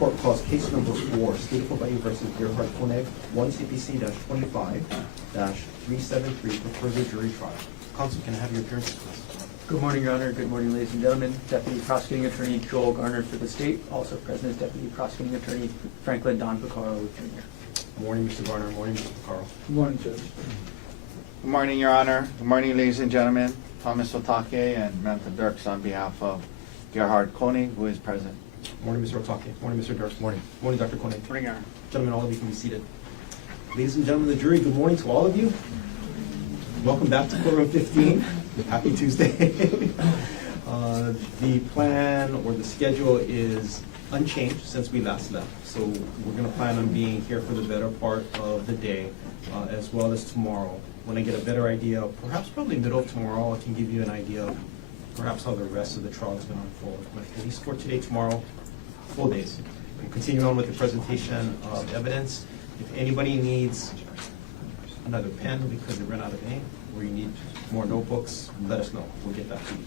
Court calls case number 4, State of Hawaii versus Gerhardt Konig, 1 CPC-25-373 for further jury trial. Counsel, can I have your appearance, please? Good morning, Your Honor. Good morning, ladies and gentlemen. Deputy Prosecuting Attorney Joel Garner for the state. Also present is Deputy Prosecuting Attorney Franklin Don Picaro Jr. Good morning, Mr. Garner. Good morning, Mr. Picaro. Good morning, Judge. Good morning, Your Honor. Good morning, ladies and gentlemen. Thomas Otake and Manta Dirks on behalf of Gerhardt Konig, who is present. Good morning, Mr. Otake. Good morning, Mr. Dirks. Good morning. Good morning, Dr. Konig. Good morning, Your Honor. Gentlemen, all of you can be seated. Ladies and gentlemen of the jury, good morning to all of you. Welcome back to courtroom 15. Happy Tuesday. The plan or the schedule is unchanged since we last left. So we're going to plan on being here for the better part of the day, as well as tomorrow. When I get a better idea, perhaps probably middle of tomorrow, I can give you an idea of perhaps how the rest of the trial is going to unfold. But at least for today, tomorrow, full days. We'll continue on with the presentation of evidence. If anybody needs another pen because they ran out of ink, or you need more notebooks, let us know. We'll get that to you.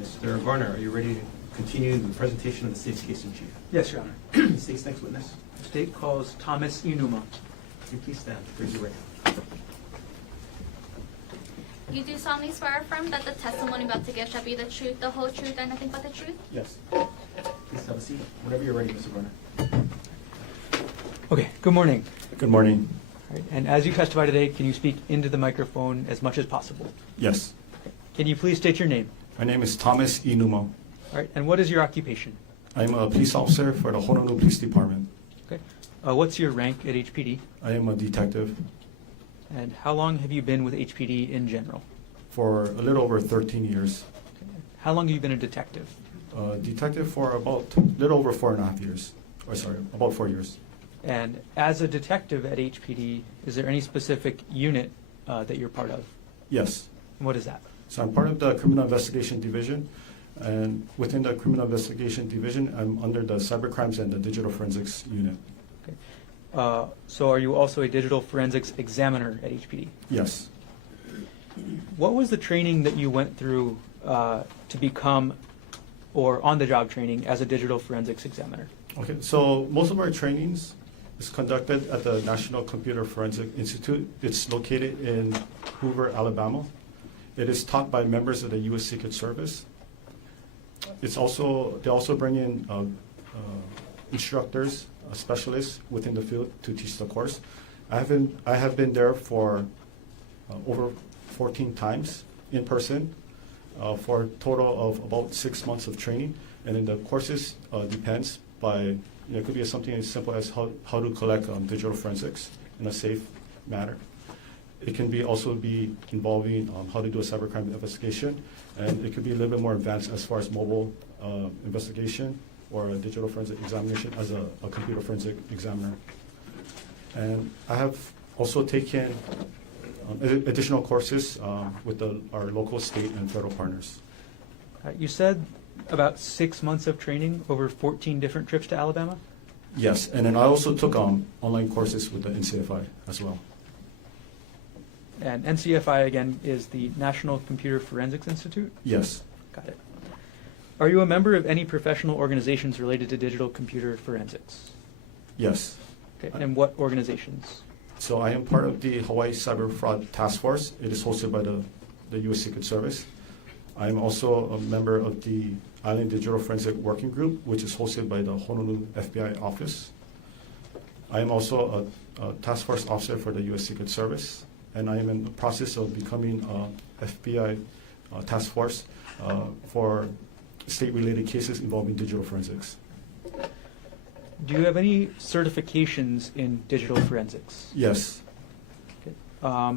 Mr. Garner, are you ready to continue the presentation of the state's case in chief? Yes, Your Honor. The state's next witness. The state calls Thomas Inuma. Can you please stand? Raise your right hand. You do solemnly swear or affirm that the testimony about to give shall be the truth, the whole truth, and nothing but the truth? Yes. Please have a seat. Whenever you're ready, Mr. Garner. Okay, good morning. Good morning. All right, and as you testify today, can you speak into the microphone as much as possible? Yes. Can you please state your name? My name is Thomas Inuma. All right, and what is your occupation? I'm a police officer for the Honolulu Police Department. Okay. What's your rank at HPD? I am a detective And how long have you been with HPD in general? for a little over 13 years. How long have you been a detective? Detective for about a little over 4.5 years. Or sorry, about 4 years. And as a detective at HPD, is there any specific unit that you're part of? Yes. And what is that? So I'm part of the Criminal Investigation Division. And within the Criminal Investigation Division, I'm under the Cybercrimes and the Digital Forensics Unit. Okay. So are you also a digital forensics examiner at HPD? Yes. What was the training that you went through to become, or on-the-job training as a digital forensics examiner? Okay, so most of our trainings is conducted at the National Computer Forensic Institute. It's located in Hoover, Alabama. It is taught by members of the U.S. Secret Service. They also bring in instructors, specialists within the field to teach the course. I have been there for over 14 times in person for a total of about 6 months of training. And then the courses depends by, it could be something as simple as how to collect digital forensics in a safe manner. It can also be involving how to do a cybercrime investigation, and it could be a little bit more advanced as far as mobile investigation or a digital forensic examination as a computer forensic examiner. And I have also taken additional courses with our local, state, and federal partners. You said about 6 months of training over 14 different trips to Alabama? Yes, and then I also took online courses with the NCFI as well. And NCFI, again, is the National Computer Forensics Institute? Yes. Got it. Are you a member of any professional organizations related to digital computer forensics? Yes. Okay. And what organizations? So I am part of the Hawaii Cyber Fraud Task Force. It is hosted by the U.S. Secret Service. I am also a member of the Island Digital Forensic Working Group, which is hosted by the Honolulu FBI office. I am also a task force officer for the U.S. Secret Service, and I am in the process of becoming a FBI task force for state-related cases involving digital forensics. Do you have any certifications in digital forensics? Yes. Okay. Do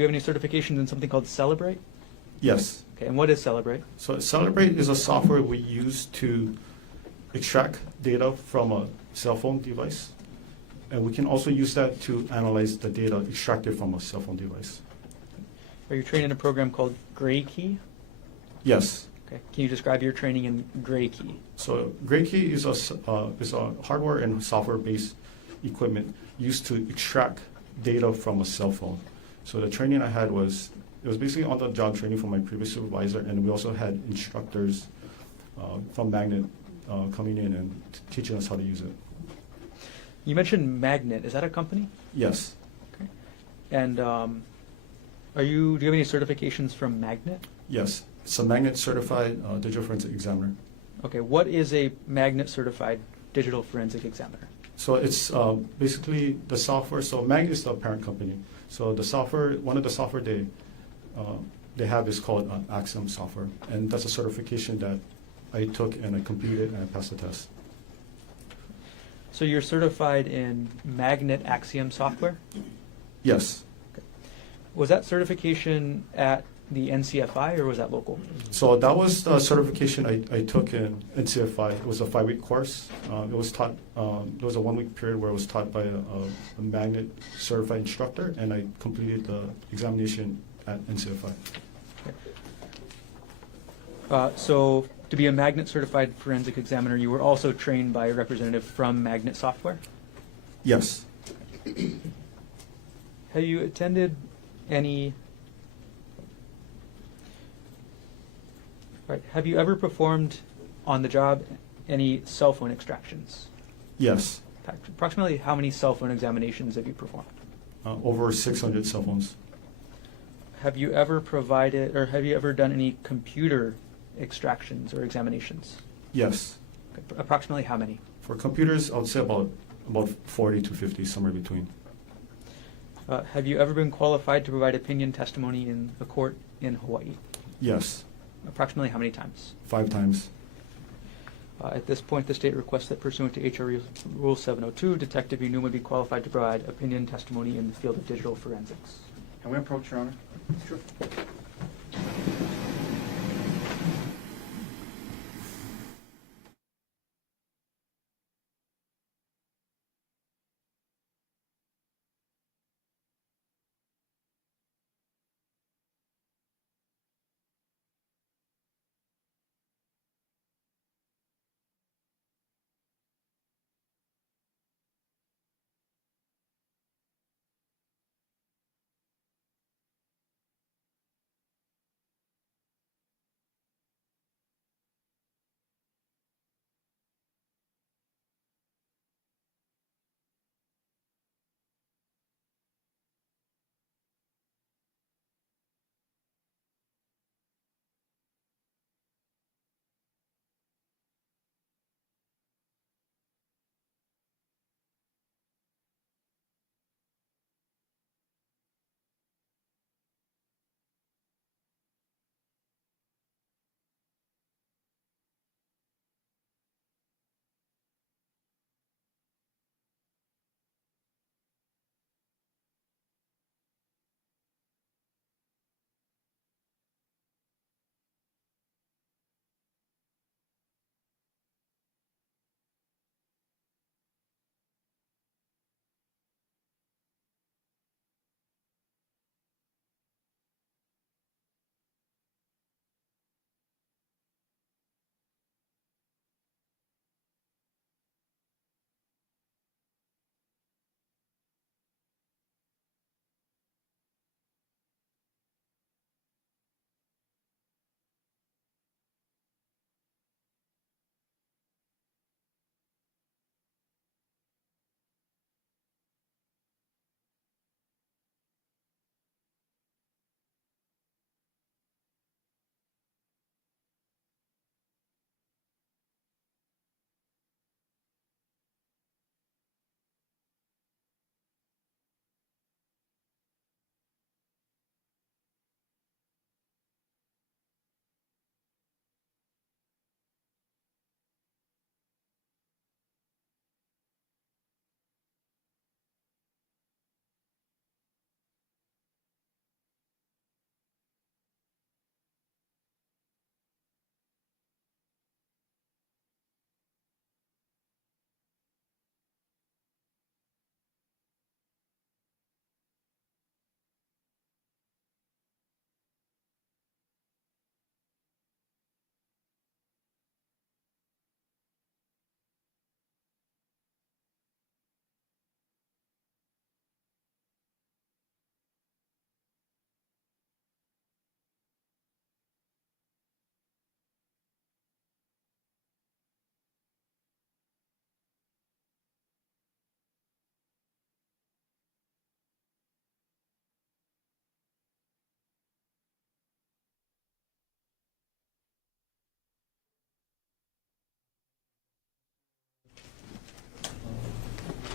you have any certifications in something called Celebrate? Yes. Okay, and what is Celebrate? So Celebrate is a software we use to extract data from a cell phone device. And we can also use that to analyze the data extracted from a cell phone device. Are you trained in a program called Gray Key? Yes. Okay. Can you describe your training in Gray Key? So Gray Key is a hardware and software-based equipment used to extract data from a cell phone. So the training I had was basically on-the-job training from my previous supervisor, and we also had instructors from Magnet coming in and teaching us how to use it. You mentioned Magnet. Is that a company? Yes. Okay. And do you have any certifications from Magnet? Yes. It's a Magnet certified digital forensic examiner. Okay. What is a Magnet certified digital forensic examiner? So it's basically the software. So Magnet is the parent company. So the software, one of the software they have is called Axiom software, and that's a certification that I took and I completed and I passed the test. So you're certified in Magnet Axiom software? Yes. Was that certification at the NCFI or was that local? So that was the certification I took in NCFI. It was a 5-week course. It was taught. It was a 1-week period where it was taught by a Magnet certified instructor, and I completed the examination at NCFI. So to be a Magnet certified forensic examiner, you were also trained by a representative from Magnet Software? Yes. Have you attended any... Right. Have you ever performed on the job any cell phone extractions? Yes. Approximately how many cell phone examinations have you performed? Over 600 cell phones. Have you ever provided, or have you ever done any computer extractions or examinations? Yes. Okay. Approximately how many? For computers, I would say about 40 to 50, somewhere between. Have you ever been qualified to provide opinion testimony in a court in Hawaii? Yes. Approximately how many times? 5 times. At this point, the state requests that pursuant to HR Rule 702, Detective Unum would be qualified to provide opinion testimony in the field of digital forensics. Can we approach, Your Honor? Sure.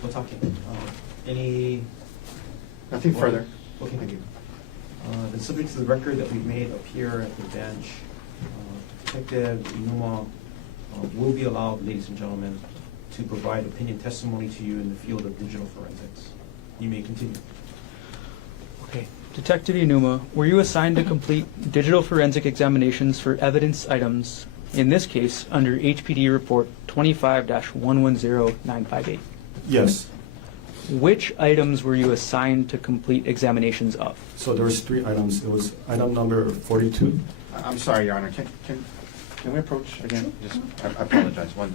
Otake, any? Nothing further. Okay. Thank you. The subject to the record that we've made appear at the bench, Detective Inuma will be allowed, ladies and gentlemen, to provide opinion testimony to you in the field of digital forensics. You may continue. Okay. Detective Inuma, were you assigned to complete digital forensic examinations for evidence items, in this case, under HPD Report 25-110958? Yes. Which items were you assigned to complete examinations of? So there was 3 items. It was item number 42. I'm sorry, Your Honor. Can we approach again? Just, I apologize. One.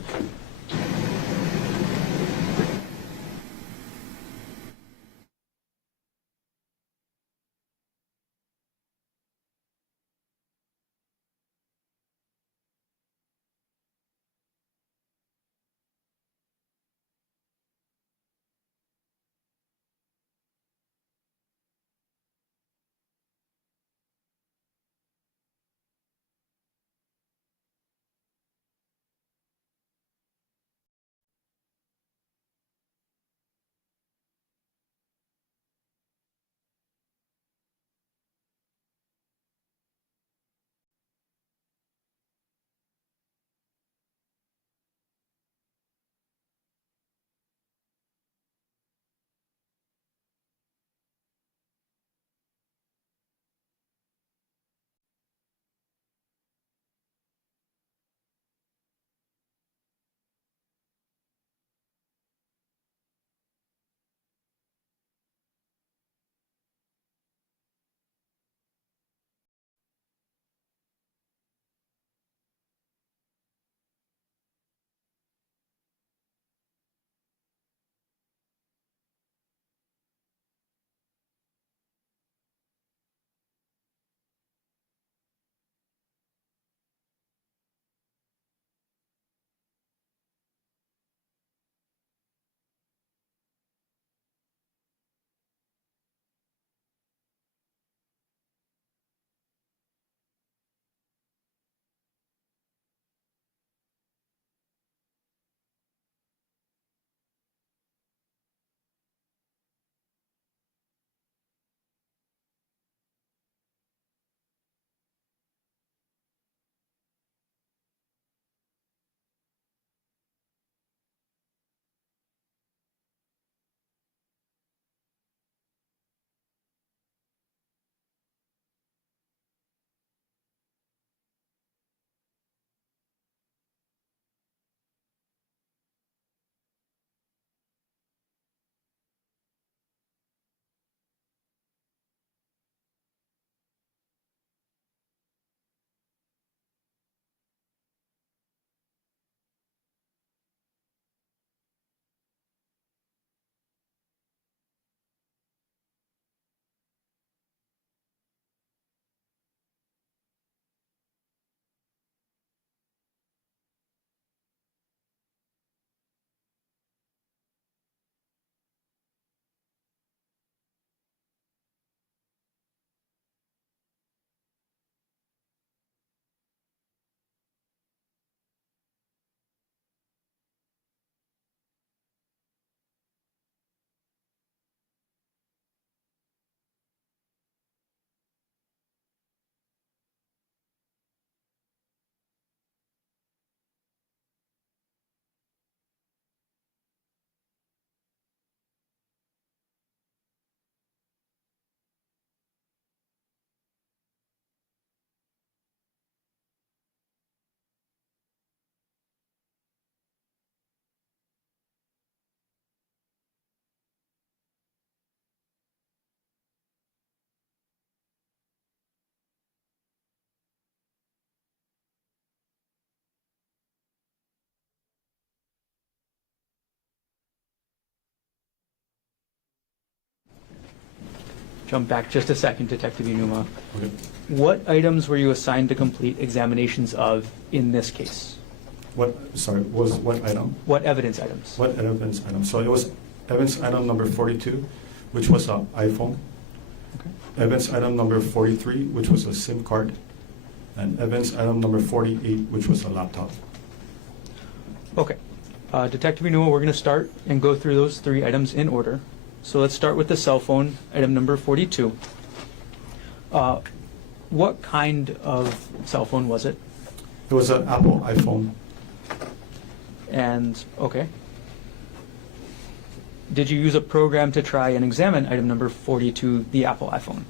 Jump back just a second, Detective Inuma. Okay. What items were you assigned to complete examinations of in this case? What item? What evidence items? What evidence item? So it was evidence item number 42, which was an iPhone. Okay. Evidence item number 43, which was a SIM card. And evidence item number 48, which was a laptop. Okay. Detective Inuma, we're going to start and go through those 3 items in order. So let's start with the cell phone, item number 42. What kind of cell phone was it? It was an Apple iPhone. And, okay. Did you use a program to try and examine item number 42, the Apple iPhone?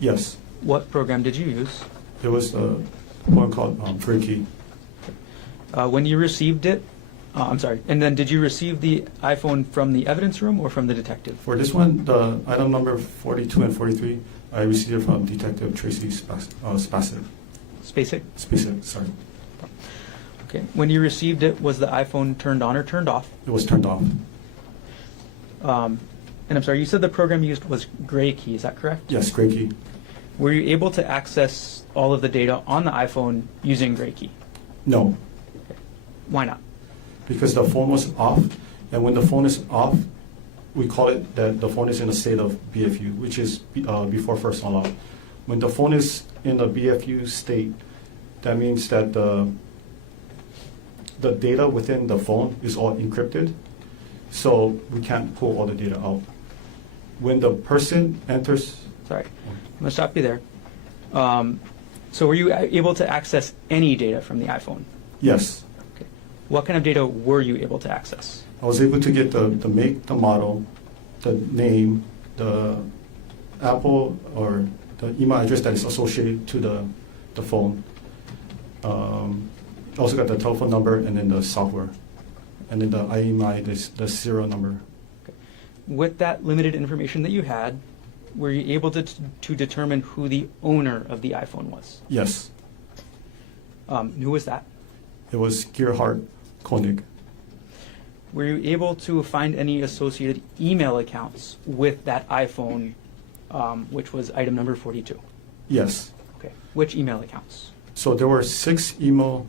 Yes. What program did you use? It was one called Freaky. When you received it, I'm sorry, and then did you receive the iPhone from the evidence room or from the detective? For this one, the item number 42 and 43, I received it from Detective Tracy Spacek. Spacek? Sorry. Okay. When you received it, was the iPhone turned on or turned off? It was turned off. And I'm sorry, you said the program used was Gray Key, is that correct? Yes, Gray Key. Were you able to access all of the data on the iPhone using Gray Key? No, Why not? because the phone was off, and when the phone is off, we call it that the phone is in a state of BFU, which is before first unlock. When the phone is in a BFU state, that means that the data within the phone is all encrypted, so we can't pull all the data out. When the person enters, Sorry, I'm going to stop you there. So were you able to access any data from the iPhone? yes, Okay. What kind of data were you able to access? I was able to get the make, the model, the name, the Apple or the email address that is associated to the phone. Also got the telephone number and then the software. And then the IMEI, the serial number. With that limited information that you had, were you able to determine who the owner of the iPhone was? Yes, Who was that? it was Gerhardt Konig. Were you able to find any associated email accounts with that iPhone, which was item number 42? Yes. Okay. Which email accounts? So there were 6 email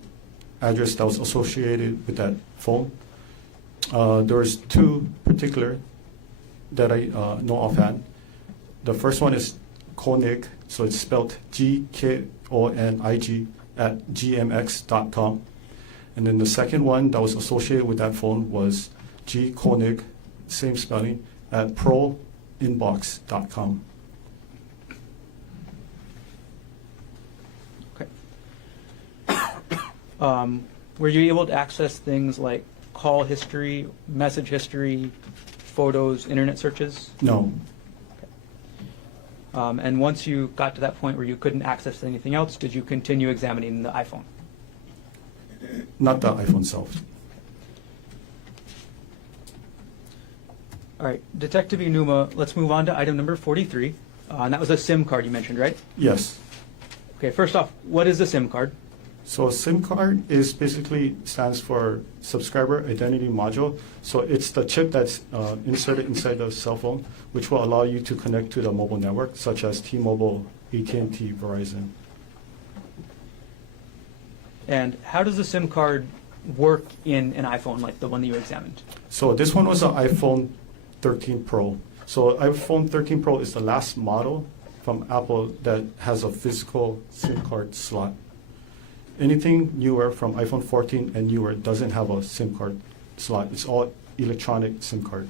address that was associated with that phone. There was 2 particular that I know offhand. The first one is Konig, so it's spelled GKONIG @gmx.com. And then the second one that was associated with that phone was G Konig, same spelling, @proinbox.com. Okay. Were you able to access things like call history, message history, photos, internet searches? No, And once you got to that point where you couldn't access anything else, did you continue examining the iPhone? not the iPhone itself. All right, Detective Inuma, let's move on to item number 43. And that was a SIM card you mentioned, right? Yes. Okay, first off, what is a SIM card? So a SIM card is basically stands for subscriber identity module. So it's the chip that's inserted inside the cell phone, which will allow you to connect to the mobile network, such as T-Mobile, AT&T, Verizon. And how does a SIM card work in an iPhone like the one that you examined? So this one was an iPhone 13 Pro. So iPhone 13 Pro is the last model from Apple that has a physical SIM card slot. Anything newer from iPhone 14 and newer doesn't have a SIM card slot. It's all electronic SIM card.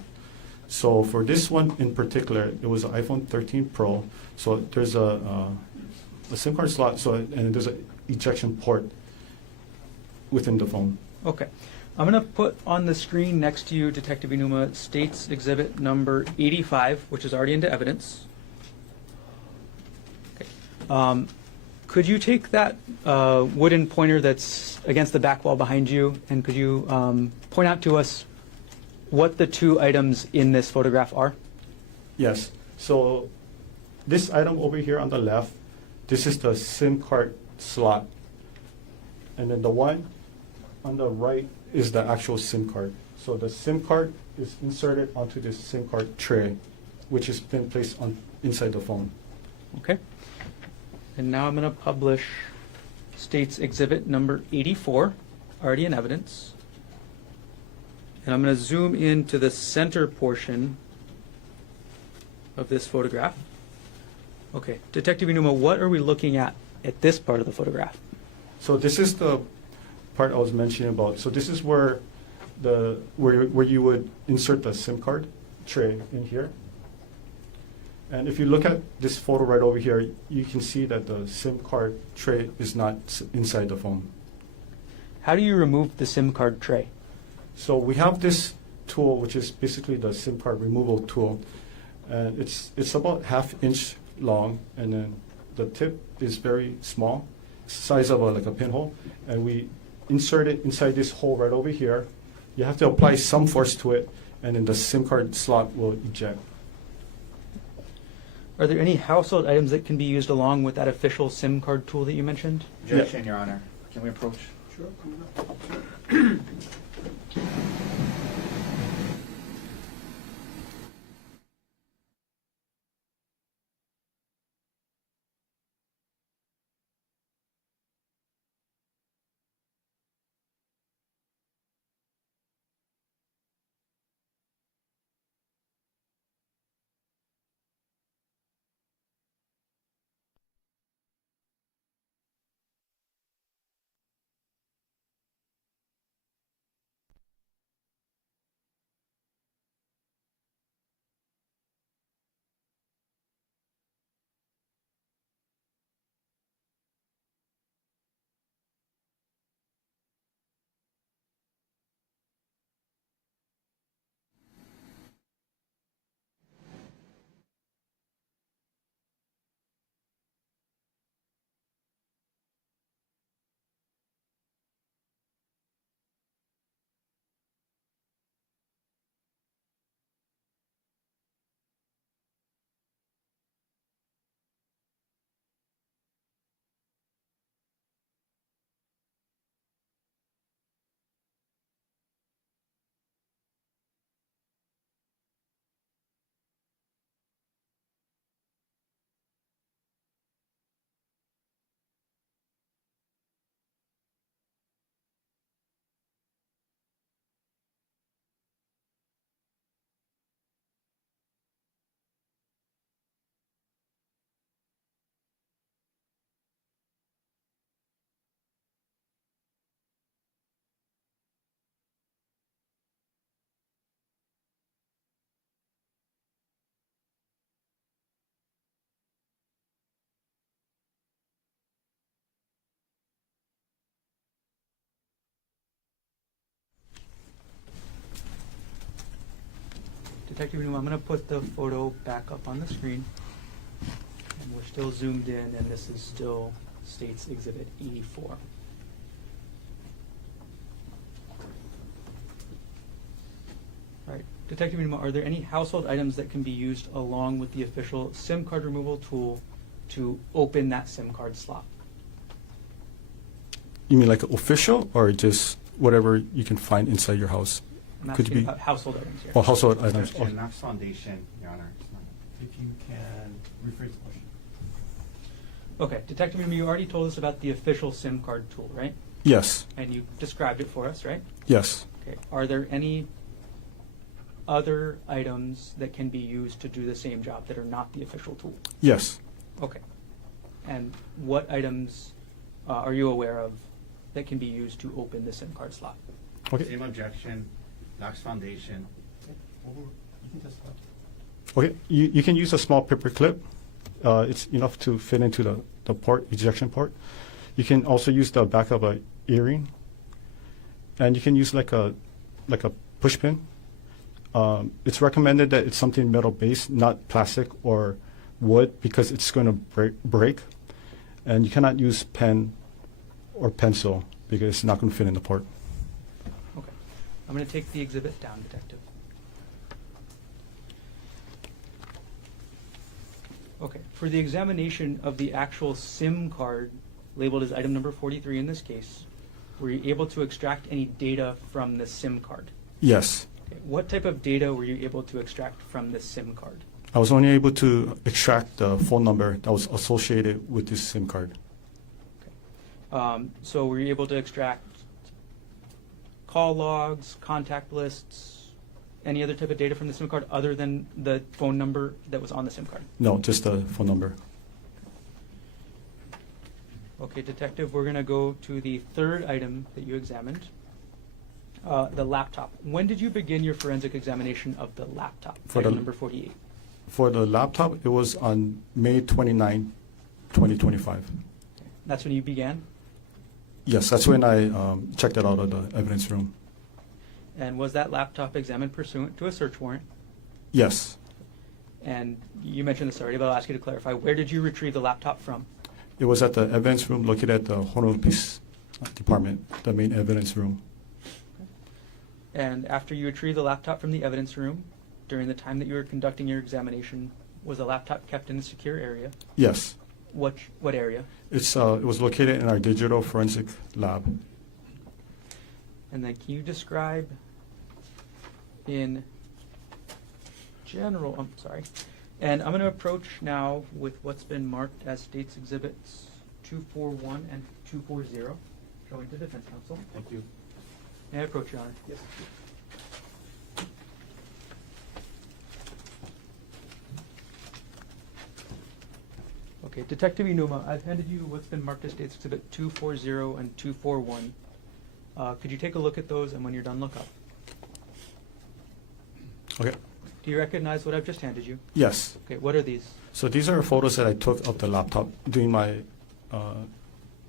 So for this one in particular, it was an iPhone 13 Pro. So there's a SIM card slot, and there's an ejection port within the phone. Okay. I'm going to put on the screen next to you, Detective Inuma, State's Exhibit number 85, which is already into evidence. Okay. Could you take that wooden pointer that's against the back wall behind you, and could you point out to us what the 2 items in this photograph are? Yes. So this item over here on the left, this is the SIM card slot. And then the one on the right is the actual SIM card. So the SIM card is inserted onto this SIM card tray, which has been placed on inside the phone. Okay. And now I'm going to publish State's Exhibit number 84, already in evidence. And I'm going to zoom into the center portion of this photograph. Okay, Detective Inuma, what are we looking at this part of the photograph? So this is the part I was mentioning about. So this is where where you would insert the SIM card tray in here. And if you look at this photo right over here, you can see that the SIM card tray is not inside the phone. How do you remove the SIM card tray? So we have this tool, which is basically the SIM card removal tool, and it's about 1/2 inch long, and then the tip is very small, size of like a pinhole, and we insert it inside this hole right over here. You have to apply some force to it, and then the SIM card slot will eject. Are there any household items that can be used along with that official SIM card tool that you mentioned? Objection, Your Honor. Can we approach? Sure, come on up. Detective Newman, I'm going to put the photo back up on the screen. And we're still zoomed in, and this is still State's Exhibit 84. All right, Detective Newman, are there any household items that can be used along with the official SIM card removal tool to open that SIM card slot? You mean like official, or just whatever you can find inside your house? I'm Could asking be about household items here. or household items. Objection, Knox Foundation, Your Honor. It's not- If you can rephrase the question. Okay, Detective Newman, you already told us about the official SIM card tool, right? Yes, And you described it for us, right? yes. Okay. Are there any other items that can be used to do the same job that are not the official tool? Yes. Okay. And what items are you aware of that can be used to open the SIM card slot? Okay. Same objection, Knox Foundation. You can testify. Okay. You can use a small paper clip. It's enough to fit into the port, ejection port. You can also use the back of a earring, and you can use like a push pin. It's recommended that it's something metal based, not plastic or wood, because it's going to break. And you cannot use pen or pencil because it's not going to fit in the port. Okay. I'm going to take the exhibit down, Detective. Okay. For the examination of the actual SIM card labeled as item number 43 in this case, were you able to extract any data from the SIM card? Yes. Okay. What type of data were you able to extract from the SIM card? I was only able to extract the phone number that was associated with this SIM card. So were you able to extract call logs, contact lists, any other type of data from the SIM card other than the phone number that was on the SIM card? No, just the phone number. Okay, Detective, we're going to go to the third item that you examined. The laptop. When did you begin your forensic examination of the laptop? For Item the- number 48. For the laptop, it was on May 29, 2025. That's when you began? Yes, that's when I checked it out of the evidence room. And was that laptop examined pursuant to a search warrant? Yes, And you mentioned this already, but I'll ask you to clarify. Where did you retrieve the laptop from? it was at the evidence room located at the Honolulu Police Department, the main evidence room. And after you retrieved the laptop from the evidence room, during the time that you were conducting your examination, was the laptop kept in a secure area? Yes, What area? it was located in our digital forensic lab. And then can you describe in general, I'm sorry, and I'm going to approach now with what's been marked as States Exhibits 241 and 240, showing to Defense Counsel. Thank you. May I approach, Your Honor? Yes. Okay, Detective Inuma, I've handed you what's been marked as States Exhibit 240 and 241. Could you take a look at those, and when you're done, look up? Okay. Do you recognize what I've just handed you? Yes. Okay, what are these? So these are photos that I took of the laptop during my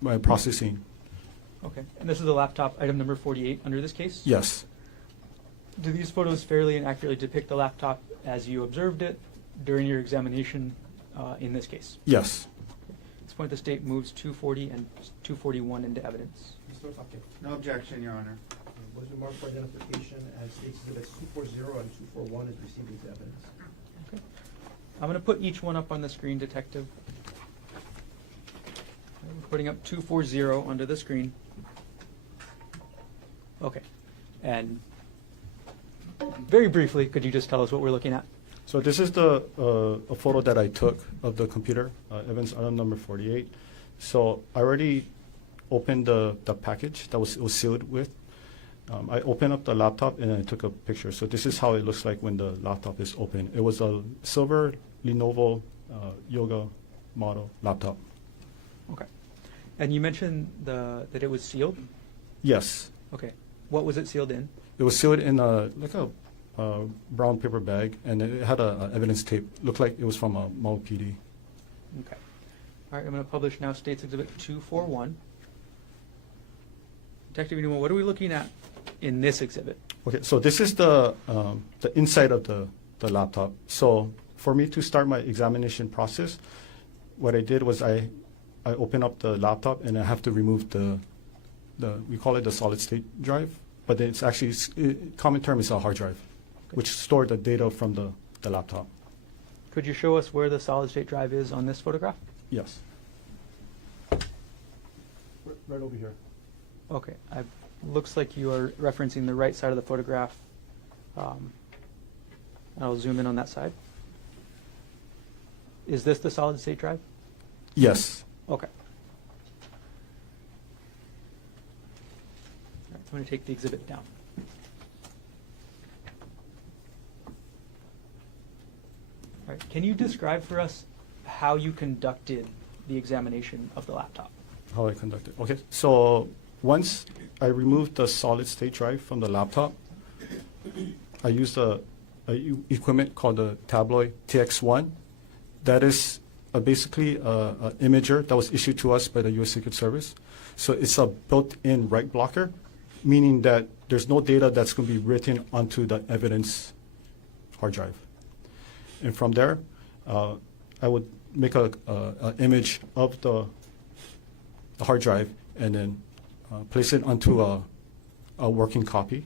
my processing. Okay, and this is the laptop, item number 48, under this case? Yes. Do these photos fairly and accurately depict the laptop as you observed it during your examination in this case? Yes. At this point, the state moves 240 and 241 into evidence. Mr. Otake, No objection, Your Honor. was it marked for identification as States Exhibits 240 and 241 is received as evidence? Okay. I'm going to put each one up on the screen, Detective. We're putting up 240 onto the screen. Okay. And very briefly, could you just tell us what we're looking at? So this is the a photo that I took of the computer, evidence item number 48. So I already opened the package that was sealed with. I opened up the laptop and I took a picture. So this is how it looks like when the laptop is open. It was a silver Lenovo Yoga model laptop. Okay. And you mentioned that it was sealed? Yes. Okay. What was it sealed in? It was sealed in a brown paper bag, and it had a evidence tape. Looked like it was from a Mau PD. Okay. All right, I'm going to publish now States Exhibit 241. Detective Inuma, what are we looking at in this exhibit? Okay, so this is the inside of the laptop. So for me to start my examination process, what I did was I opened up the laptop and I have to remove the we call it the solid state drive, but it's actually common term is a hard drive, which stored the data from the laptop. Could you show us where the solid state drive is on this photograph? Yes. Right over here. Okay. Looks like you are referencing the right side of the photograph. I'll zoom in on that side. Is this the solid state drive? Yes. Okay. All right, I'm going to take the exhibit down. All right, can you describe for us how you conducted the examination of the laptop? How I conducted. Okay, so once I removed the solid state drive from the laptop, I used a equipment called the Tabloid TX1. That is basically an imager that was issued to us by the U.S. Secret Service. So it's a built-in write blocker, meaning that there's no data that's going to be written onto the evidence hard drive. And from there, I would make an image of the hard drive and then place it onto a working copy.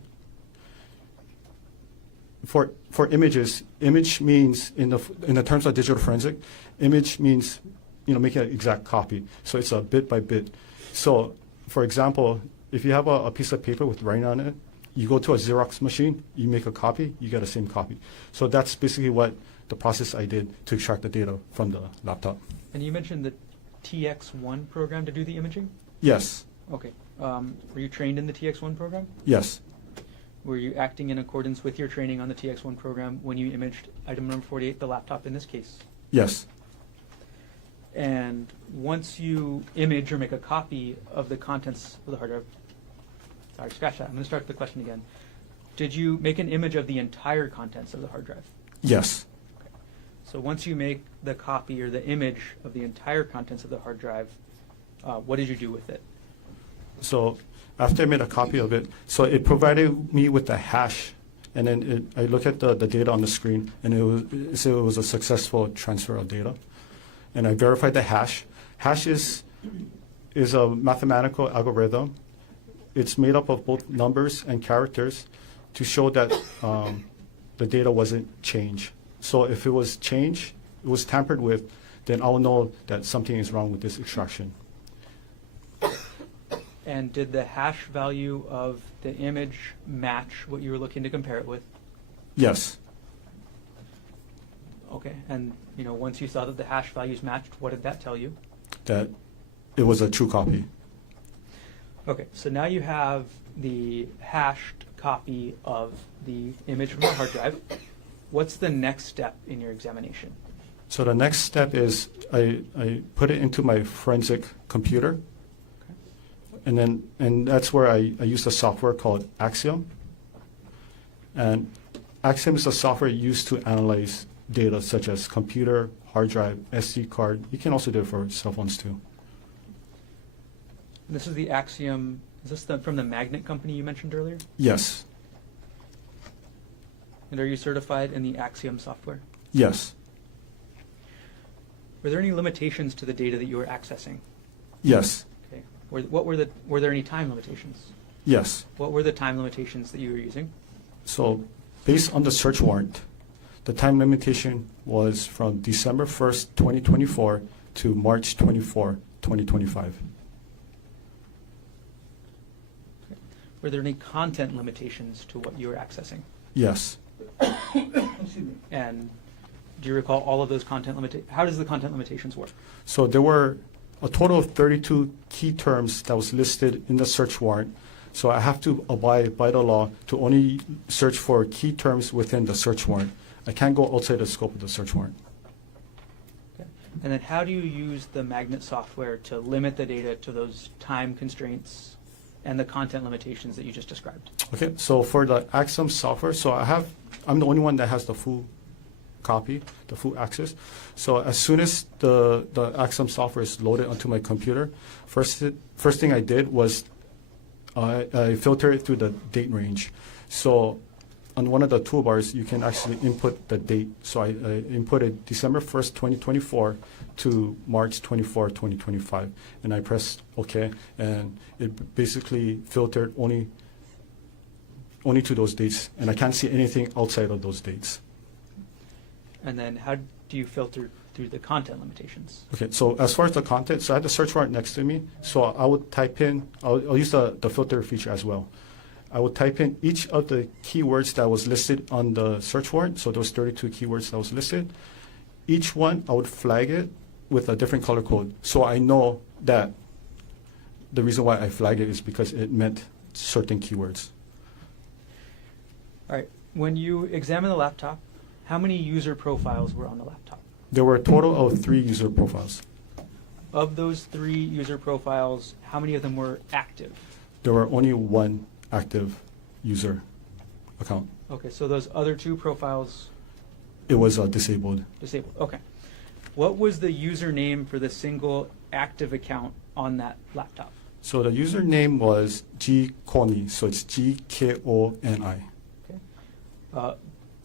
For images, image means in the terms of digital forensic, image means making an exact copy. So it's a bit by bit. So, for example, if you have a piece of paper with writing on it, you go to a Xerox machine, you make a copy, you get the same copy. So that's basically what the process I did to extract the data from the laptop. And you mentioned the TX1 program to do the imaging? Yes. Okay. Were you trained in the TX1 program? Yes. Were you acting in accordance with your training on the TX1 program when you imaged item number 48, the laptop in this case? Yes. And once you image or make a copy of the contents of the hard drive, Sorry, scratch that. I'm going to start the question again. Did you make an image of the entire contents of the hard drive? Yes. So once you make the copy or the image of the entire contents of the hard drive, what did you do with it? So after I made a copy of it, so it provided me with the hash, and then I look at the data on the screen, and it was a successful transfer of data, and I verified the hash. Hash is a mathematical algorithm. It's made up of both numbers and characters to show that the data wasn't changed. So if it was changed, it was tampered with, then I'll know that something is wrong with this extraction. And did the hash value of the image match what you were looking to compare it with? Yes. Okay, and once you saw that the hash values matched, what did that tell you? That it was a true copy. Okay, so now you have the hashed copy of the image from the hard drive. What's the next step in your examination? So the next step is I put it into my forensic computer, and that's where I use a software called Axiom. And Axiom is a software used to analyze data such as computer, hard drive, SD card. You can also do it for cell phones too. This is the Axiom. Is this from the magnet company you mentioned earlier? Yes. And are you certified in the Axiom software? Yes. Were there any limitations to the data that you were accessing? Yes. Okay. Were there any time limitations? Yes. What were the time limitations that you were using? So based on the search warrant, the time limitation was from December 1st, 2024 to March 24, 2025. Were there any content limitations to what you were accessing? Yes. And do you recall all of those content limitations? How does the content limitations work? So there were a total of 32 key terms that was listed in the search warrant. So I have to abide by the law to only search for key terms within the search warrant. I can't go outside the scope of the search warrant. Okay. And then how do you use the magnet software to limit the data to those time constraints and the content limitations that you just described? Okay, so for the Axiom software, so I'm the only one that has the full copy, the full access. So as soon as the Axiom software is loaded onto my computer, first thing I did was I filtered it through the date range. So on one of the toolbars, you can actually input the date. So I inputted December 1st, 2024 to March 24, 2025. And I pressed OK, and it basically filtered only to those dates. And I can't see anything outside of those dates. And then how do you filter through the content limitations? Okay, so as far as the content, so I had the search warrant next to me. So I would type in, I'll use the filter feature as well. I would type in each of the keywords that was listed on the search warrant. So those 32 keywords that was listed. Each one, I would flag it with a different color code. So I know that the reason why I flagged it is because it meant certain keywords. All right. When you examine the laptop, how many user profiles were on the laptop? There were a total of 3 user profiles. Of those 3 user profiles, how many of them were active? There were only 1 active user account. Okay, so those other 2 profiles? It was disabled. Disabled, okay. What was the username for the single active account on that laptop? So the username was Konig, so it's Gkoni. Okay.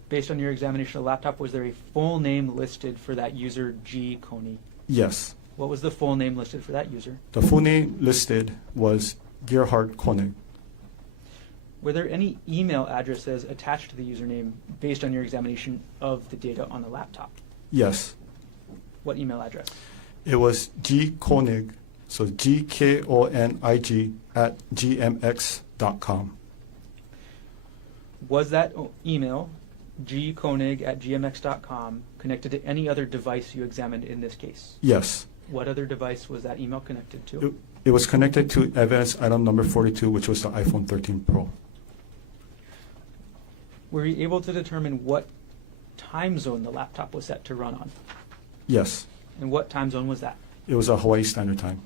Based on your examination of the laptop, was there a full name listed for that user, G. Konig? Yes. What was the full name listed for that user? The full name listed was Gerhardt Konig. Were there any email addresses attached to the username based on your examination of the data on the laptop? Yes. What email address? It was Konig, so Gkonig @gmx.com. Was that email, gkonig@gmx.com, connected to any other device you examined in this case? Yes. What other device was that email connected to? It was connected to evidence item number 42, which was the iPhone 13 Pro. Were you able to determine what time zone the laptop was set to run on? Yes. And what time zone was that? It was a Hawaii Standard Time.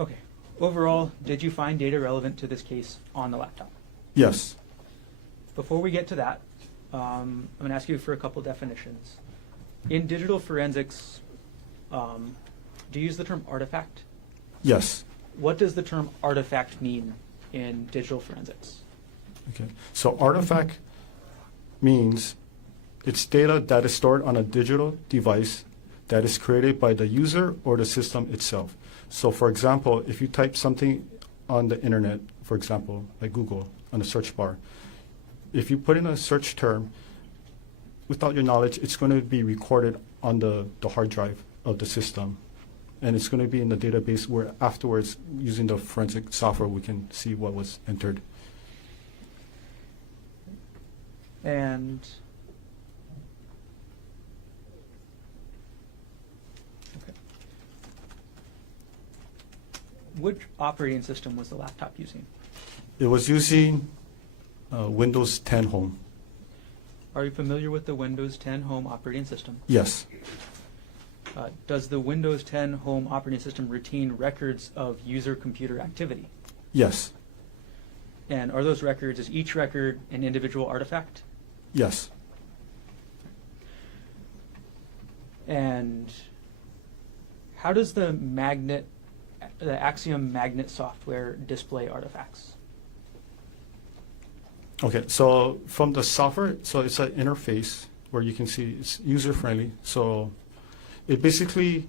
Okay. overall, did you find data relevant to this case on the laptop? Yes. Before we get to that, I'm going to ask you for a couple definitions. In digital forensics, do you use the term artifact? Yes. What does the term artifact mean in digital forensics? Okay. So artifact means it's data that is stored on a digital device that is created by the user or the system itself. So for example, if you type something on the internet, for example, like Google on the search bar, if you put in a search term, without your knowledge, it's going to be recorded on the hard drive of the system. And it's going to be in the database where afterwards, using the forensic software, we can see what was entered. And okay. Which operating system was the laptop using? It was using Windows 10 Home. Are you familiar with the Windows 10 Home operating system? Yes. Does the Windows 10 Home operating system retain records of user computer activity? Yes. And are those records, is each record an individual artifact? Yes. And how does the Axiom magnet software display artifacts? Okay, so from the software, so it's an interface where you can see it's user-friendly. So it basically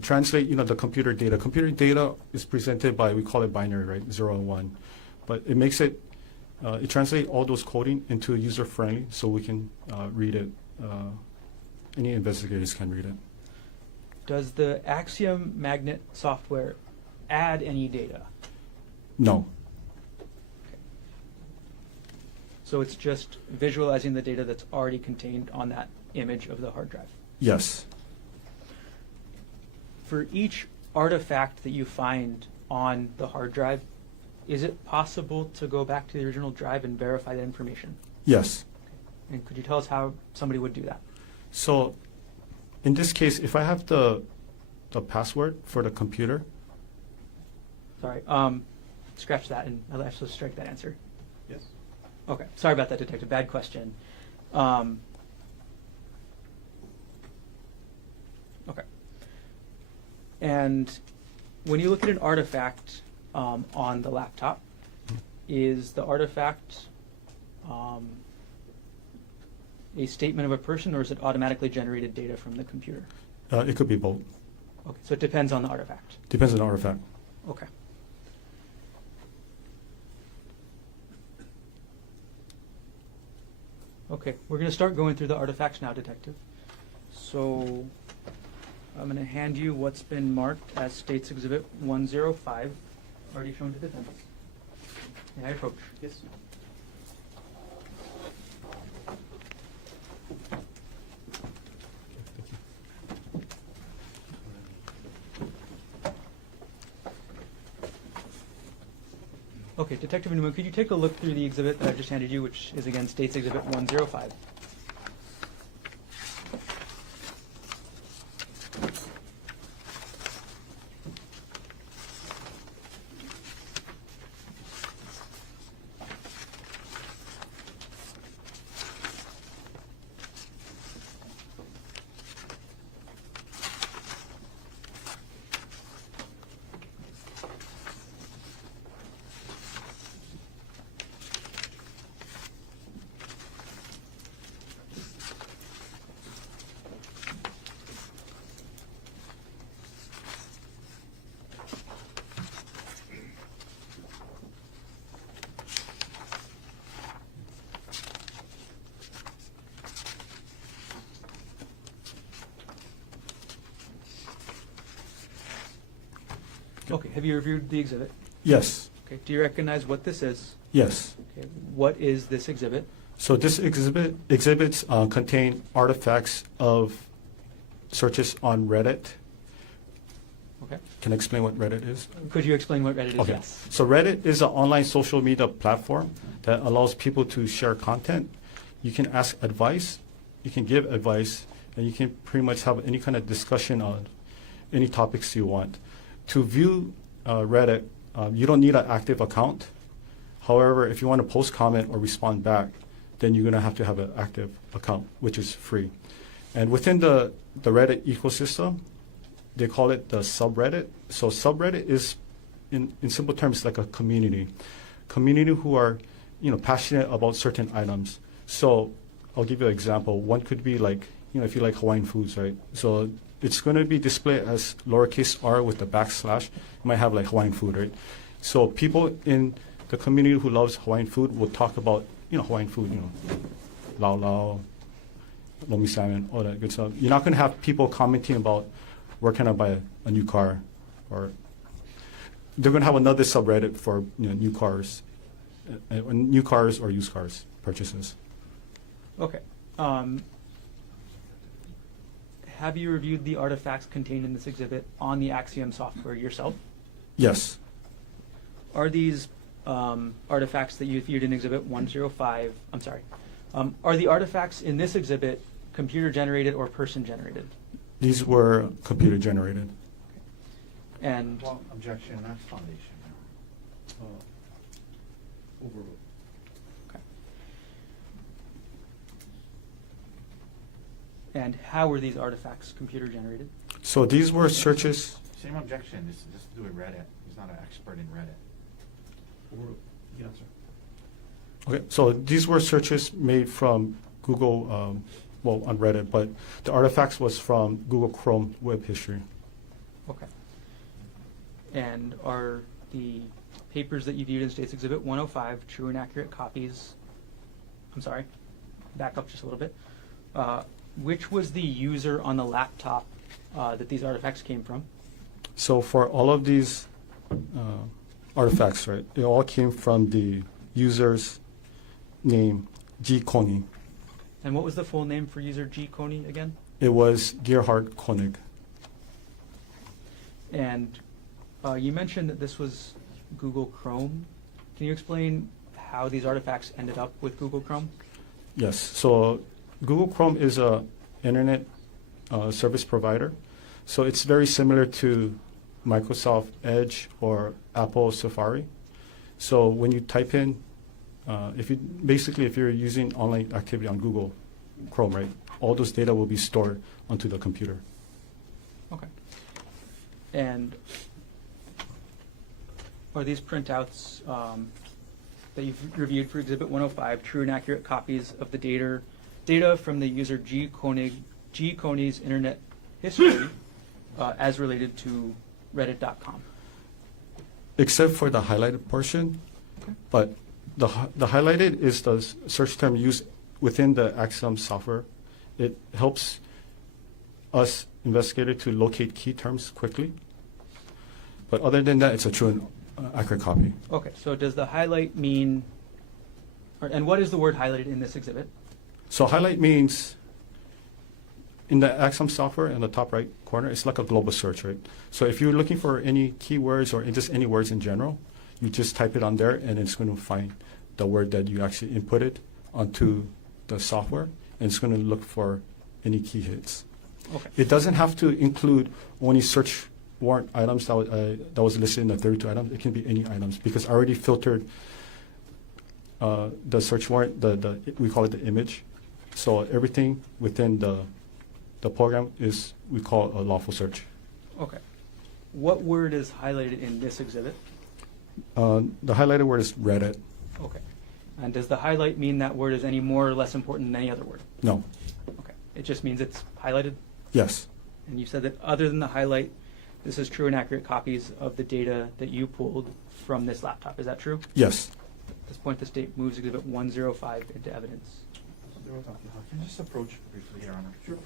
translates, the computer data. Computer data is presented by, we call it binary, right, 0 and 1. But it makes it, it translates all those coding into user-friendly so we can read it. Any investigators can read it. Does the Axiom magnet software add any data? No. So it's just visualizing the data that's already contained on that image of the hard drive. Yes. For each artifact that you find on the hard drive, is it possible to go back to the original drive and verify that information? Yes. And could you tell us how somebody would do that? So in this case, if I have the password for the computer. Sorry, scratch that and I'll actually strike that answer. Yes. Okay, sorry about that, Detective. Bad question. Okay. And when you look at an artifact on the laptop, is the artifact a statement of a person, or is it automatically generated data from the computer? It could be both. Okay, so it depends on the artifact. Depends on the artifact. Okay. Okay, we're going to start going through the artifacts now, Detective. So I'm going to hand you what's been marked as State's Exhibit 105, already shown to defense. May I approach? Yes. Okay, Detective Newman, could you take a look through the exhibit that I just handed you, which is again State's Exhibit 105? Okay, have you reviewed the exhibit? Yes. Okay, do you recognize what this is? Yes. Okay, what is this exhibit? So this exhibits contain artifacts of searches on Reddit. Okay. Can I explain what Reddit is? Could you explain what Reddit is? Okay. Yes. So Reddit is an online social media platform that allows people to share content. You can ask advice, you can give advice, and you can pretty much have any kind of discussion on any topics you want. To view Reddit, you don't need an active account. However, if you want to post comment or respond back, then you're going to have an active account, which is free. And within the Reddit ecosystem, they call it the subreddit. So subreddit is, in simple terms, like a community who are, passionate about certain items. So I'll give you an example. One could be like, if you like Hawaiian foods, right? So it's going to be displayed as lowercase r with the backslash. You might have like Hawaiian food, right? So people in the community who loves Hawaiian food will talk about, Hawaiian food, lau lau, lomi salmon, all that good stuff. You're not going to have people commenting about where can I buy a new car, or they're going to have another subreddit for new cars or used cars purchases. Okay. Have you reviewed the artifacts contained in this exhibit on the Axiom software yourself? Yes. Are these artifacts that you viewed in Exhibit 105, are the artifacts in this exhibit computer generated or person generated? These were computer generated. And Well, objection, that's foundation. Overruled. okay. And how were these artifacts computer generated? So these were searches. Same objection, just do it Reddit. He's not an expert in Reddit. Overruled. You can answer. Okay, so these were searches made from Google, on Reddit, but the artifacts was from Google Chrome web history. Okay. And are the papers that you viewed in States Exhibit 105 true and accurate copies? I'm sorry, back up just a little bit. Which was the user on the laptop that these artifacts came from? So for all of these artifacts, right, it all came from the user's name, G. Konig. And what was the full name for user G. Konig again? It was Gerhardt Konig. And you mentioned that this was Google Chrome. Can you explain how these artifacts ended up with Google Chrome? Yes, so Google Chrome is a internet service provider. So it's very similar to Microsoft Edge or Apple Safari. So when you type in, if you're using online activity on Google Chrome, right, all those data will be stored onto the computer. Okay. And are these printouts that you've reviewed for Exhibit 105 true and accurate copies of the data from the user G. Konig's internet history as related to Reddit.com? Except for the highlighted portion, Okay. but the highlighted is the search term used within the Axiom software. It helps us investigator to locate key terms quickly. But other than that, it's a true and accurate copy. Okay, so does the highlight mean, and what is the word highlighted in this exhibit? So highlight means in the Axiom software in the top right corner, it's like a global search, right? So if you're looking for any keywords or just any words in general, you just type it on there and it's going to find the word that you actually inputted onto the software, and it's going to look for any key hits. Okay. It doesn't have to include only search warrant items that was listed in the 32 items. It can be any items because I already filtered the search warrant, we call it the image. So everything within the program is, we call a lawful search. Okay. What word is highlighted in this exhibit? The highlighted word is Reddit. Okay. And does the highlight mean that word is any more or less important than any other word? No. Okay. It just means it's highlighted? Yes. And you said that other than the highlight, this is true and accurate copies of the data that you pulled from this laptop. Is that true? Yes. At this point, the state moves Exhibit 105 into evidence. Can you just approach briefly, Your Honor? Sure.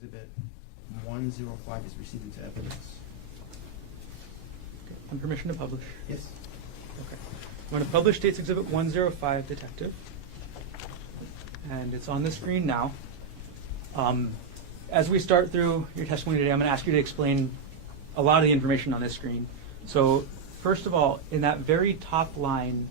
Exhibit 105 is received into evidence. On permission to publish. Yes. Okay. I'm going to publish State's Exhibit 105, Detective. And it's on the screen now. As we start through your testimony today, I'm going to ask you to explain a lot of the information on this screen. So, first of all, in that very top line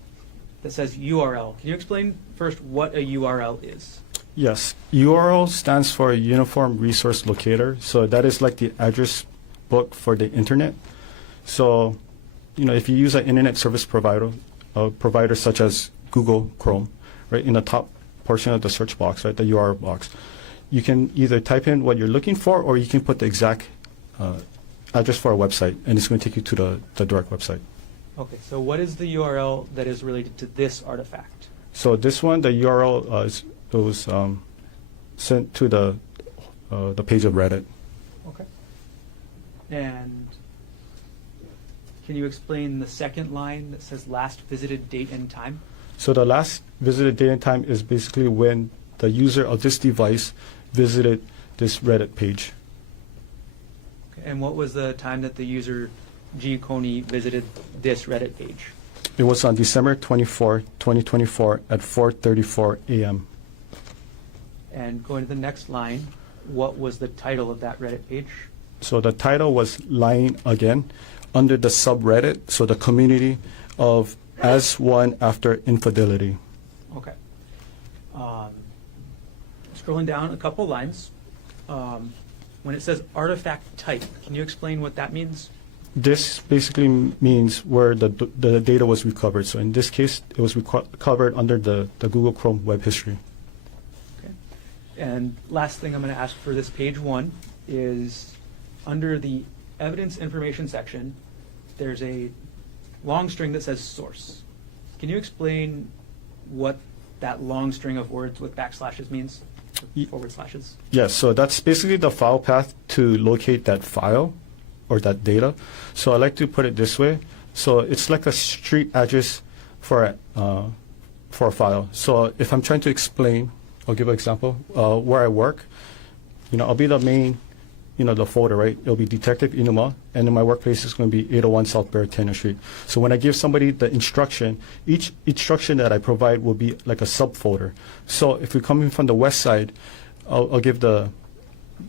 that says URL, can you explain first what a URL is? Yes, URL stands for Uniform Resource Locator. So that is like the address book for the internet. So, if you use an internet service provider, such as Google Chrome, right, in the top portion of the search box, right, the URL box, you can either type in what you're looking for, or you can put the exact address for a website, and it's going to take you to the direct website. Okay, so what is the URL that is related to this artifact? So this one, the URL was sent to the page of Reddit. Okay. And can you explain the second line that says last visited date and time? So the last visited date and time is basically when the user of this device visited this Reddit page. Okay. And what was the time that the user G. Konig visited this Reddit page? It was on December 24, 2024 at 4:34 a.m. And going to the next line, what was the title of that Reddit page? So the title was Lying Again, under the subreddit, so the community of As One After Infidelity. Okay. Scrolling down a couple lines, when it says artifact type, can you explain what that means? This basically means where the data was recovered. So in this case, it was recovered under the Google Chrome web history. Okay. And last thing I'm going to ask for this page one is under the evidence information section, there's a long string that says source. Can you explain what that long string of words with backslashes means? Forward slashes? Yes, so that's basically the file path to locate that file or that data. So I like to put it this way. So it's like a street address for a file. So if I'm trying to explain, I'll give an example, where I work, I'll be the main, the folder, right? It'll be Detective Inuma, and then my workplace is going to be 801 South Baratena Street. So when I give somebody the instruction, each instruction that I provide will be like a subfolder. So if you're coming from the west side, I'll give the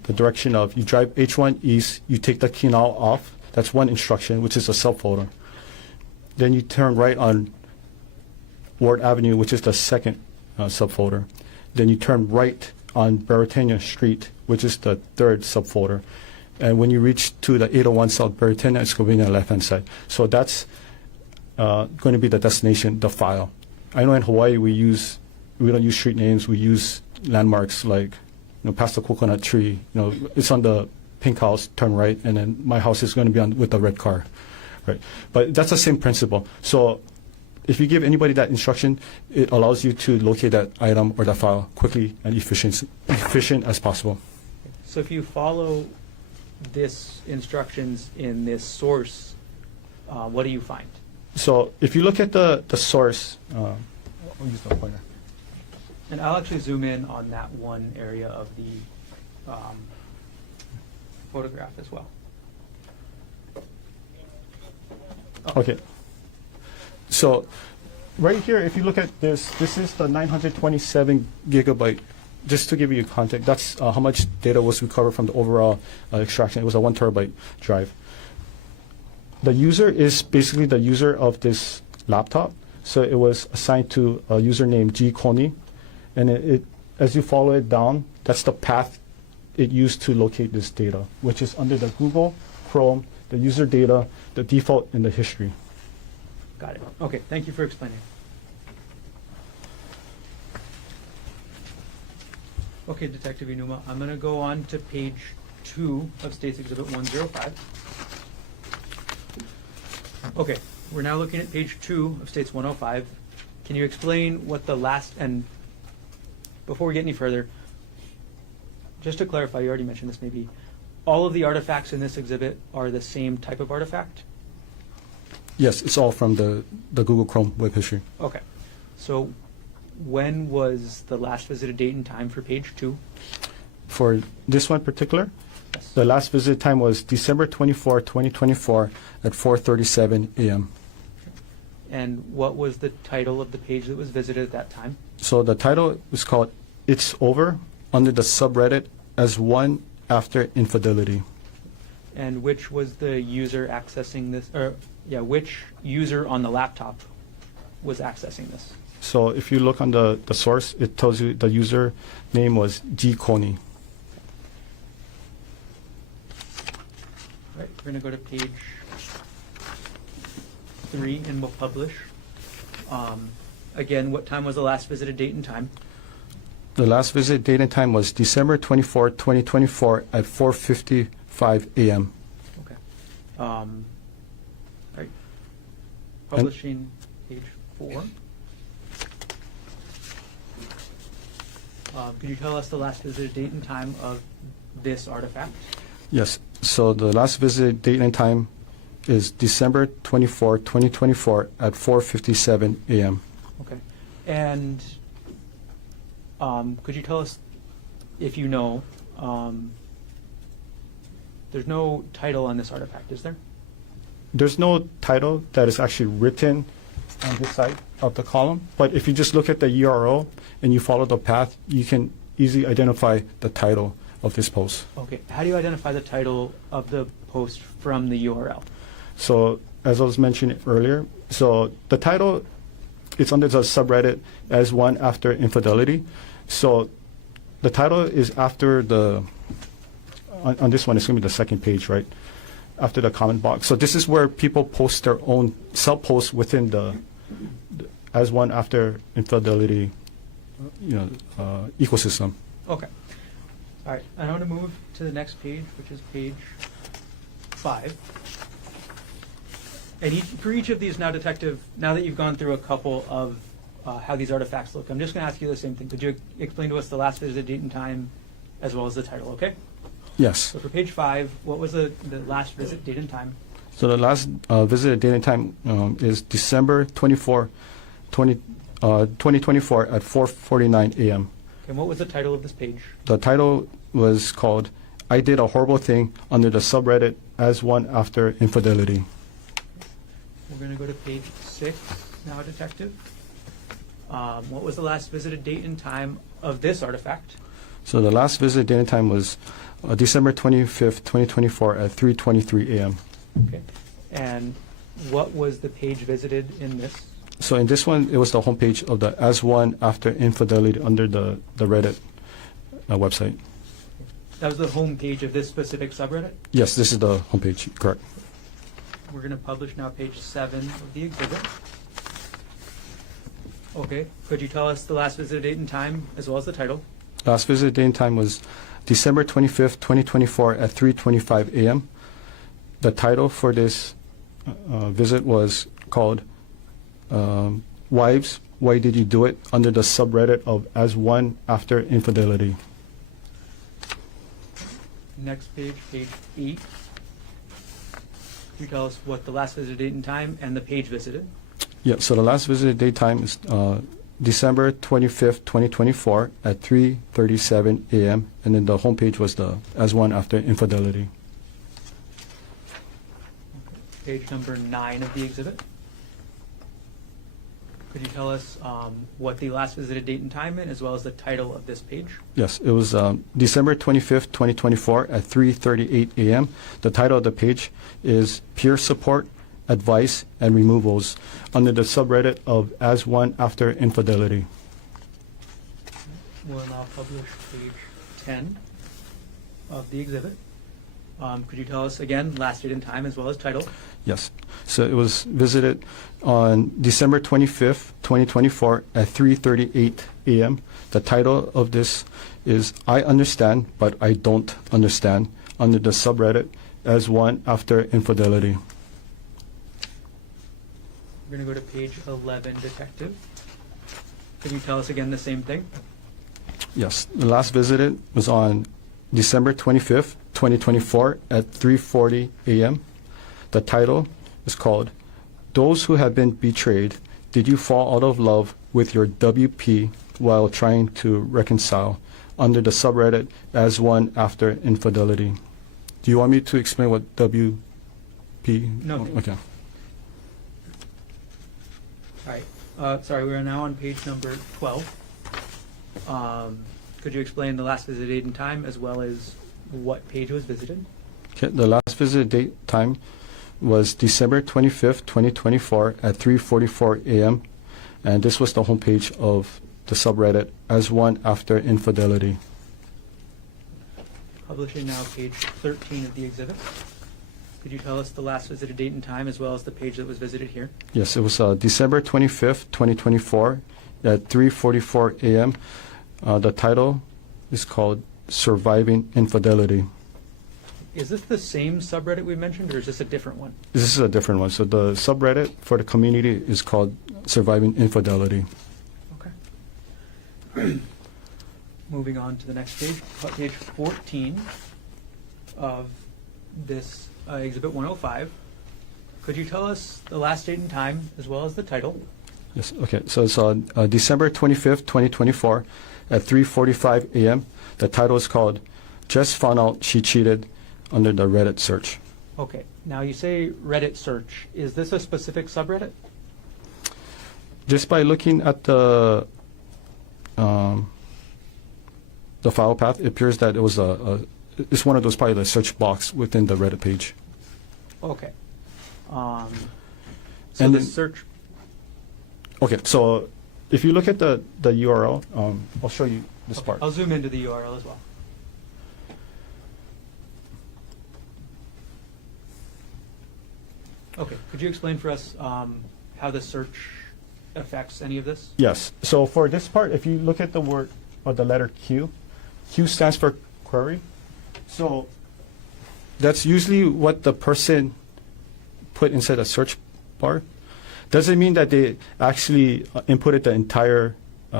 direction of you drive H1 east, you take the Kinao off. That's one instruction, which is a subfolder. Then you turn right on Ward Avenue, which is the second subfolder. Then you turn right on Baratena Street, which is the third subfolder. And when you reach to the 801 South Baratena, it's going to be on the left-hand side. So that's going to be the destination, the file. I know in Hawaii we don't use street names, we use landmarks like past the coconut tree, it's on the pink house, turn right, and then my house is going to be on with the red car, right? But that's the same principle. So if you give anybody that instruction, it allows you to locate that item or that file quickly and efficient as possible. So if you follow this instructions in this source, what do you find? So if you look at the source, I'll use the pointer. And I'll actually zoom in on that one area of the photograph as well. Okay. So right here, if you look at this is the 927 gigabyte. Just to give you context, that's how much data was recovered from the overall extraction. It was a 1 terabyte drive. The user is basically the user of this laptop. So it was assigned to a user named G. Konig. And it, as you follow it down, that's the path it used to locate this data, which is under the Google Chrome, the user data, the default, and the history. Got it. Okay, thank you for explaining. Okay, Detective Inuma, I'm going to go on to page 2 of State's Exhibit 105. Okay, we're now looking at page 2 of State's 105. Can you explain what the last, and before we get any further, just to clarify, you already mentioned this maybe, all of the artifacts in this exhibit are the same type of artifact? Yes, it's all from the Google Chrome web history. Okay, so when was the last visited date and time for page 2? For this one particular, Yes. the last visit time was December 24, 2024 at 4:37 a.m. And what was the title of the page that was visited at that time? So the title was called It's Over under the subreddit as one after infidelity. And which was the user accessing this, or which user on the laptop was accessing this? So if you look on the source, it tells you the user name was Konig. Right, we're going to go to page 3 and we'll publish. Again, what time was the last visited date and time? The last visit date and time was December 24, 2024 at 4:55 a.m. Okay. Right. Publishing page 4. Could you tell us the last visited date and time of this artifact? Yes. So the last visit date and time is December 24, 2024 at 4:57 a.m. Okay. And could you tell us, if you know, there's no title on this artifact, is there? There's no title that is actually written on this side of the column, but if you just look at the URL and you follow the path, you can easily identify the title of this post. Okay. How do you identify the title of the post from the URL? So as I was mentioning earlier, so the title, it's under the subreddit as one after infidelity. So the title is after the, on this one, it's going to be the second page, right? After the comment box. So this is where people post their own sub-posts within the as one after infidelity, ecosystem. Okay. All right. I want to move to the next page, which is page 5. And for each of these now, Detective, now that you've gone through a couple of how these artifacts look, I'm just going to ask you the same thing. Could you explain to us the last visit date and time as well as the title, okay? Yes. So for page 5, what was the last visit date and time? So the last visit date and time is December 24, 2024 at 4:49 a.m. And what was the title of this page? The title was called I Did a Horrible Thing under the subreddit as one after infidelity. We're going to go to page 6 now, Detective. What was the last visited date and time of this artifact? So the last visit date and time was December 25th, 2024 at 3:23 a.m. Okay. And what was the page visited in this? So in this one, it was the homepage of the as one after infidelity under the Reddit website. That was the home page of this specific subreddit? Yes, this is the homepage, correct. We're going to publish now page 7 of the exhibit. Okay. Could you tell us the last visit date and time as well as the title? Last visit date and time was December 25th, 2024 at 3:25 a.m. The title for this visit was called Wives, Why Did You Do It? Under the subreddit of As One After Infidelity. Next page, page 8. Could you tell us what the last visit date and time and the page visited? Yeah, so the last visit date time is December 25th, 2024 at 3:37 a.m. And then the homepage was the As One After Infidelity. Page number 9 of the exhibit. Could you tell us what the last visited date and time is, as well as the title of this page? Yes, it was December 25th, 2024 at 3:38 a.m. The title of the page is Peer Support, Advice, and Removals under the subreddit of As One After Infidelity. We'll now publish page 10 of the exhibit. Could you tell us again last date and time as well as title? Yes. So it was visited on December 25th, 2024 at 3:38 a.m. The title of this is I Understand, But I Don't Understand under the subreddit As One After Infidelity. We're going to go to page 11, Detective. Could you tell us again the same thing? Yes. The last visited was on December 25th, 2024 at 3:40 a.m. The title is called Those Who Have Been Betrayed. Did You Fall Out of Love with Your WP While Trying to Reconcile under the subreddit as one after infidelity. Do you want me to explain what WP? No. Okay. All right. Sorry, we are now on page number 12. Could you explain the last visit date and time as well as what page was visited? Okay. The last visit date time was December 25th, 2024 at 3:44 a.m. And this was the homepage of the subreddit as one after infidelity. Publishing now page 13 of the exhibit. Could you tell us the last visited date and time as well as the page that was visited here? Yes, it was December 25th, 2024 at 3:44 a.m. The title is called Surviving Infidelity. Is this the same subreddit we mentioned, or is this a different one? This is a different one. So the subreddit for the community is called Surviving Infidelity. Okay. Moving on to the next page, page 14 of this Exhibit 105. Could you tell us the last date and time as well as the title? Yes. Okay. So it's December 25th, 2024 at 3:45 a.m. The title is called Just Found Out She Cheated under the Reddit search. Okay. Now you say Reddit search. Is this a specific subreddit? Just by looking at the file path, it appears that it was it's one of those, probably the search box within the Reddit page. Okay. So And the then- search. Okay, so if you look at the URL, I'll show you this Okay, part. I'll zoom into the URL as well. Okay. Could you explain for us how the search affects any of this? Yes. So for this part, if you look at the word or the letter Q, Q stands for query. So that's usually what the person put inside a search bar. Doesn't mean that they actually inputted the entire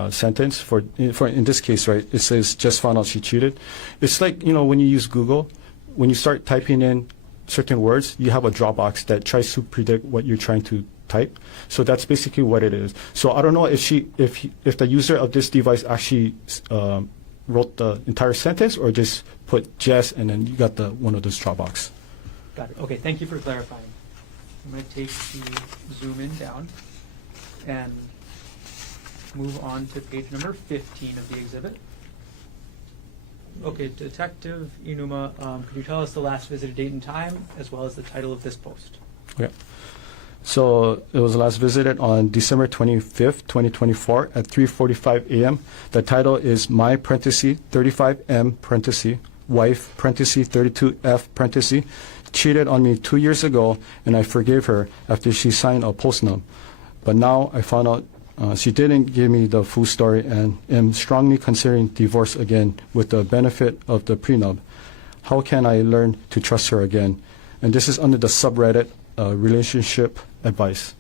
sentence. For in this case, right, it says just found out she cheated. It's like, when you use Google, when you start typing in certain words, you have a drop box that tries to predict what you're trying to type. So that's basically what it is. So I don't know if the user of this device actually wrote the entire sentence or just put just and then you got one of those drop box. Got it. Okay. Thank you for clarifying. I'm going to take the zoom in down and move on to page number 15 of the exhibit. Okay, Detective Inuma, could you tell us the last visited date and time as well as the title of this post? Okay. So it was last visited on December 25th, 2024 at 3:45 a.m. The title is My parenthesis 35M parenthesis wife parenthesis 32F parenthesis cheated on me 2 years ago and I forgave her after she signed a postnum. But now I found out she didn't give me the full story and am strongly considering divorce again with the benefit of the prenup. How can I learn to trust her again? And this is under the subreddit relationship advice.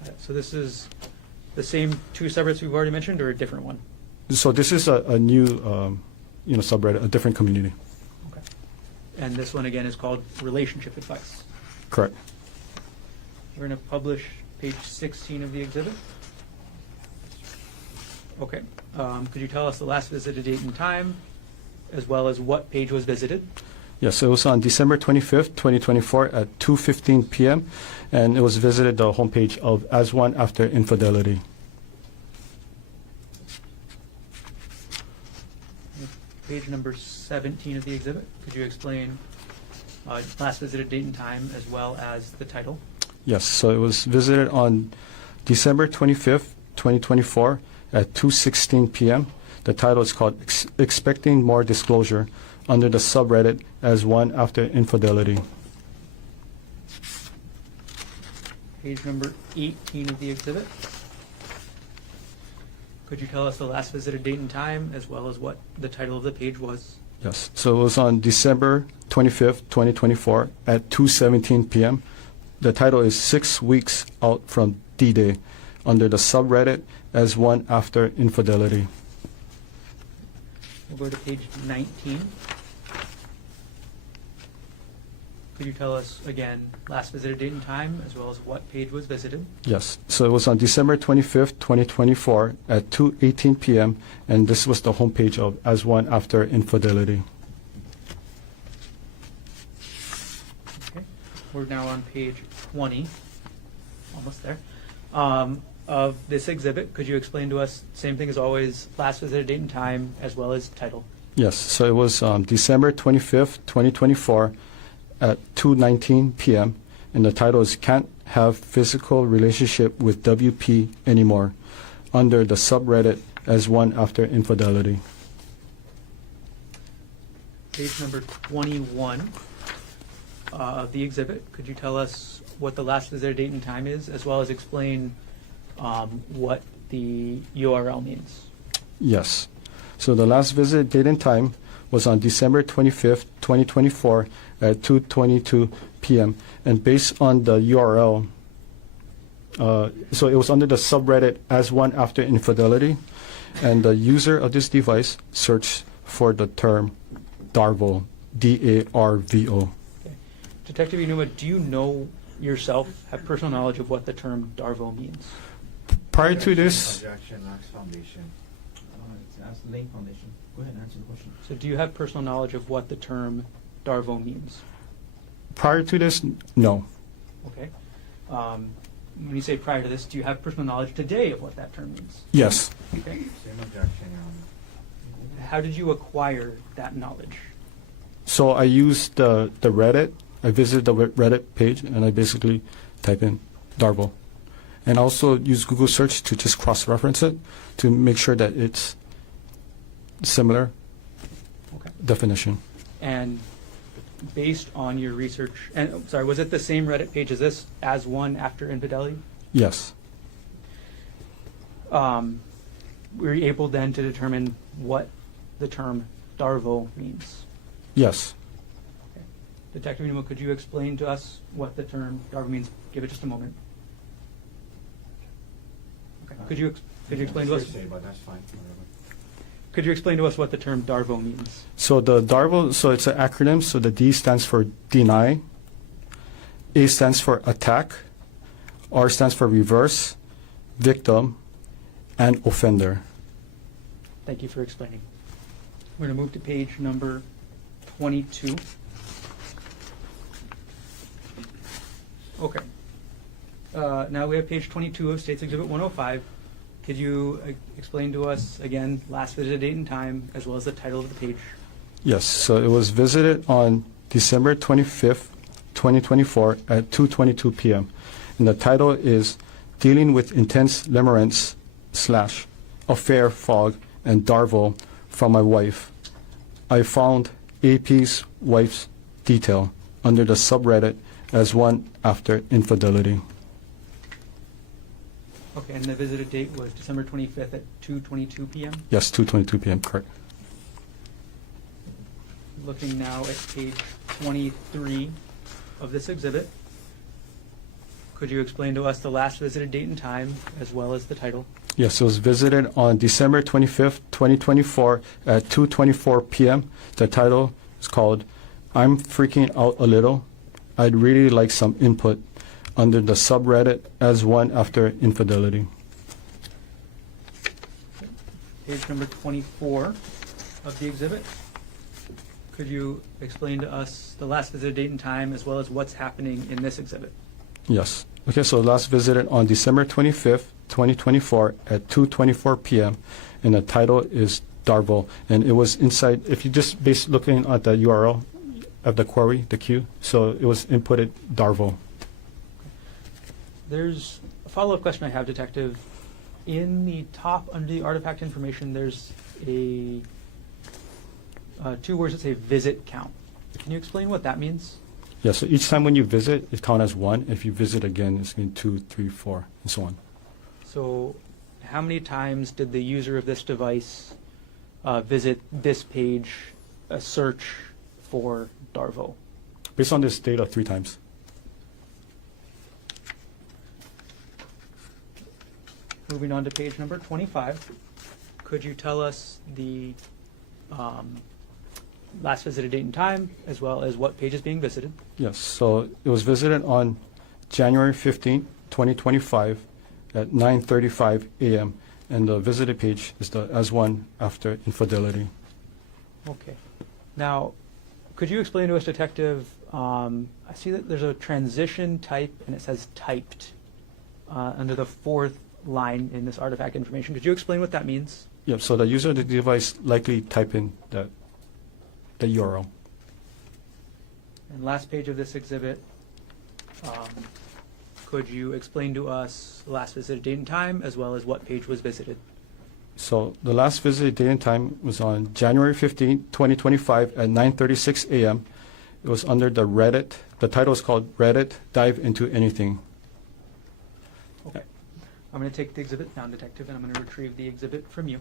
Got it. So this is the same two subreddits we've already mentioned or a different one? So this is a new subreddit, a different community. Okay. And this one again is called Relationship Advice. Correct. We're going to publish page 16 of the exhibit. Okay. Could you tell us the last visited date and time as well as what page was visited? Yes, it was on December 25th, 2024 at 2:15 p.m. and it was visited the homepage of As One After Infidelity. Page number 17 of the exhibit. Could you explain last visited date and time as well as the title? Yes, so it was visited on December 25th, 2024 at 2:16 p.m. The title is called Expecting More Disclosure under the subreddit As One After Infidelity. Page number 18 of the exhibit. Could you tell us the last visited date and time as well as what the title of the page was? Yes, so it was on December 25th, 2024 at 2:17 p.m. The title is 6 Weeks Out from D-Day under the subreddit As One After Infidelity. We'll go to page 19. could you tell us again last visited date and time, as well as what page was visited? Yes. So it was on December 25th, 2024 at 2:18 p.m. and this was the homepage of As One After Infidelity. Okay, we're now on page 20, almost there, of this exhibit. Could you explain to us, same thing as always, last visited date and time, as well as title? Yes. So it was December 25th, 2024 at 2:19 p.m. and the title is Can't Have Physical Relationship with WP Anymore under the subreddit As One After Infidelity. Page number 21 of the exhibit. Could you tell us what the last visited date and time is, as well as explain what the URL means? Yes. So the last visit date and time was on December 25th, 2024 at 2:22 p.m. And based on the URL, so it was under the subreddit As One After Infidelity, and the user of this device searched for the term DARVO, D-A-R-V-O. Okay. Detective Inuma, do you know yourself, have personal knowledge of what the term DARVO means? Prior to this, Objection, lacks foundation. It's Ask Lane Foundation. Go ahead and answer the question. So do you have personal knowledge of what the term DARVO means? no. Okay. When you say prior to this, do you have personal knowledge today of what that term means? Yes. Okay. Same objection, Your Honor. How did you acquire that knowledge? So I used the Reddit. I visited the Reddit page and I basically type in DARVO. And also use Google search to just cross-reference it to make sure that it's similar Okay. definition. And based on your research, and sorry, was it the same Reddit page as this, As One After Infidelity? Yes. Were you able then to determine what the term DARVO means? Yes. Okay. Detective Inuma, could you explain to us what the term DARVO means? Give it just a moment. Okay. Could you explain to us? Hearsay, but that's fine. Whatever. Could you explain to us what the term DARVO means? So the DARVO, so it's an acronym. So the D stands for deny, A stands for attack, R stands for reverse, victim, and offender. Thank you for explaining. We're going to move to page number 22. Okay. Now we have page 22 of State's Exhibit 105. Could you explain to us, again, last visited date and time, as well as the title of the page? Yes, so it was visited on December 25th, 2024 at 2:22 p.m. And the title is Dealing with Intense Limerence / Affair Fog and DARVO from My Wife. I found AP's wife's detail under the subreddit As One After Infidelity. Okay, and the visited date was December 25th at 2:22 p.m.? Yes, 2:22 p.m., correct. Looking now at page 23 of this exhibit. Could you explain to us the last visited date and time, as well as the title? Yes, it was visited on December 25th, 2024 at 2:24 p.m. The title is called I'm Freaking Out a Little. I'd really like some input under the subreddit As One After Infidelity. Page number 24 of the exhibit. Could you explain to us the last visited date and time, as well as what's happening in this exhibit? Yes. Okay, so last visited on December 25th, 2024 at 2:24 p.m. and the title is DARVO. And it was inside, if you just looking at the URL of the query, the queue, so it was inputted DARVO. There's a follow-up question I have, Detective. In the top, under the artifact information, there's a two words that say visit count. Can you explain what that means? Yeah, so each time when you visit, it counts as 1. If you visit again, it's going to be 2, 3, 4, and so on. So how many times did the user of this device visit this page, search for DARVO? Based on this data, 3 times. Moving on to page number 25, could you tell us the last visited date and time, as well as what page is being visited. Yes, so it was visited on January 15, 2025 at 9:35 a.m. And the visited page is the as one after infidelity. Okay. Now, could you explain to us, Detective, I see that there's a transition type and it says typed under the fourth line in this artifact information. Could you explain what that means? Yep, so the user of the device likely type in the URL. And last page of this exhibit, could you explain to us the last visited date and time, as well as what page was visited? So the last visited date and time was on January 15, 2025 at 9:36 a.m. It was under the Reddit. The title is called Reddit Dive Into Anything. Okay. I'm going to take the exhibit down, Detective, and I'm going to retrieve the exhibit from you.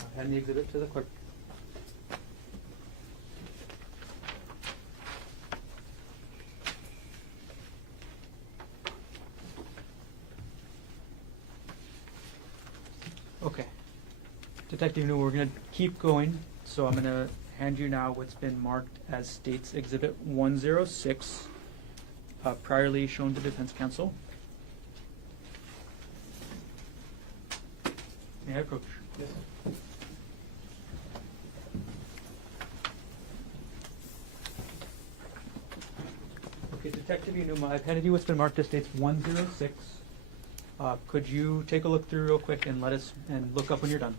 I'll hand the exhibit to the clerk. Okay. Detective New, we're going to keep going, so I'm going to hand you now what's been marked as State's Exhibit 106, priorly shown to Defense Counsel. May I approach? Yes. Okay, Detective Unuma, I've handed you what's been marked as State's 106. Could you take a look through real quick and look up when you're done?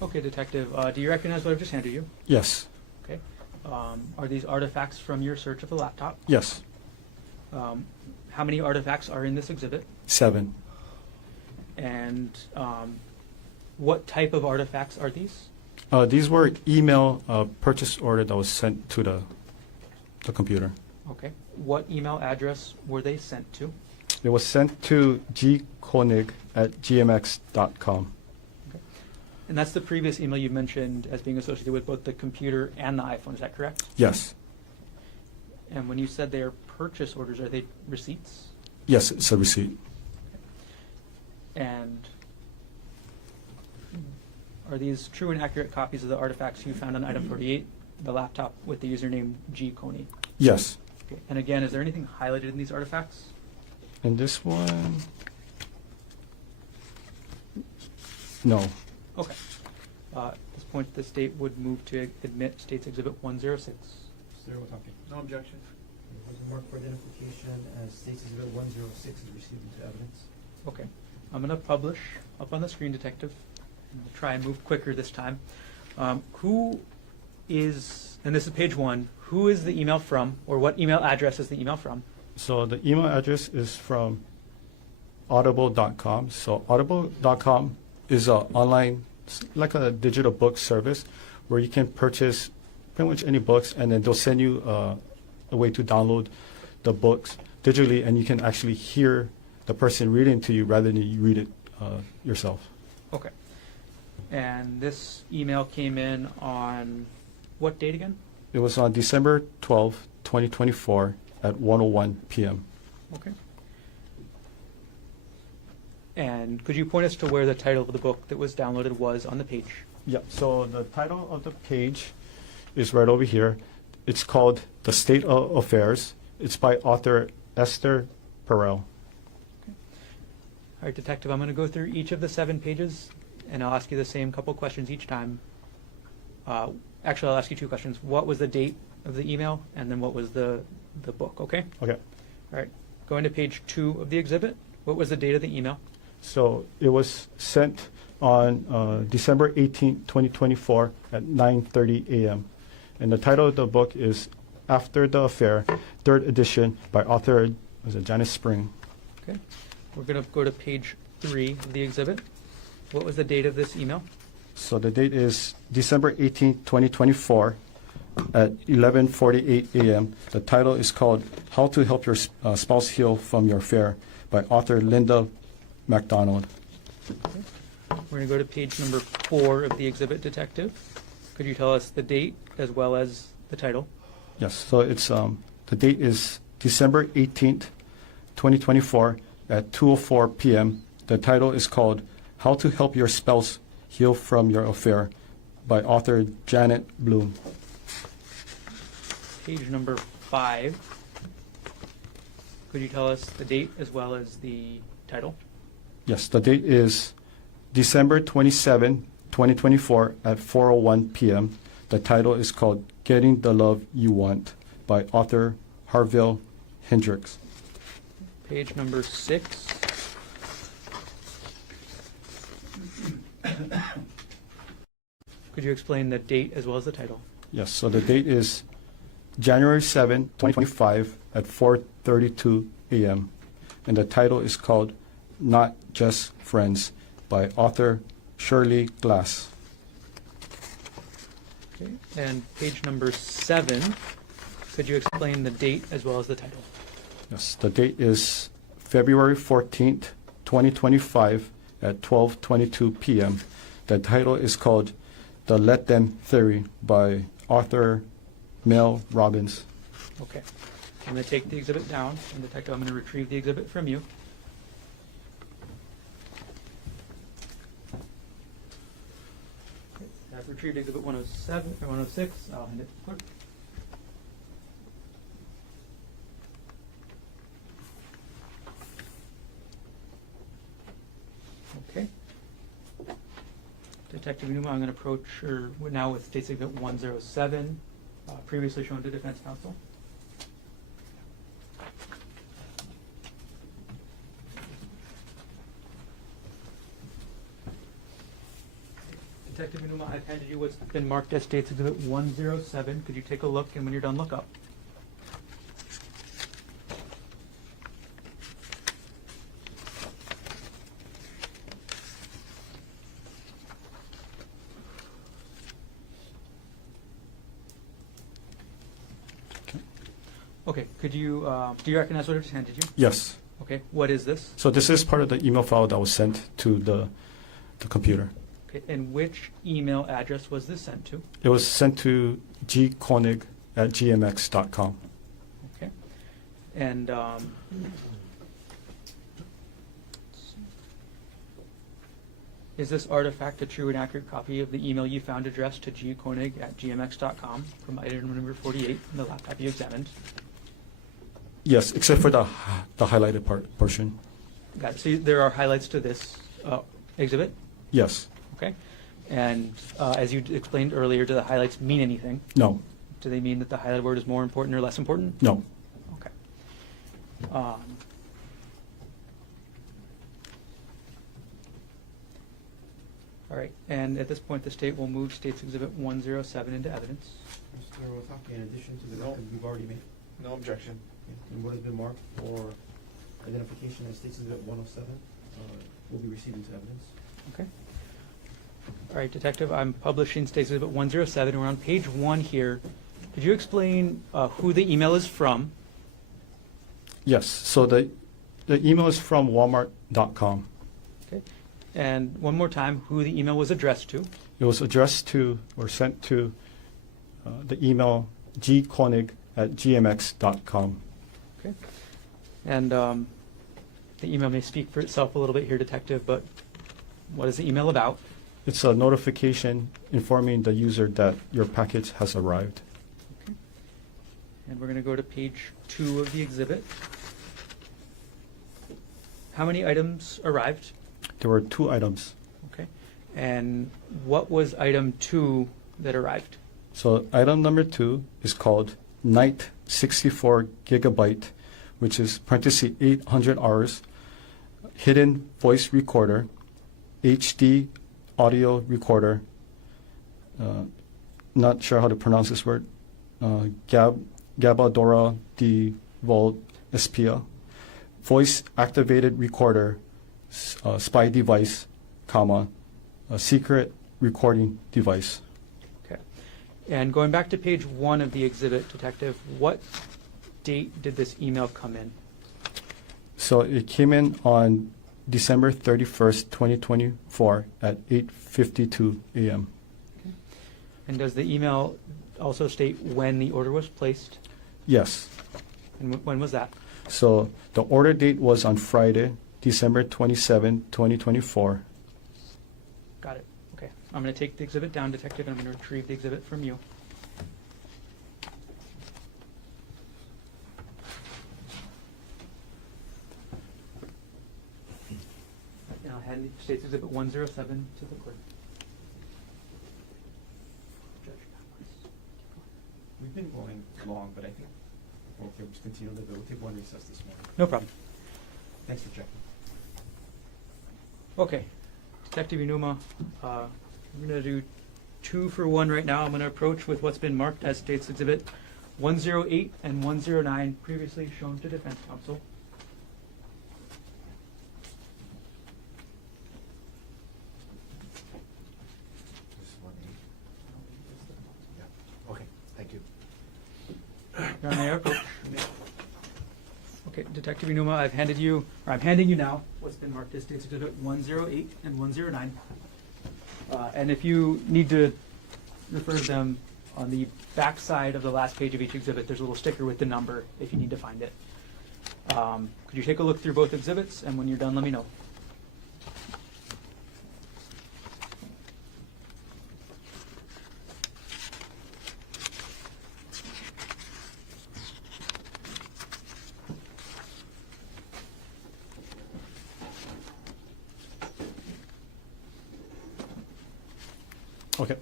Okay, Detective, do you recognize what I've just handed you? Yes. Okay. Are these artifacts from your search of the laptop? Yes. How many artifacts are in this exhibit? 7. And what type of artifacts are these? These were email purchase order that was sent to the computer. Okay. What email address were they sent to? It was sent to gkonig@gmx.com. And that's the previous email you mentioned as being associated with both the computer and the iPhone, is that correct? Yes. And when you said they are purchase orders, are they receipts? Yes, it's a receipt. And are these true and accurate copies of the artifacts you found on item 48, the laptop with the username Konig? Yes. Okay. And again, is there anything highlighted in these artifacts? And this one, no. Okay. At this point, the state would move to admit State's Exhibit 106. No objection. It was marked for identification as State's Exhibit 106 is received into evidence. Okay. I'm going to publish up on the screen, Detective. I'm going to try and move quicker this time. Who is, and this is page 1, who is the email from, or what email address is the email from? So the email address is from audible.com. So audible.com is an online, like a digital book service where you can purchase pretty much any books, and then they'll send you a way to download the books digitally, and you can actually hear the person reading to you rather than you read it yourself. Okay. And this email came in on what date again? It was on December 12, 2024 at 1:01 p.m. Okay. And could you point us to where the title of the book that was downloaded was on the page? Yeah, so the title of the page is right over here. It's called The State of Affairs. It's by author Esther Perel. All right, Detective, I'm going to go through each of the 7 pages, and I'll ask you the same couple questions each time. Actually, I'll ask you 2 questions. What was the date of the email, and then what was the book, okay? Okay. All right, going to page 2 of the exhibit. What was the date of the email? So it was sent on December 18, 2024 at 9:30 a.m. And the title of the book is After the Affair, 3rd edition by author Janice Spring. Okay. We're going to go to page 3 of the exhibit. What was the date of this email? So the date is December 18, 2024 at 11:48 a.m. The title is called How to Help Your Spouse Heal from Your Affair by author Linda MacDonald. We're going to go to page number 4 of the exhibit, Detective. Could you tell us the date as well as the title? Yes, so it's the date is December 18th, 2024 at 2:04 p.m. The title is called How to Help Your Spouse Heal from Your Affair by author Janet Bloom. Page number 5. Could you tell us the date as well as the title? Yes, the date is December 27, 2024 at 4:01 p.m. The title is called Getting the Love You Want by author Harville Hendricks. Page number 6. Could you explain the date as well as the title? Yes, so the date is January 7, 2025 at 4:32 a.m. And the title is called Not Just Friends by author Shirley Glass. Okay. And page number 7. Could you explain the date as well as the title? Yes, the date is February 14th, 2025 at 12:22 p.m. The title is called The Let Them Theory by author Mel Robbins. Okay. I'm going to take the exhibit down, and Detective, I'm going to retrieve the exhibit from you. Okay. I've retrieved exhibit 107 or 106. I'll hand it to the clerk. Okay. Detective Newman, I'm going to approach her now with State's Exhibit 107, previously shown to Defense Counsel. Detective Newman, I've handed you what's been marked as State's Exhibit 107. Could you take a look, and when you're done, look up? Okay, could you, do you recognize what I just handed you? Yes. Okay, what is this? So this is part of the email file that was sent to the computer. Okay, and which email address was this sent to? It was sent to gkonig@gmx.com. Okay, and is this artifact a true and accurate copy of the email you found addressed to gkonig@gmx.com from item number 48 in the laptop you examined? Yes, except for the highlighted portion. Got it. So there are highlights to this exhibit? Yes. Okay. And as you explained earlier, do the highlights mean anything? No. Do they mean that the highlighted word is more important or less important? No. Okay. All right. And at this point, the state will move State's Exhibit 107 into evidence. Mr. Otake, in addition to the No. record we've already made, No objection. and what has been marked for identification as State's Exhibit 107 will be received into evidence. Okay. All right, Detective, I'm publishing State's Exhibit 107. We're on page 1 here. Could you explain who the email is from? Yes. So the email is from Walmart.com. Okay. And one more time, who the email was addressed to? It was addressed to or sent to the email gkonig@gmx.com. Okay. And the email may speak for itself a little bit here, Detective, but what is the email about? It's a notification informing the user that your package has arrived. Okay. And we're going to go to page 2 of the exhibit. How many items arrived? There were 2 items. Okay. And what was item 2 that arrived? So item number 2 is called Night 64 gigabyte, which is parenthesis 800 hours, hidden voice recorder, HD audio recorder, not sure how to pronounce this word, Gabadora de Vol Espia, voice activated recorder, spy device, comma, a secret recording device. Okay. And going back to page 1 of the exhibit, Detective, what date did this email come in? So it came in on December 31st, 2024 at 8:52 a.m. And does the email also state when the order was placed? Yes. And when was that? So the order date was on Friday, December 27, 2024. Got it. Okay. I'm going to take the exhibit down, Detective, and I'm going to retrieve the exhibit from you. And I'll hand State's Exhibit 107 to the clerk. We've been going long, but I think we're okay, we'll just continue a little bit. We'll take one recess this morning. No problem. Thanks for checking. Okay. Detective Inuma, I'm going to do 2 for 1 right now. I'm going to approach with what's been marked as State's Exhibit 108 and 109, previously shown to Defense Counsel. This is 1-8. Yeah. Okay, thank you. Your Honor, may I approach? Okay, Detective Inuma, I'm handing you now what's been marked as State's Exhibit 108 and 109. And if you need to refer to them on the back side of the last page of each exhibit, there's a little sticker with the number if you need to find it. Could you take a look through both exhibits, and when you're done, let me know. Okay.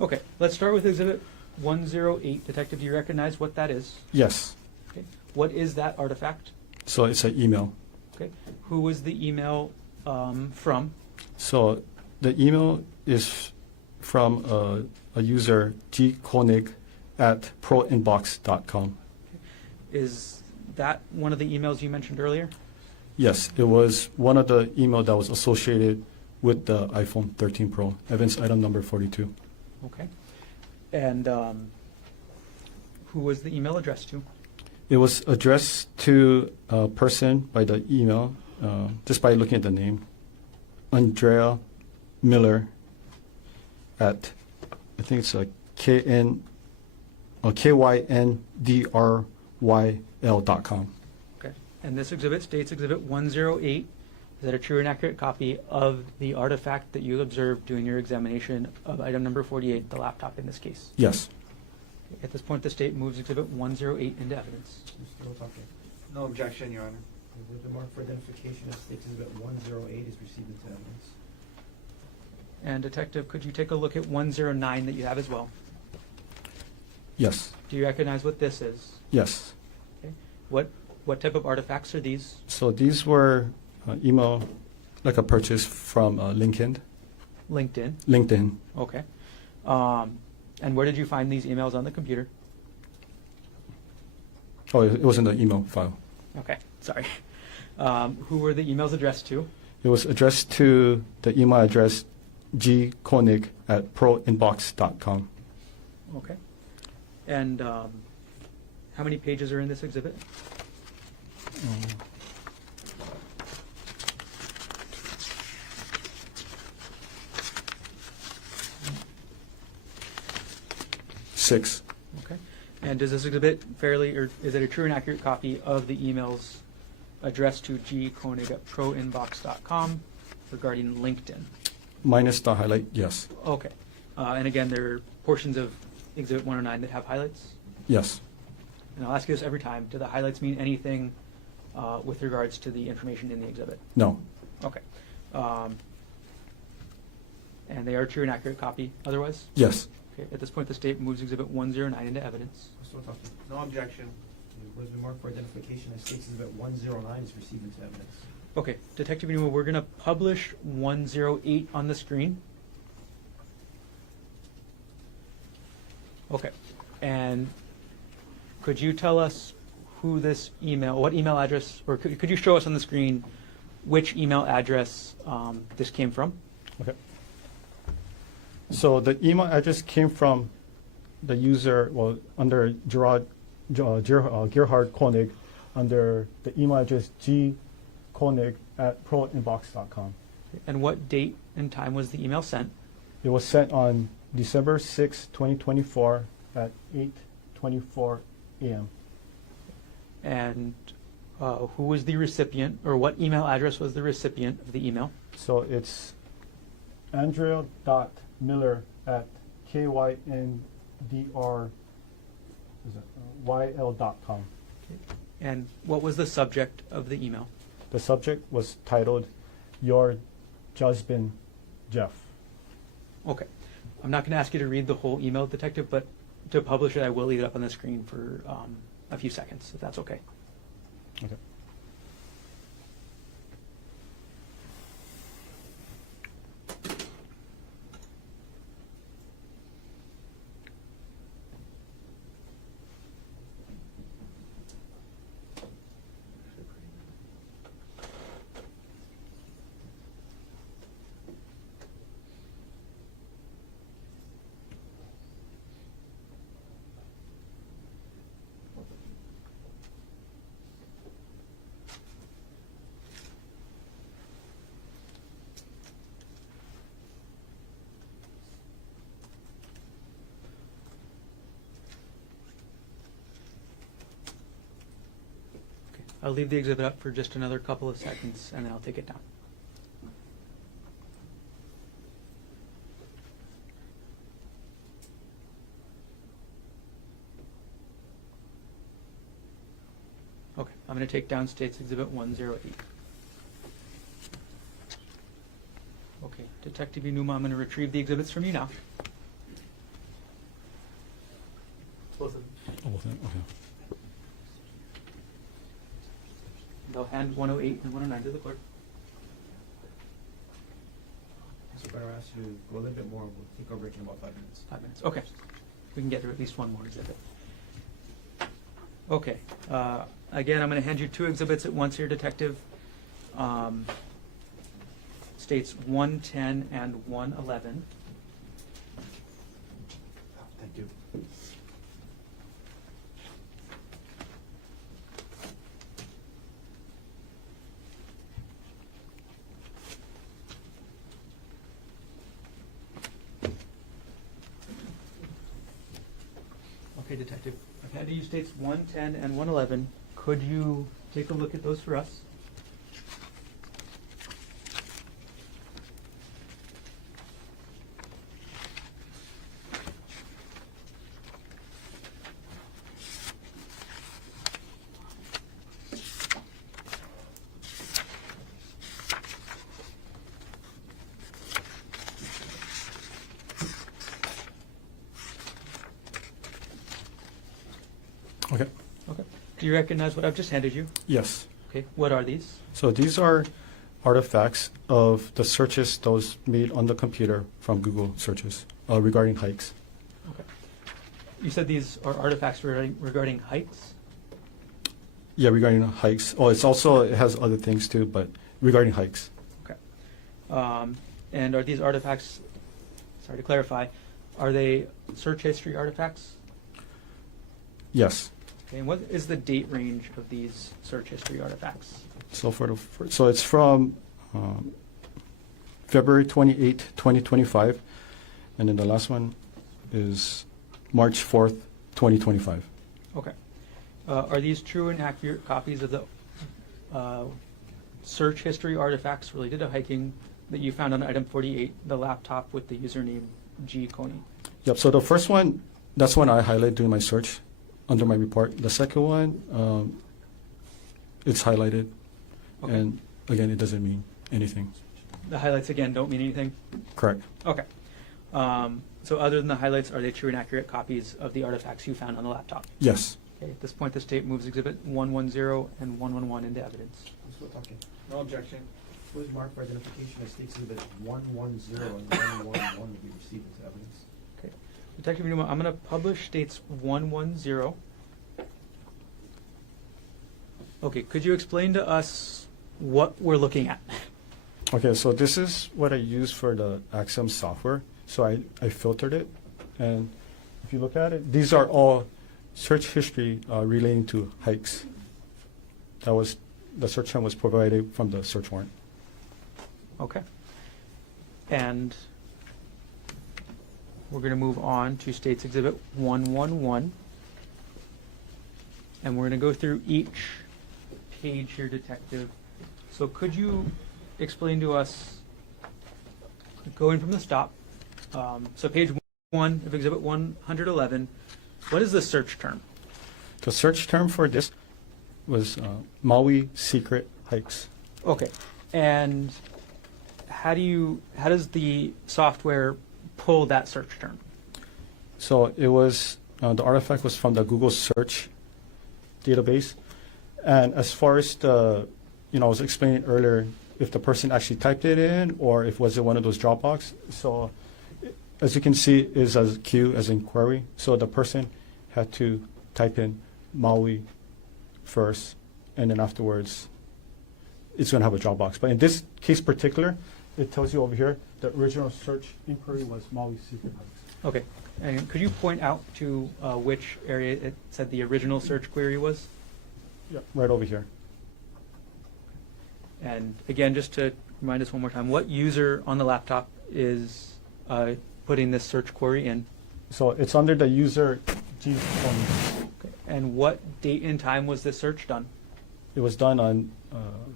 Okay, let's start with Exhibit 108. Detective, do you recognize what that is? Yes. Okay. What is that artifact? So it's an email. Okay. Who was the email from? So the email is from a user, G. Konig at proinbox.com. Is that one of the emails you mentioned earlier? Yes, it was one of the email that was associated with the iPhone 13 Pro, evidence item number 42. Okay. And who was the email addressed to? It was addressed to a person by the email, just by looking at the name, Andrea Miller at, I think it's like KYNDRYL.com. Okay. And this exhibit states Exhibit 108. Is that a true and accurate copy of the artifact that you observed during your examination of item number 48, the laptop in this case? Yes. At this point, the state moves Exhibit 108 into evidence. Mr. Otake. No objection, Your Honor. With the mark for identification as State's Exhibit 108 is received into evidence. And Detective, could you take a look at 109 that you have as well? Yes. Do you recognize what this is? Yes. Okay. What type of artifacts are these? So these were email, like a purchase from LinkedIn. LinkedIn. Okay. And where did you find these emails on the computer? Oh, it was in the email file. Okay, sorry. Who were the emails addressed to? It was addressed to the email address G. Konig at proinbox.com. Okay. And how many pages are in this exhibit? Um, 6. Okay. And does this exhibit or is it a true and accurate copy of the emails addressed to G. Konig at proinbox.com regarding LinkedIn? Minus the highlight, yes. Okay. And again, there are portions of Exhibit 109 that have highlights? Yes. And I'll ask you this every time. Do the highlights mean anything with regards to the information in the exhibit? No. Okay. And they are a true and accurate copy otherwise? Yes. Okay. At this point, the state moves Exhibit 109 into evidence. Mr. Otake. No objection. What has been marked for identification as State's Exhibit 109 is received into evidence. Okay. Detective Inuma, we're going to publish 108 on the screen. Okay. And could you tell us who this what email address, or could you show us on the screen which email address this came from? Okay. So the email address came from the user, well, under Gerhardt Konig, under the email address gkonig@proinbox.com. And what date and time was the email sent? It was sent on December 6, 2024 at 8:24 a.m. And who was the recipient, or what email address was the recipient of the email? So it's andrea.miller@kyndryl.com. And what was the subject of the email? The subject was titled, "Your Judgment, Jeff." Okay. I'm not going to ask you to read the whole email, Detective, but to publish it, I will leave it up on the screen for a few seconds, if that's okay. Okay. I'll leave the exhibit up for just another couple of seconds, and then I'll take it down. Okay, I'm going to take down State's Exhibit 108. Okay, Detective Inuma, I'm going to retrieve the exhibits from you now. Both of them. Oh, okay. They'll hand 108 and 109 to the clerk. Mr. Better ask you to go a little bit more. We'll take our break in about 5 minutes. 5 minutes. Okay. We can get through at least one more exhibit. Okay. Again, I'm going to hand you two exhibits at once here, Detective. States 110 and 111. Thank you. Okay, Detective. I've handed you States 110 and 111. Could you take a look at those for us? Okay. Okay. Do you recognize what I've just handed you? Yes. Okay. What are these? So these are artifacts of the searches that was made on the computer from Google searches regarding hikes. Okay. You said these are artifacts regarding hikes? Yeah, regarding hikes. Oh, it has other things too, but regarding hikes. Okay. And are these artifacts, sorry to clarify, are they search history artifacts? Yes. Okay, and what is the date range of these search history artifacts? So so it's from February 28, 2025, and then the last one is March 4th, 2025. Okay. Are these true and accurate copies of the search history artifacts related to hiking that you found on item 48, the laptop with the username G. Konig? Yep. So the first one, that's one I highlighted during my search under my report. The second one, it's highlighted, Okay. and again, it doesn't mean anything. The highlights again don't mean anything? Correct. Okay. So other than the highlights, are they true and accurate copies of the artifacts you found on the laptop? Yes. Okay. At this point, the state moves exhibit 110 and 111 into evidence. Mr. Otake, No objection. please mark for identification as states exhibit 110 and 111 will be received into evidence. Okay. Detective Numa, I'm going to publish states 110. Okay, could you explain to us what we're looking at? Okay, so this is what I use for the Axiom software. So I filtered it, and if you look at it, these are all search history relating to hikes. That was, the search term was provided from the search warrant. Okay. And we're going to move on to State's Exhibit 111. And we're going to go through each page here, Detective. So could you explain to us, going from the stop, so page 1 of Exhibit 111, what is the search term? The search term for this was Maui secret hikes. Okay. And how does the software pull that search term? So it was, the artifact was from the Google search database. And as far as the, I was explaining earlier, if the person actually typed it in or if was it one of those Dropbox. So as you can see, is as Q as in query. So the person had to type in Maui first, and then afterwards it's going to have a Dropbox. But in this case particular, it tells you over here the original search inquiry was Maui secret hikes. Okay. And could you point out to which area it said the original search query was? Yeah, right over here. And again, just to remind us one more time, what user on the laptop is putting this search query in? So it's under the user G phone. Okay. And what date and time was this search done? It was done on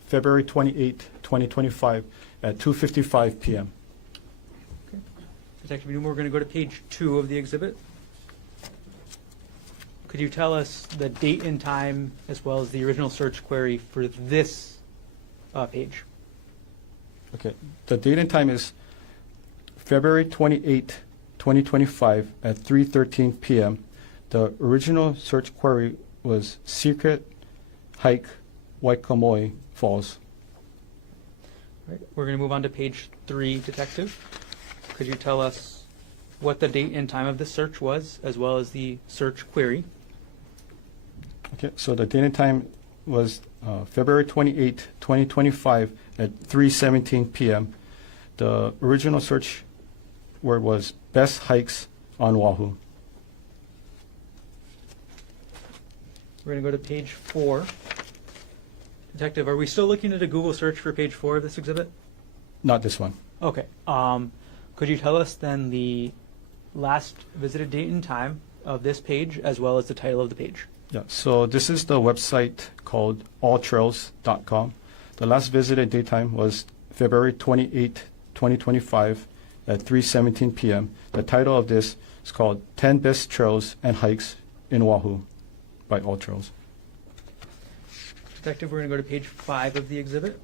February 28, 2025 at 2:55 p.m. Okay. Detective Newman, we're going to go to page 2 of the exhibit. Could you tell us the date and time as well as the original search query for this page? Okay. The date and time is February 28, 2025 at 3:13 p.m. The original search query was secret hike Waikamoi Falls. Right. We're going to move on to page 3, Detective. Could you tell us what the date and time of the search was, as well as the search query? Okay, so the date and time was February 28, 2025 at 3:17 p.m. The original search word was best hikes on Oahu. We're going to go to page 4. Detective, are we still looking at a Google search for page 4 of this exhibit? Not this one. Okay. Could you tell us then the last visited date and time of this page, as well as the title of the page? Yeah, so this is the website called alltrails.com. The last visited daytime was February 28, 2025 at 3:17 p.m. The title of this is called 10 Best Trails and Hikes in Oahu by All Trails. Detective, we're going to go to page 5 of the exhibit.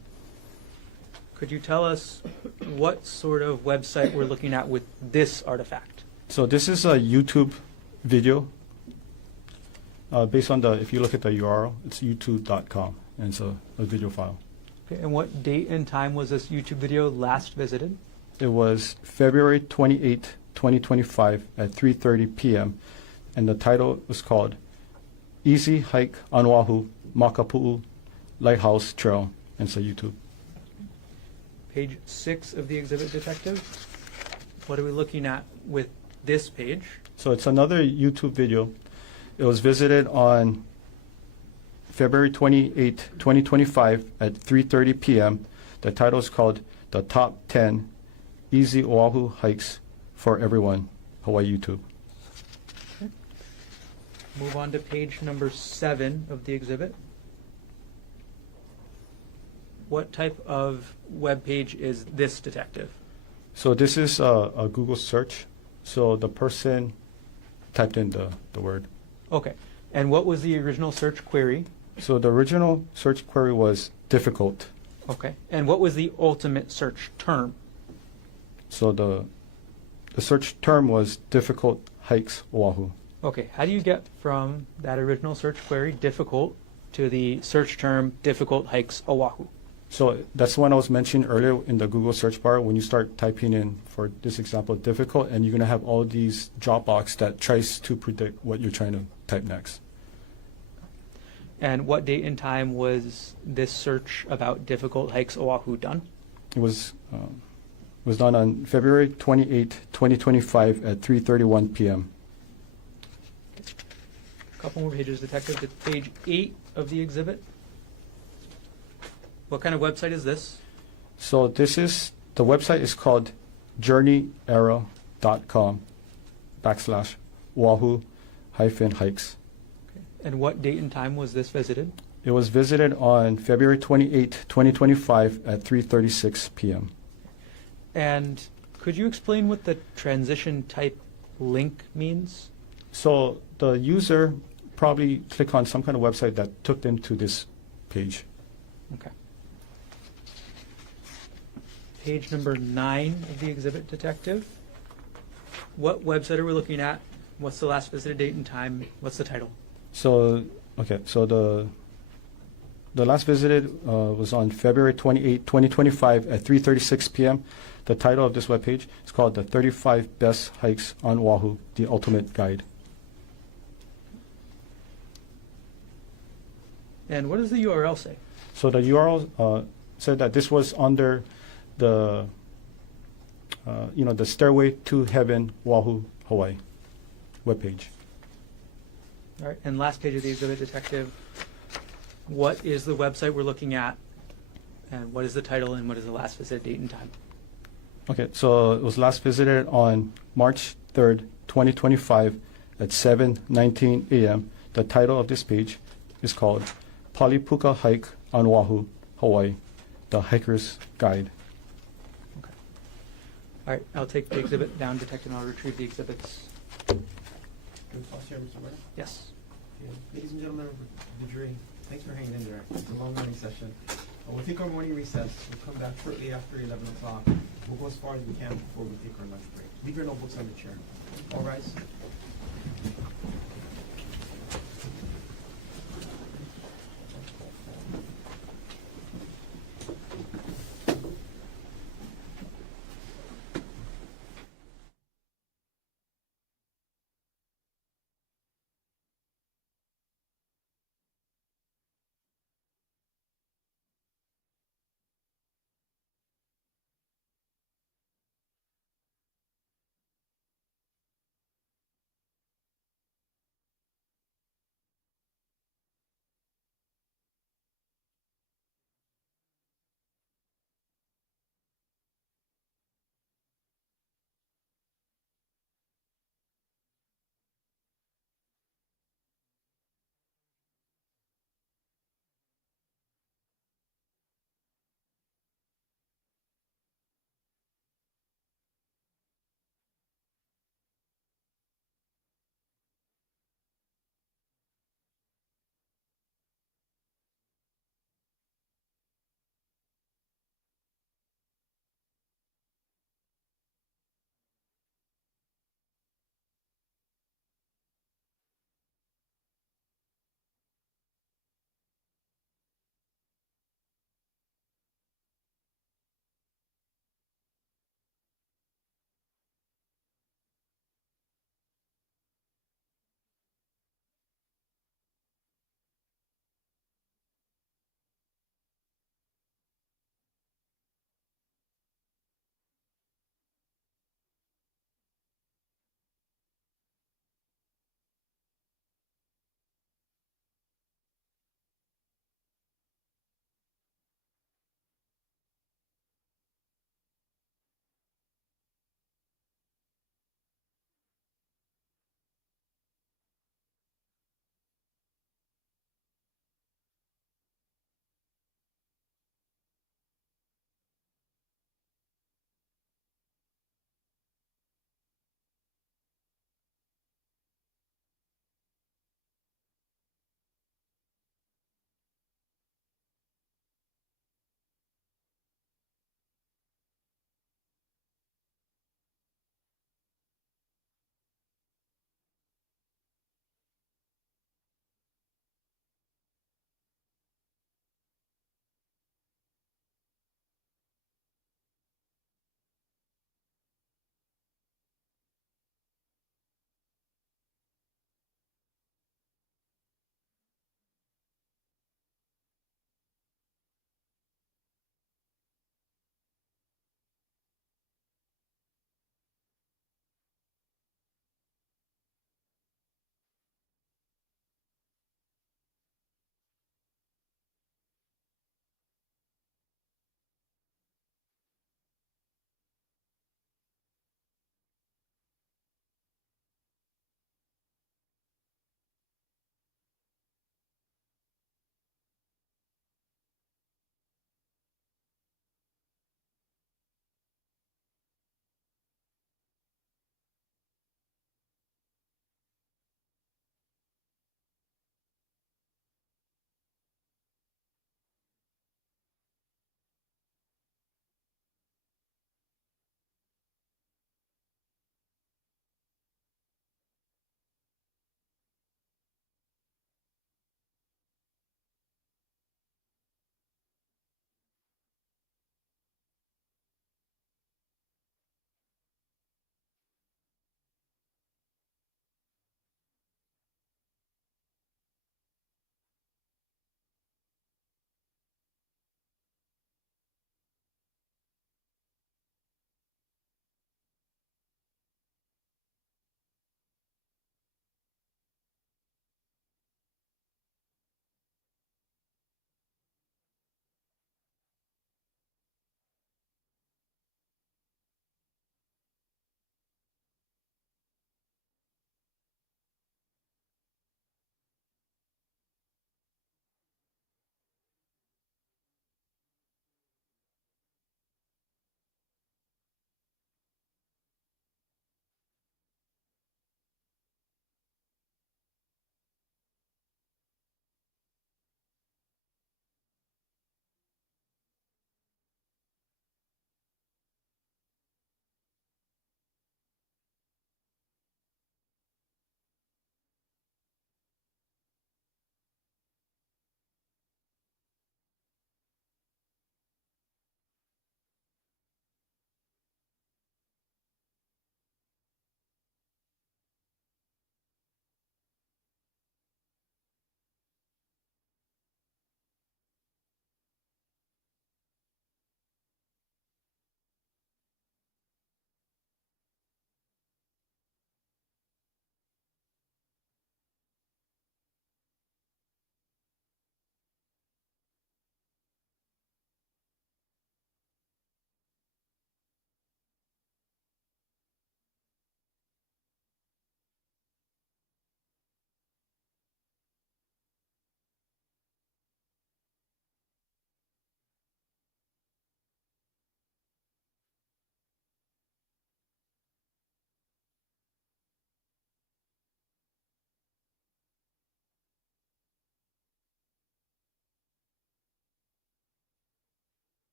Could you tell us what sort of website we're looking at with this artifact? So this is a YouTube video based on if you look at the URL, it's youtube.com, and it's a video file. Okay, and what date and time was this YouTube video last visited? It was February 28, 2025 at 3:30 p.m. and the title was called Easy Hike on Oahu, Makapu'u Lighthouse Trail, and it's a YouTube. Page 6 of the exhibit, Detective. What are we looking at with this page? So it's another YouTube video. It was visited on February 28, 2025 at 3:30 p.m. The title is called The Top 10 Easy Oahu Hikes for Everyone, Hawaii YouTube. Okay. Move on to page number 7 of the exhibit. What type of web page is this, Detective? So this is a Google search. So the person typed in the word. Okay. And what was the original search query? So the original search query was difficult. Okay. And what was the ultimate search term? So the search term was difficult hikes Oahu. Okay. How do you get from that original search query, difficult, to the search term, difficult hikes Oahu? So that's one I was mentioning earlier in the Google search bar. When you start typing in, for this example, difficult, and you're going to have all these drop box that tries to predict what you're trying to type next. And what date and time was this search about difficult hikes Oahu done? It was done on February 28, 2025 at 3:31 p.m. couple more pages, Detective, to page 8 of the exhibit. What kind of website is this? So the website is called journeyarrow.com/Wahoo-hikes. And what date and time was this visited? It was visited on February 28, 2025 at 3:36 p.m. And could you explain what the transition type link means? So the user probably clicked on some kind of website that took them to this page. Okay. Page number 9 of the exhibit, Detective. What website are we looking at? What's the last visited date and time? What's the title? So the last visited was on February 28, 2025 at 3:36 p.m. The title of this webpage is called The 35 Best Hikes on Oahu, The Ultimate Guide. And what does the URL say? So the URL said that this was under the the Stairway to Heaven Oahu, Hawaii webpage. All right, and last page of the exhibit, Detective. What is the website we're looking at? And what is the title and what is the last visit date and time? Okay, so it was last visited on March 3rd, 2025 at 7:19 a.m. The title of this page is called Palipuka Hike on Oahu, Hawaii, The Hiker's Guide. Okay. All right, I'll take the exhibit down, Detective, and I'll retrieve the exhibits. Can we pause here, Mr. Murray? Yes. Okay. Ladies and gentlemen of the jury, thanks for hanging in there. It's a long morning session. We'll take our morning recess. We'll come back shortly after 11 o'clock. We'll go as far as we can before we take our lunch break. Leave your notebooks on the chair. All rise.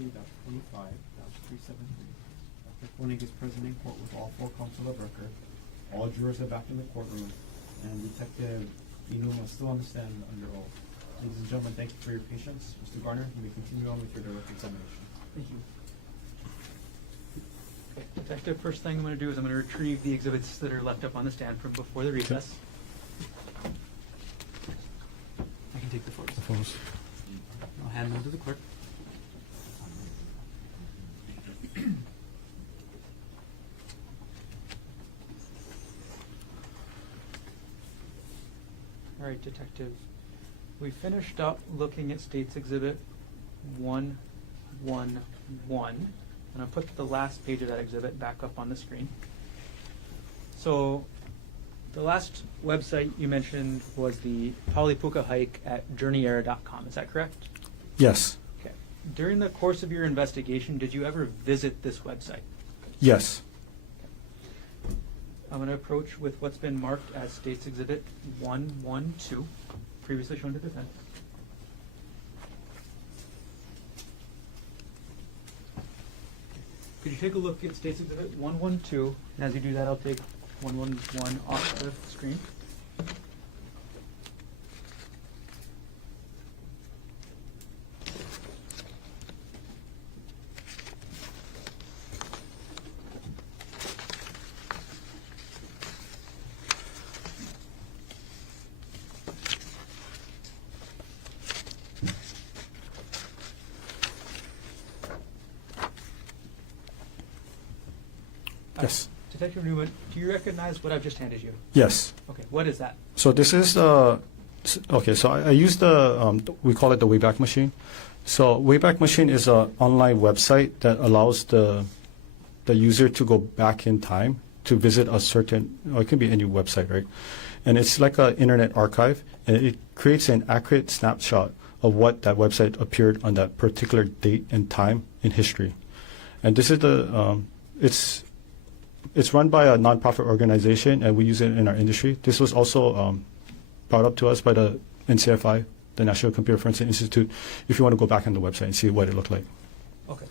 2023-25-373. Dr. Konig is present in court with all 4 counsel of record. All jurors are back in the courtroom, and Detective Inuma is still on the stand under oath. Ladies and gentlemen, thank you for your patience. Mr. Garner, you may continue on with your direct examination. Thank you. Okay, Detective, first thing I'm going to do is I'm going to retrieve the exhibits that are left up on the stand from before the recess. I can take the photos. I'll hand them to the clerk. All right, Detective. We finished up looking at State's Exhibit 111, and I'll put the last page of that exhibit back up on the screen. So, the last website you mentioned was the Polypuka hike at journeyera.com. Is that correct? Yes. Okay. During the course of your investigation, did you ever visit this website? Yes. I'm going to approach with what's been marked as State's Exhibit 112, previously shown to defense. Could you take a look at State's Exhibit 112? And as you do that, I'll take 111 off the screen. Yes. Detective Newman, do you recognize what I've just handed you? Yes. Okay, what is that? So this is okay. So I use the we call it the Wayback Machine. So Wayback Machine is an online website that allows the user to go back in time to visit a certain, or it can be any website, right? And it's like an internet archive, and it creates an accurate snapshot of what that website appeared on that particular date and time in history. And this is the it's run by a nonprofit organization, and we use it in our industry. This was also brought up to us by the NCFI, the National Computer Forensic Institute, if you want to go back on the website and see what it looked like. Okay.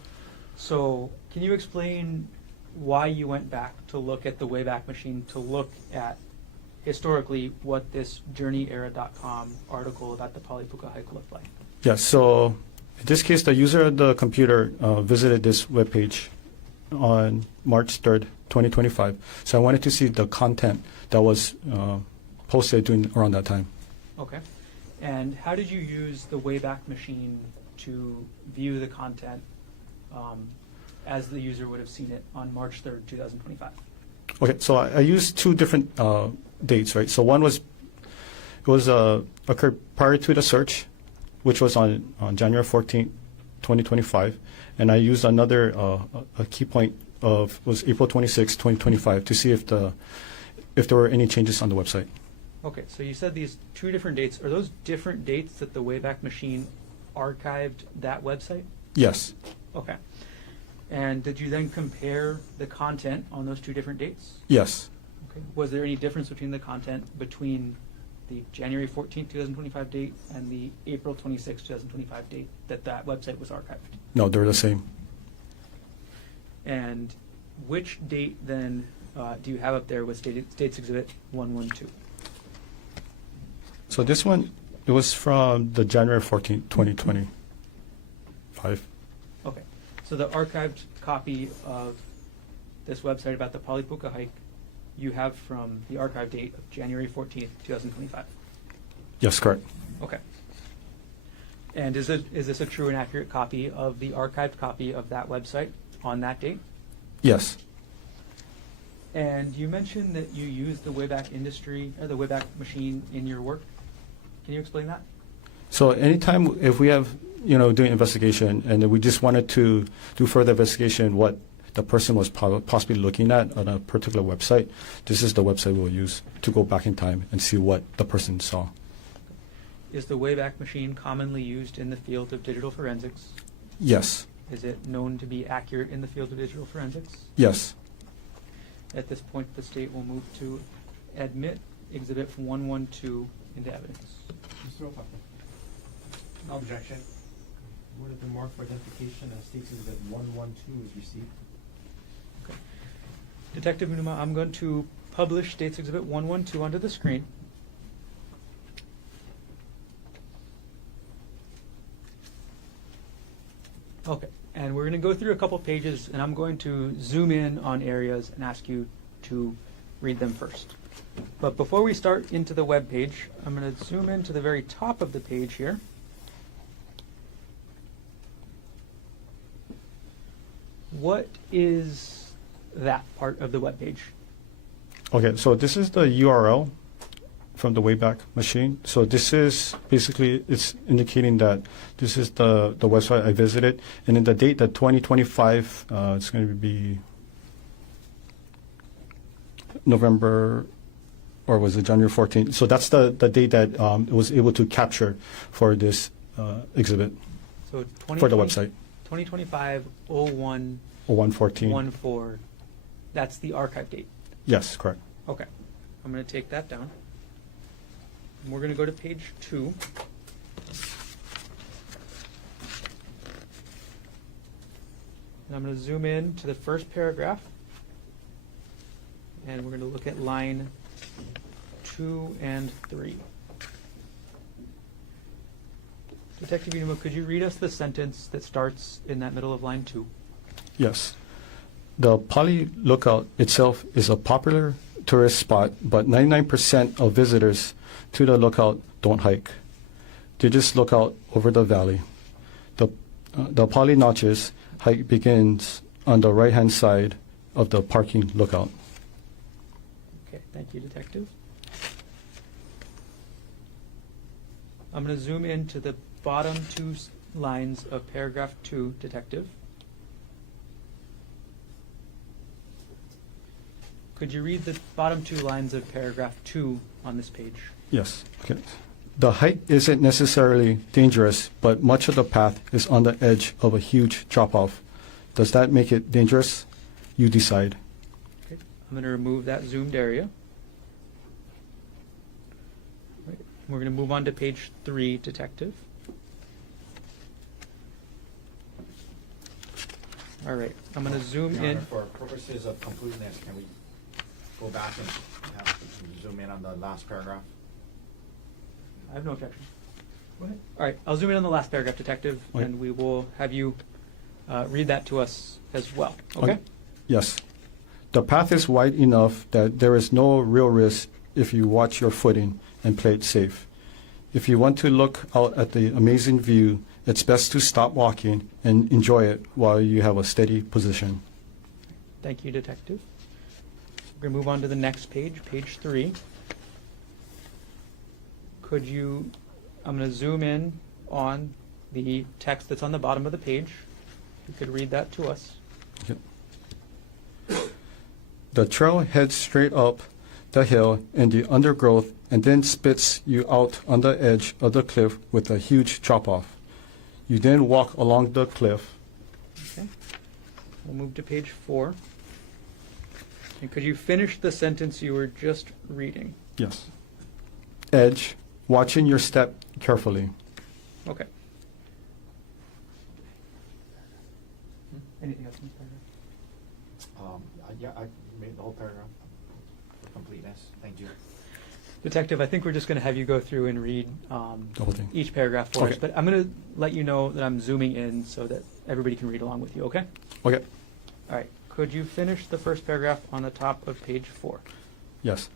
So, can you explain why you went back to look at the Wayback Machine, to look at historically what this journeyera.com article about the Polypuka hike looked like? Yeah, so in this case, the user of the computer visited this webpage on March 3rd, 2025. So I wanted to see the content that was posted around that time. Okay. And how did you use the Wayback Machine to view the content as the user would have seen it on March 3rd, 2025? Okay, so I used 2 different dates, right? So one was, occurred prior to the search, which was on January 14th, 2025. And I used another a key point was April 26, 2025, to see if there were any changes on the website. Okay, so you said these 2 different dates. Are those different dates that the Wayback Machine archived that website? Yes. Okay. And did you then compare the content on those 2 different dates? Yes. Okay. Was there any difference between the content between the January 14th, 2025 date and the April 26th, 2025 date that website was archived? No, they're the same. And which date then do you have up there with State's Exhibit 112? So this one, it was from the January 14th, 2025. Okay. So the archived copy of this website about the Polypuka hike you have from the archive date of January 14th, 2025. Yes, correct. Okay. And is this a true and accurate copy of the archived copy of that website on that date? Yes. And you mentioned that you use the Wayback Machine in your work. Can you explain that? So anytime if we have, doing investigation and we just wanted to do further investigation what the person was possibly looking at on a particular website, this is the website we'll use to go back in time and see what the person saw. Is the Wayback Machine commonly used in the field of digital forensics? Yes. Is it known to be accurate in the field of digital forensics? Yes. At this point, the state will move to admit Exhibit 112 into evidence. Mr. Otake. No objection. would have been marked for identification as States Exhibit 112 is received. Okay. Detective Munuma, I'm going to publish States Exhibit 112 onto the screen. Okay, and we're going to go through a couple pages, and I'm going to zoom in on areas and ask you to read them first. But before we start into the web page, I'm going to zoom in to the very top of the page here. What is that part of the web page? Okay, so this is the URL from the Wayback Machine. So this is basically, it's indicating that this is the website I visited. And in the date, that 2025, it's going to be November, or was it January 14th? So that's the date that it was able to capture for this exhibit, So for the website. 2025-01-14. 0114. That's the archive date. Yes, correct. Okay. I'm going to take that down. And we're going to go to page 2. And I'm going to zoom in to the first paragraph. And we're going to look at line 2 and 3. Detective Unuma, could you read us the sentence that starts in that middle of line 2? Yes. The Pali Lookout itself is a popular tourist spot, but 99% of visitors to the lookout don't hike. They just look out over the valley. The Pali Notches hike begins on the right-hand side of the parking lookout. Okay, thank you, Detective. I'm going to zoom into the bottom 2 lines of paragraph 2, Detective. Could you read the bottom 2 lines of paragraph 2 on this page? Yes. Okay. The hike isn't necessarily dangerous, but much of the path is on the edge of a huge drop-off. Does that make it dangerous? You decide. Okay. I'm going to remove that zoomed area. Right. We're going to move on to page 3, Detective. All right. I'm going to zoom Your in. Honor, for purposes of completeness, can we go back and zoom in on the last paragraph? I have no objection. Go ahead. All right. I'll zoom in on the last paragraph, Detective, Okay. and we will have you read that to us as well. Okay? Yes. The path is wide enough that there is no real risk if you watch your footing and play it safe. If you want to look out at the amazing view, it's best to stop walking and enjoy it while you have a steady position. Thank you, Detective. We're going to move on to the next page, page 3. Could you, I'm going to zoom in on the text that's on the bottom of the page. If you could read that to us. Okay. The trail heads straight up the hill in the undergrowth and then spits you out on the edge of the cliff with a huge drop-off. You then walk along the cliff. Okay. We'll move to page 4. And could you finish the sentence you were just reading? Yes. Edge, watching your step carefully. Okay. Anything else in this paragraph? Yeah, I made the whole paragraph for completeness. Thank you. Detective, I think we're just going to have you go through and read The whole thing. each paragraph for us. Okay. But I'm going to let you know that I'm zooming in so that everybody can read along with you, okay? Okay. All right. Could you finish the first paragraph on the top of page 4? Yes.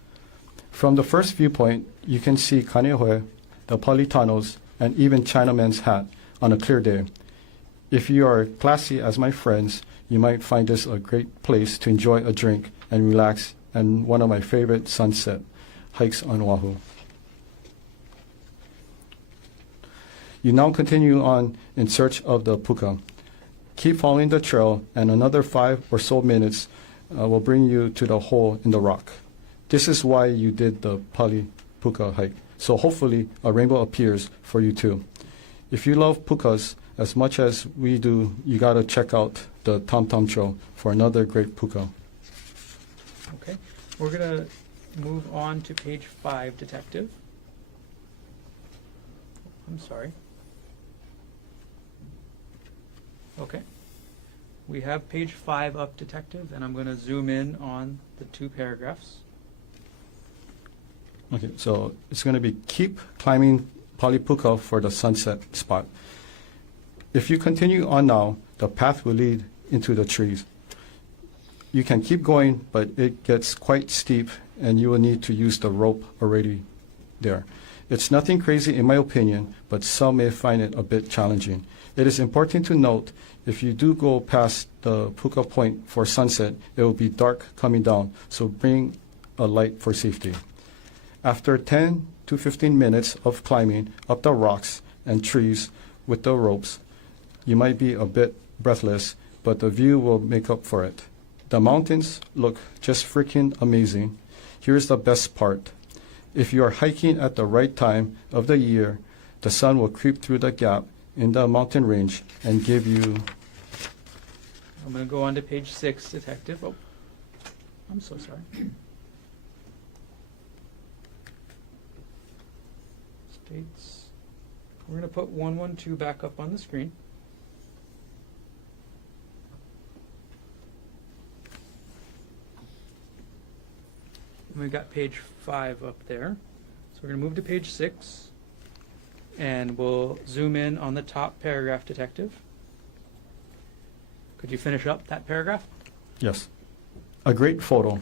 From the first viewpoint, you can see Kaneohe, the Politanos, and even Chinaman's hat on a clear day. If you are classy as my friends, you might find this a great place to enjoy a drink and relax, and one of my favorite sunset hikes on Oahu. You now continue on in search of the puka. Keep following the trail, and another 5 or so minutes will bring you to the hole in the rock. This is why you did the Pali Puka hike. So hopefully a rainbow appears for you too. If you love pukas as much as we do, you gotta check out the Tom Tom Trail for another great puka. Okay. We're going to move on to page 5, Detective. I'm sorry. Okay. We have page 5 up, Detective, and I'm going to zoom in on the 2 paragraphs. Okay, so it's going to be keep climbing Palipuka for the sunset spot. If you continue on now, the path will lead into the trees. You can keep going, but it gets quite steep, and you will need to use the rope already there. It's nothing crazy in my opinion, but some may find it a bit challenging. It is important to note, if you do go past the Puka Point for sunset, it will be dark coming down, so bring a light for safety. After 10 to 15 minutes of climbing up the rocks and trees with the ropes, you might be a bit breathless, but the view will make up for it. The mountains look just freaking amazing. Here's the best part. If you are hiking at the right time of the year, the sun will creep through the gap in the mountain range and give you... I'm going to go on to page 6, Detective. Oh, I'm so sorry. States. We're going to put 112 back up on the screen. And we've got page 5 up there. So we're going to move to page 6, and we'll zoom in on the top paragraph, Detective. Could you finish up that paragraph? Yes. A great photo.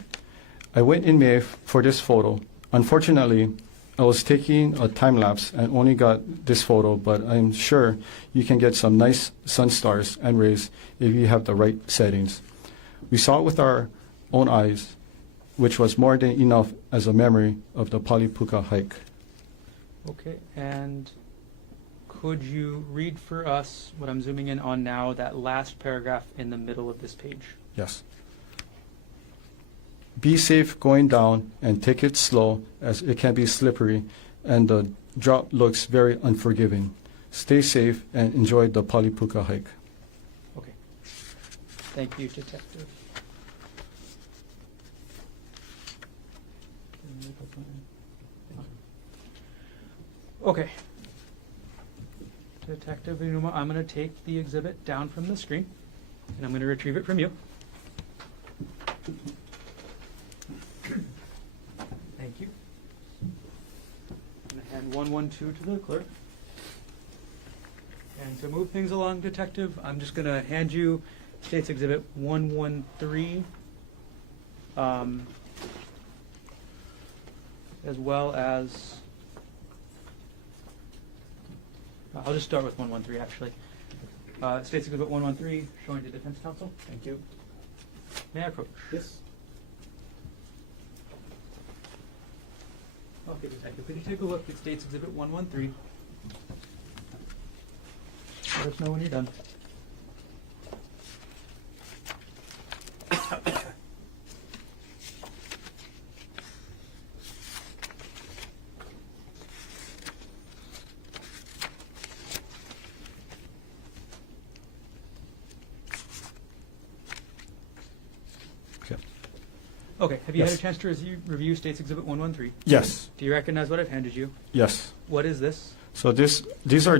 I went in May for this photo. Unfortunately, I was taking a time lapse and only got this photo, but I'm sure you can get some nice sun stars and rays if you have the right settings. We saw it with our own eyes, which was more than enough as a memory of the Palipuka hike. Okay, and could you read for us what I'm zooming in on now, that last paragraph in the middle of this page? Yes. Be safe going down and take it slow, as it can be slippery and the drop looks very unforgiving. Stay safe and enjoy the Palipuka hike. Okay. Thank you, Detective. Okay. Detective Inuma, I'm going to take the exhibit down from the screen, and I'm going to retrieve it from you. Thank you. I'm going to hand 112 to the clerk. And to move things along, Detective, I'm just going to hand you State's Exhibit 113, as well as... I'll just start with 113, actually. State's Exhibit 113, showing to Defense Counsel. Thank you. May I approach? Yes. Okay, Detective, could you take a look at State's Exhibit 113? Let us know when you're done. Okay, have you had a Yes. chance to review State's Exhibit 113? Yes. Do you recognize what I've handed you? Yes. What is this? So these are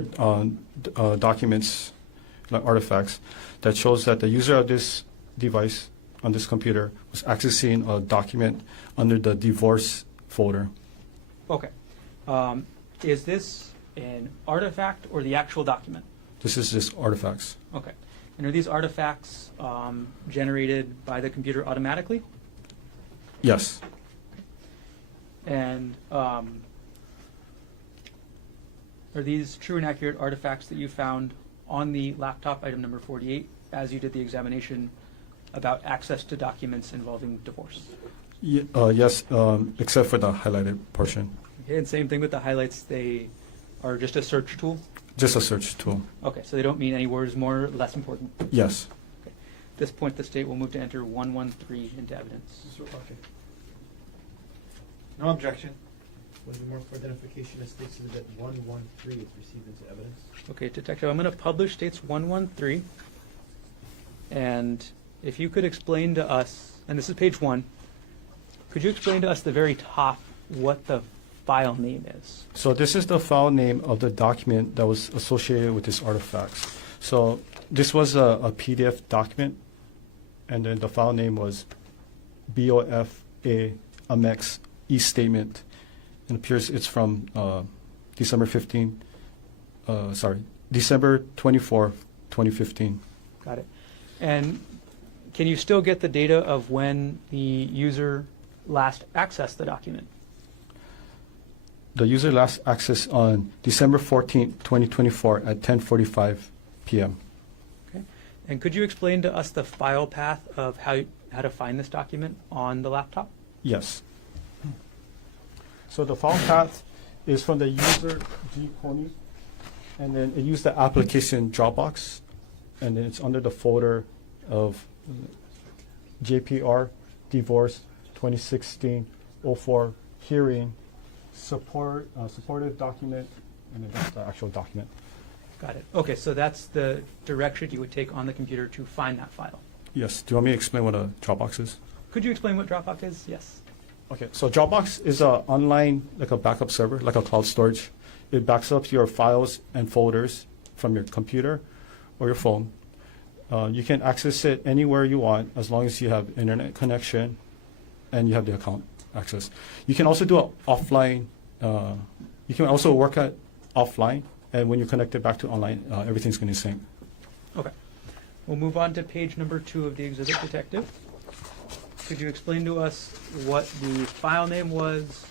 documents, like artifacts, that shows that the user of this device on this computer was accessing a document under the divorce folder. Okay. Is this an artifact or the actual document? This is just artifacts. Okay. And are these artifacts generated by the computer automatically? Yes. And are these true and accurate artifacts that you found on the laptop, item number 48, as you did the examination about access to documents involving divorce? Yes, except for the highlighted portion. Okay, and same thing with the highlights, they are just a search tool? Just a search tool. Okay, so they don't mean any words more or less important? Yes. Okay. At this point, the state will move to enter 113 into evidence. Mr. Otake. No objection. When the mark for identification as State's Exhibit 113 is received into evidence. Okay, Detective, I'm going to publish States 113. And if you could explain to us, and this is page 1, could you explain to us the very top what the file name is? So this is the file name of the document that was associated with these artifacts. So This was a PDF document, and then the file name was BOFA Amex e-statement. It appears it's from December 24, 2015. Got it. And can you still get the data of when the user last accessed the document? The user last accessed on December 14, 2024 at 10:45 p.m. Okay. And could you explain to us the file path of how to find this document on the laptop? Yes. So the file path is from the user G. Konig, and then it used the application Dropbox, and then it's under the folder of JPR Divorce 2016-04 Hearing Supportive Document, and then that's the actual document. Got it. Okay, so that's the direction you would take on the computer to find that file. Yes. Do you want me to explain what a Dropbox is? Could you explain what Dropbox is? Yes. Okay, so Dropbox is a online, like a backup server, like a cloud storage. It backs up your files and folders from your computer or your phone. You can access it anywhere you want as long as you have internet connection and you have the account access. You can also do it offline. You can also work at offline, and when you connect it back to online, everything's going to sync. Okay. We'll move on to page number 2 of the exhibit, Detective. Could you explain to us what the file name was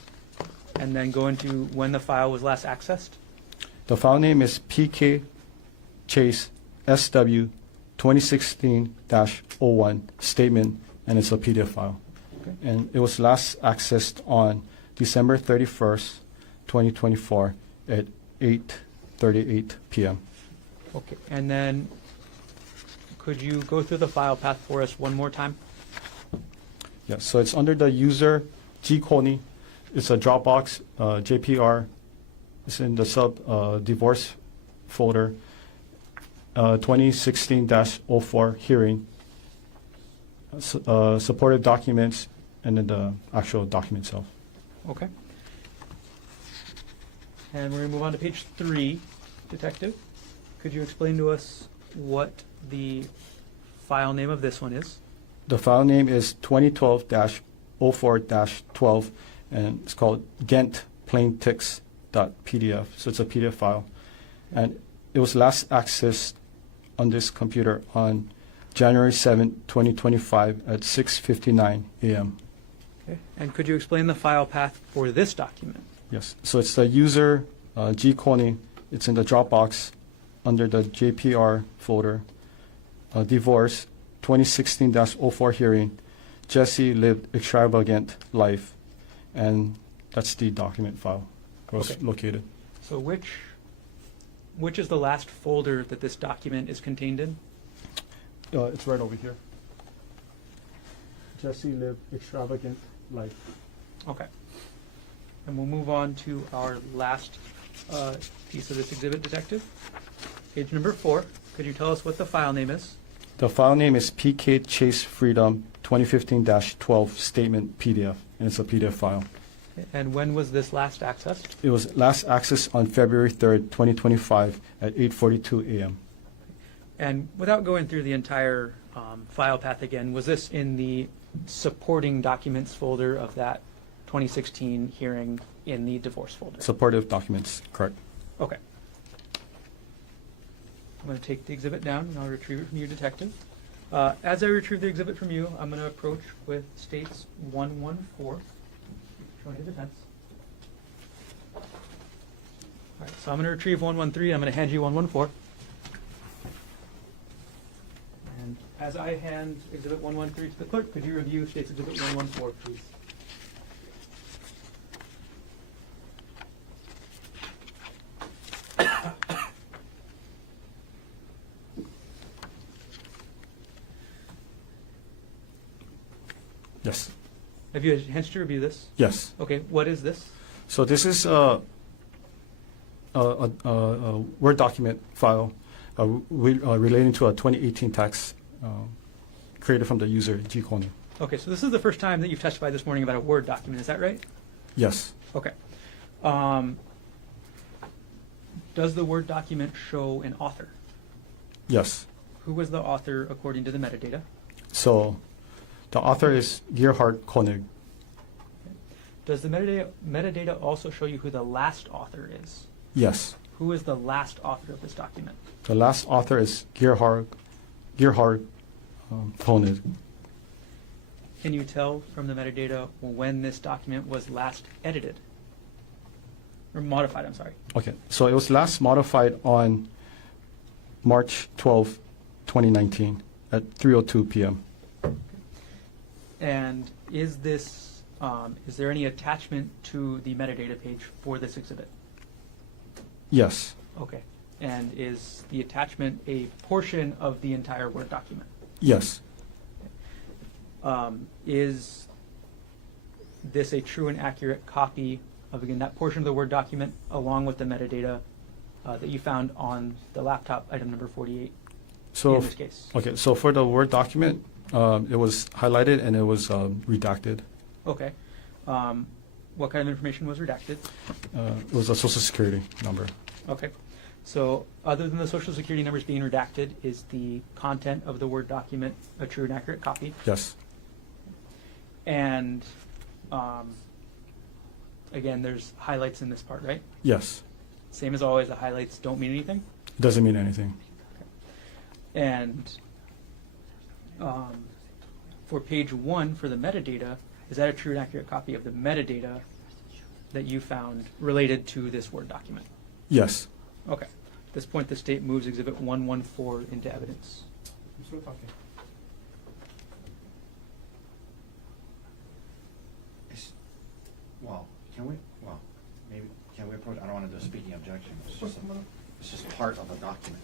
and then go into when the file was last accessed? The file name is PK Chase SW 2016-01 statement, and it's a PDF file. Okay. And it was last accessed on December 31st, 2024 at 8:38 p.m. Okay. And then could you go through the file path for us one more time? Yeah, so it's under the user G. Konig. It's a Dropbox JPR. It's in the divorce folder. 2016-04 hearing. Supported documents, and then the actual document itself. Okay. And we're going to move on to page 3, Detective. Could you explain to us what the file name of this one is? The file name is 2012-04-12, and it's called Ghent plaintext.pdf. So it's a PDF file. And it was last accessed on this computer on January 7, 2025 at 6:59 a.m. Okay. And could you explain the file path for this document? Yes. So it's the user G. Konig. It's in the Dropbox under the JPR folder. Divorce 2016-04 hearing. Jesse lived extravagant life, and that's the document file where it's Okay. located. So which is the last folder that this document is contained in? It's right over here. Jesse lived extravagant life. Okay. And we'll move on to our last piece of this exhibit, Detective. Page number 4. Could you tell us what the file name is? The file name is PK Chase Freedom 2015-12 statement PDF, and it's a PDF file. And when was this last accessed? It was last accessed on February 3rd, 2025 at 8:42 a.m. And without going through the entire file path again, was this in the supporting documents folder of that 2016 hearing in the divorce folder? Supportive documents, correct. Okay. I'm going to take the exhibit down and I'll retrieve it from you, Detective. As I retrieve the exhibit from you, I'm going to approach with states 114, showing your defense. All right, so I'm going to retrieve 113. I'm going to hand you 114. And as I hand exhibit 113 to the clerk, could you review states exhibit 114, please? Yes. Have you had a chance to review this? Yes. Okay, what is this? So this is a Word document file relating to a 2018 tax created from the user G. Konig. Okay, so this is the first time that you've testified this morning about a Word document, is that right? Yes. Okay. Does the Word document show an author? Yes. Who was the author according to the metadata? So the author is Gerhardt Konig. Does the metadata also show you who the last author is? Yes. Who is the last author of this document? The last author is Gerhardt Konig. Can you tell from the metadata when this document was last edited? Or modified, I'm sorry. Okay, so it was last modified on March 12, 2019 at 3:02 p.m. And is this, is there any attachment to the metadata page for this exhibit? Yes. Okay. And is the attachment a portion of the entire Word document? Yes. Is this a true and accurate copy of, again, that portion of the Word document along with the metadata that you found on the laptop, item number 48 So in this case? okay, so for the Word document, it was highlighted and it was redacted. Okay. What kind of information was redacted? It was a Social Security number. Okay. So other than the Social Security numbers being redacted, is the content of the Word document a true and accurate copy? Yes. And again, there's highlights in this part, right? Yes. Same as always, the highlights don't mean anything. It doesn't mean anything. And for page 1 for the metadata, is that a true and accurate copy of the metadata that you found related to this Word document? Yes. Okay. At this point, the state moves Exhibit 114 into evidence. Mr. Otake. Well, maybe, can we approach, I don't want to do a speaking objection. Of course, come on up. It's just part of the document.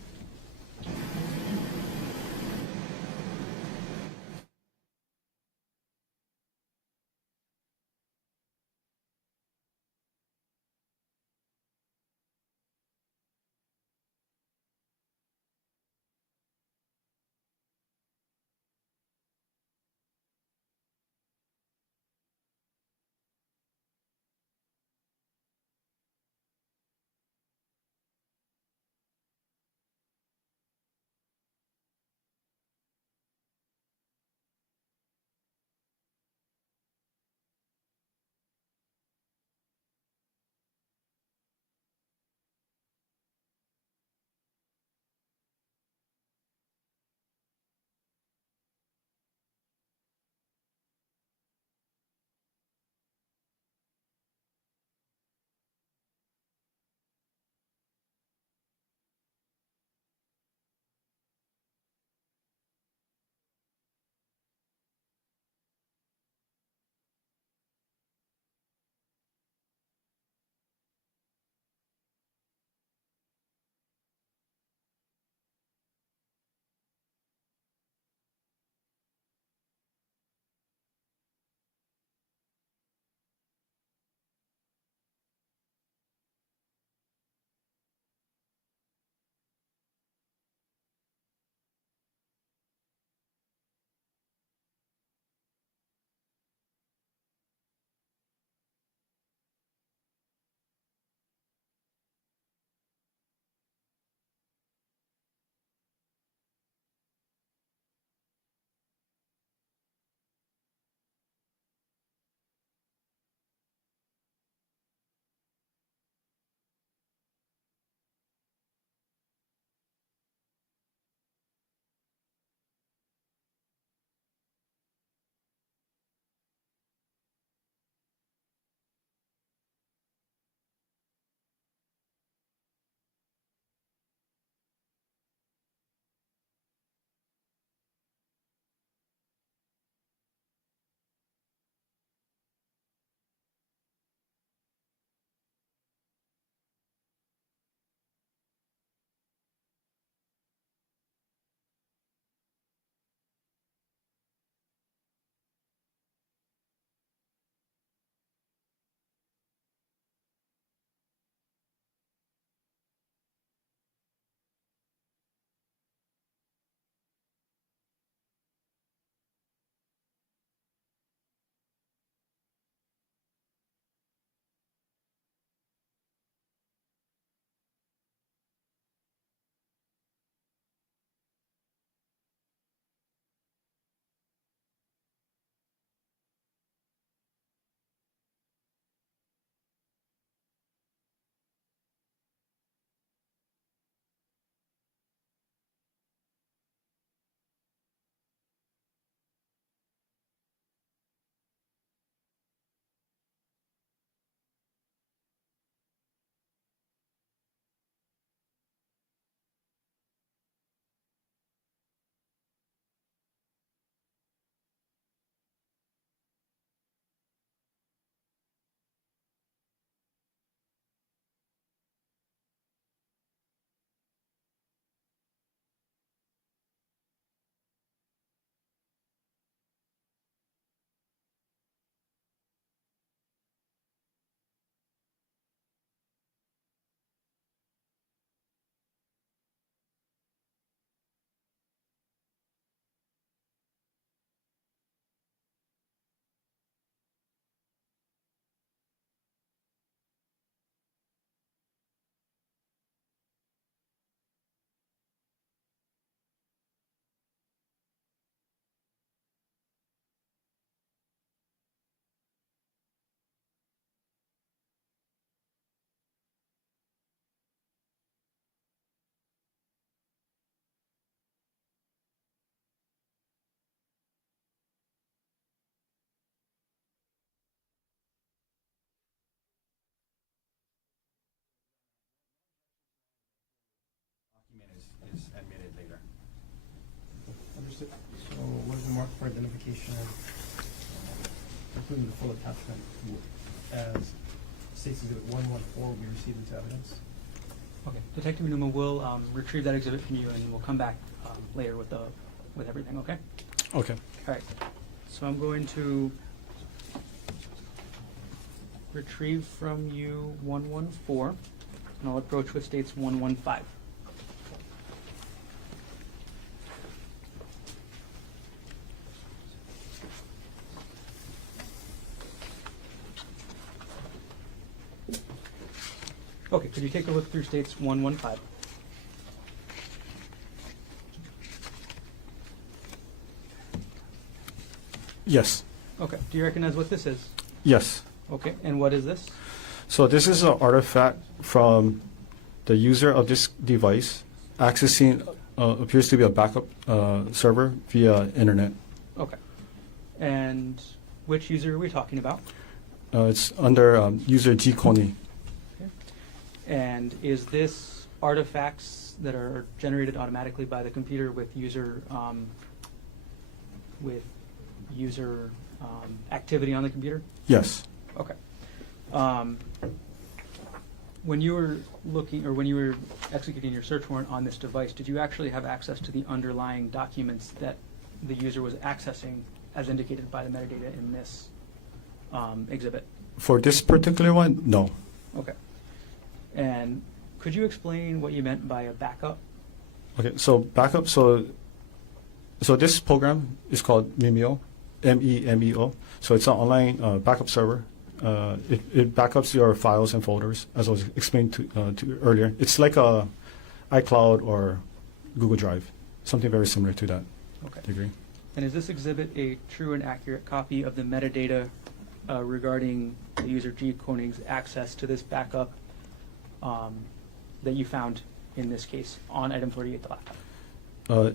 mark for identification, including the full attachment as State's Exhibit 114 will be received into evidence. Okay, Detective Numa will retrieve that exhibit from you, and we'll come back later with everything. Okay. Okay. All right. So I'm going to retrieve from you 114, and I'll approach with States 115. Okay, could you take a look through States 115? Yes. Okay, do you recognize what this is? Yes. Okay, and what is this? So this is an artifact from the user of this device accessing appears to be a backup server via internet. Okay. And which user are we talking about? It's under user G Konig. Okay. And is this artifacts that are generated automatically by the computer with user activity on the computer? Yes. Okay. When you were looking, or when you were executing your search warrant on this device, did you actually have access to the underlying documents that the user was accessing, as indicated by the metadata in this exhibit? For this particular one, no. Okay. And could you explain what you meant by a backup? Okay, so backup. So this program is called Mimeo, MEMEO. So it's an online backup server. It backups your files and folders, as I was explained to you earlier. It's like a iCloud or Google Drive, something very similar to that Okay. degree. And is this exhibit a true and accurate copy of the metadata regarding the user G Konig's access to this backup that you found in this case on item 38, the laptop?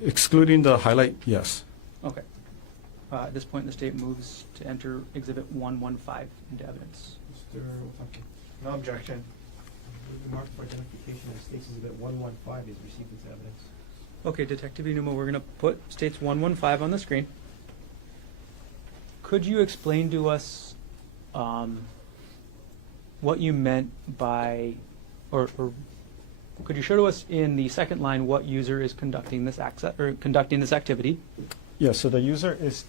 Excluding the highlight, yes. Okay. At this point, the state moves to enter Exhibit 115 into evidence. Mr. Otake. No objection. The mark for identification as State's Exhibit 115 is received into evidence. Okay, Detective Inuma, we're going to put States 115 on the screen. Could you explain to us what you meant by, or could you show to us in the second line what user is conducting this conducting this activity? Yeah, so the user is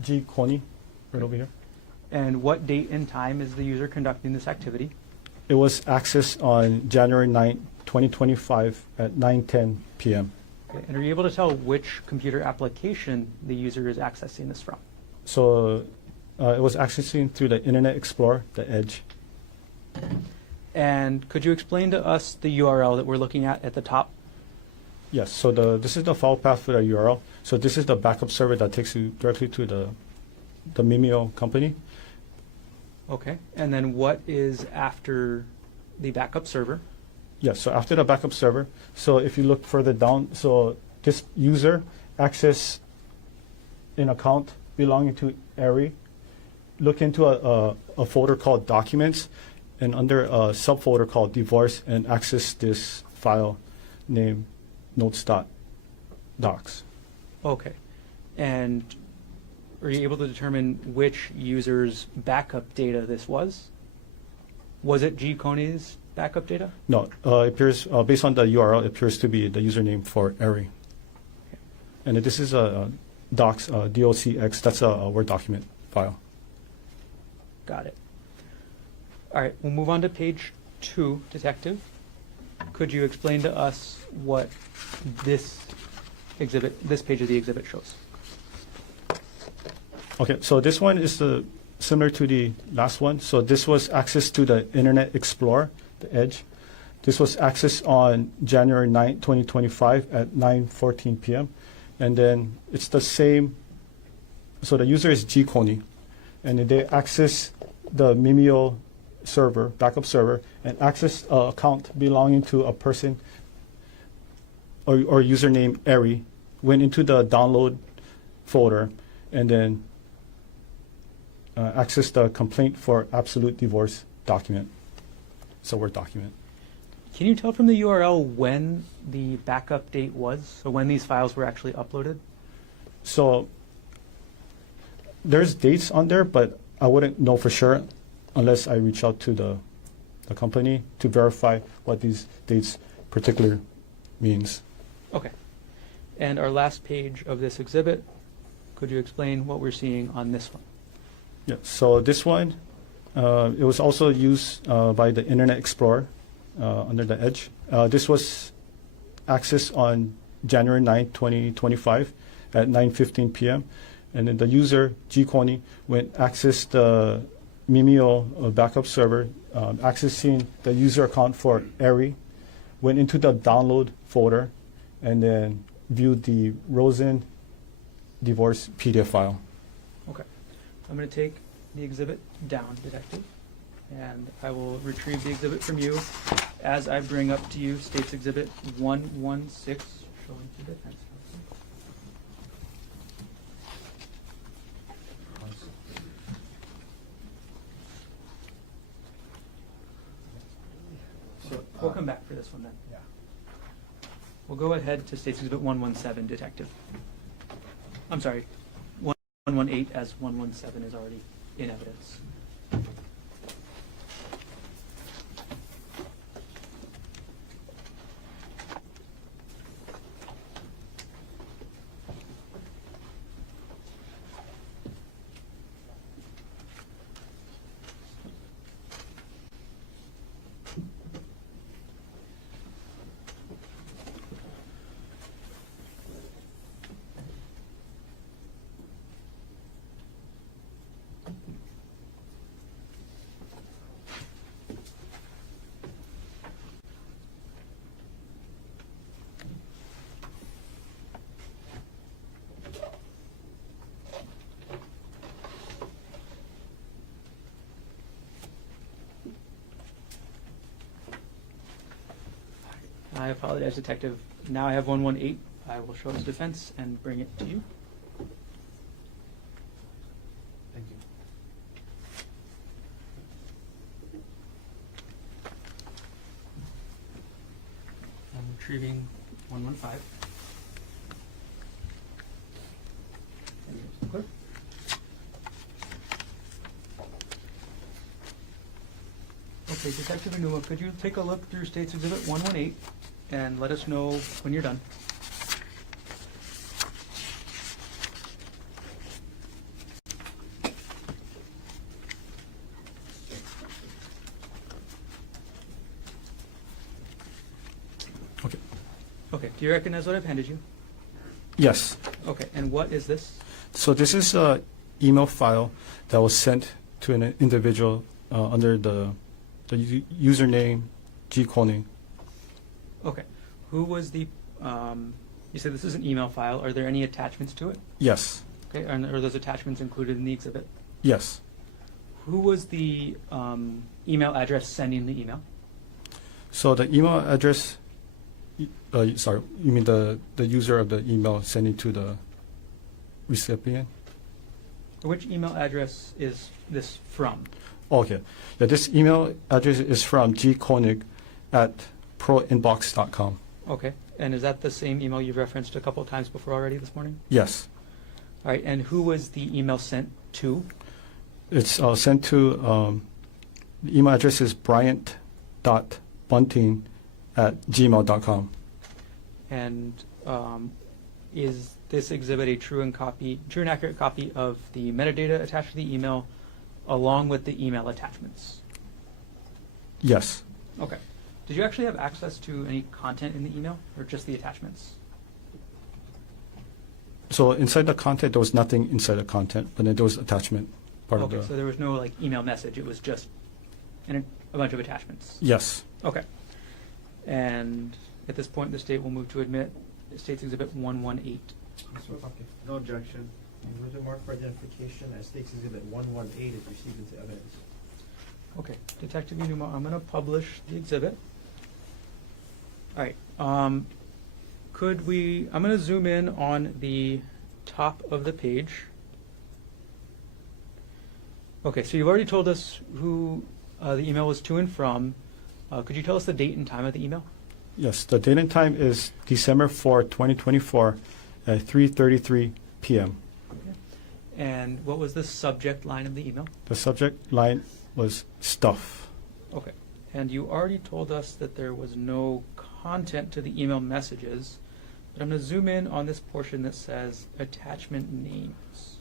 G Konig, right over here. And what date and time is the user conducting this activity? It was accessed on January 9th, 2025 at 9:10 p.m. Okay, and are you able to tell which computer application the user is accessing this from? So it was accessing through the Internet Explorer, the Edge. And could you explain to us the URL that we're looking at the top? Yes, so this is the file path for the URL. So this is the backup server that takes you directly to the Mimeo company. Okay, and then what is after the backup server? Yes, so after the backup server, so if you look further down, so this user access an account belonging to Ari, look into a folder called Documents, and under a subfolder called Divorce, and access this file named notes.docs. Okay, and are you able to determine which user's backup data this was? Was it G Konig's backup data? No, it appears, based on the URL, it appears to be the username for Ari. Okay. And this is a docs, docx, that's a Word document file. Got it. All right, we'll move on to page 2, Detective. Could you explain to us what this page of the exhibit shows? Okay, so this one is similar to the last one. So this was access to the Internet Explorer, the Edge. This was accessed on January 9, 2025 at 9:14 p.m. And then it's the same, so the user is G Konig, and they access the Mimeo server, backup server, and access an account belonging to a person or username Ari, went into the download folder, and then access the complaint for absolute divorce document. It's a Word document. Can you tell from the URL when the backup date was, or when these files were actually uploaded? So there's dates on there, but I wouldn't know for sure unless I reach out to the company to verify what these dates particular means. Okay. And our last page of this exhibit, could you explain what we're seeing on this one? Yeah, so this one, it was also used by the Internet Explorer under the Edge. This was accessed on January 9, 2025 at 9:15 p.m. And then the user, G. Konig, went access the Mimeo backup server, accessing the user account for Airy, went into the download folder, and then viewed the Rosen divorce PDF file. Okay. I'm going to take the exhibit down, Detective, and I will retrieve the exhibit from you as I bring up to you State's Exhibit 116, showing to defense counsel. So we'll come back for this one then. Yeah. We'll go ahead to State's Exhibit 117, Detective. I'm sorry, 118, as 117 is already in evidence. I apologize, Detective. Now I have 118. I will show its defense and bring it to you. Thank you. I'm retrieving 115. And here's the clerk. Okay, Detective Anuma, could you take a look through State's Exhibit 118 and let us know when you're done? Okay. Okay, do you recognize what I've handed you? Yes. Okay, and what is this? So this is an email file that was sent to an individual under the username G. Konig. Okay, who was the, you said this is an email file. Are there any attachments to it? Yes. Okay, and are those attachments included in the exhibit? Yes. Who was the email address sending the email? So the email address, sorry, you mean the user of the email sending to the recipient? Which email address is this from? Okay. Yeah, this email address is from gkonig@proinbox.com. Okay, and is that the same email you've referenced a couple of times before already this morning? Yes. All right, and who was the email sent to? It's sent to, the email address is bryant.bunting@gmail.com. And is this exhibit a true and accurate copy of the metadata attached to the email along with the email attachments? Yes. Okay. Did you actually have access to any content in the email or just the attachments? So inside the content, there was nothing inside the content, but then there was attachment part Okay, of the. so there was no like email message. It was just a bunch of attachments. Yes. Okay. And at this point, the state will move to admit State's Exhibit 118. Mr. Otake, No objection. and with the mark for identification as State's Exhibit 118 is received into evidence. Okay, Detective Inuma, I'm going to publish the exhibit. All right. I'm going to zoom in on the top of the page. Okay, so you've already told us who the email was to and from. Could you tell us the date and time of the email? Yes. The date and time is December 4, 2024 at 3:33 p.m. Okay. And what was the subject line of the email? The subject line was stuff. Okay. And you already told us that there was no content to the email messages, but I'm going to zoom in on this portion that says attachment names.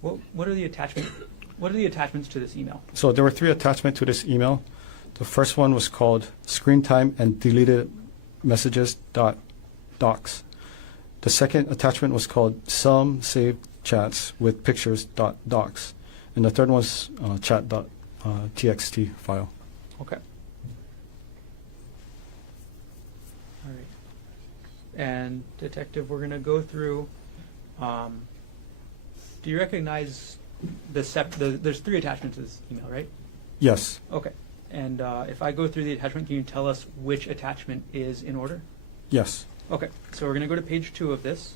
What are the attachments to this email? So there were 3 attachments to this email. The first one was called screen time and deleted messages docs. The second attachment was called some saved chats with pictures docs. And the third one was chat.txt file. Okay. All right. And Detective, we're going to go through. Do you recognize there's 3 attachments to this email, right? Yes. Okay. And if I go through the attachment, can you tell us which attachment is in order? Yes. Okay. So we're going to go to page 2 of this.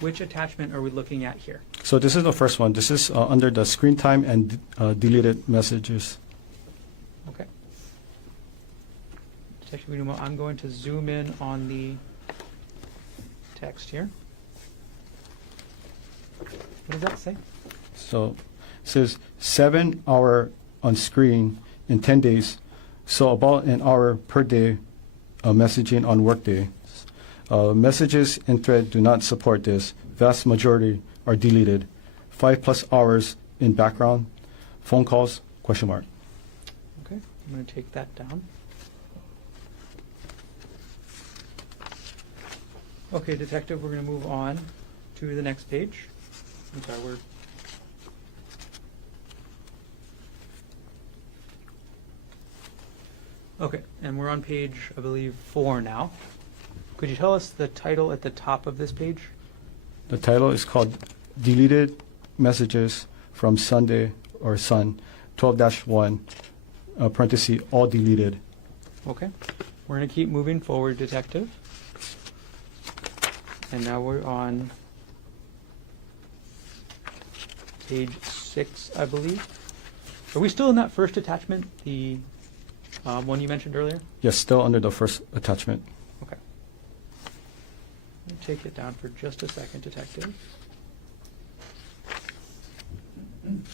Which attachment are we looking at here? So this is the first one. This is under the screen time and deleted messages. Okay. Detective Unuma, I'm going to zoom in on the text here. What does that say? So it says 7 hour on screen in 10 days. So about an hour per day messaging on workday. Messages in thread do not support this. Vast majority are deleted. 5+ hours in background. Phone calls, ? Okay, I'm going to take that down. Okay, Detective, we're going to move on to the next page. I'm sorry, Okay, and we're on page, I believe, 4 now. Could you tell us the title at the top of this page? The title is called Deleted Messages from Sunday or Sun 12-1, parenthesis, all deleted. Okay, we're going to keep moving forward, Detective. And now we're on page 6, I believe. Are we still in that first attachment, the one you mentioned earlier? Yes, still under the first attachment. Okay. Let me take it down for just a second, Detective. And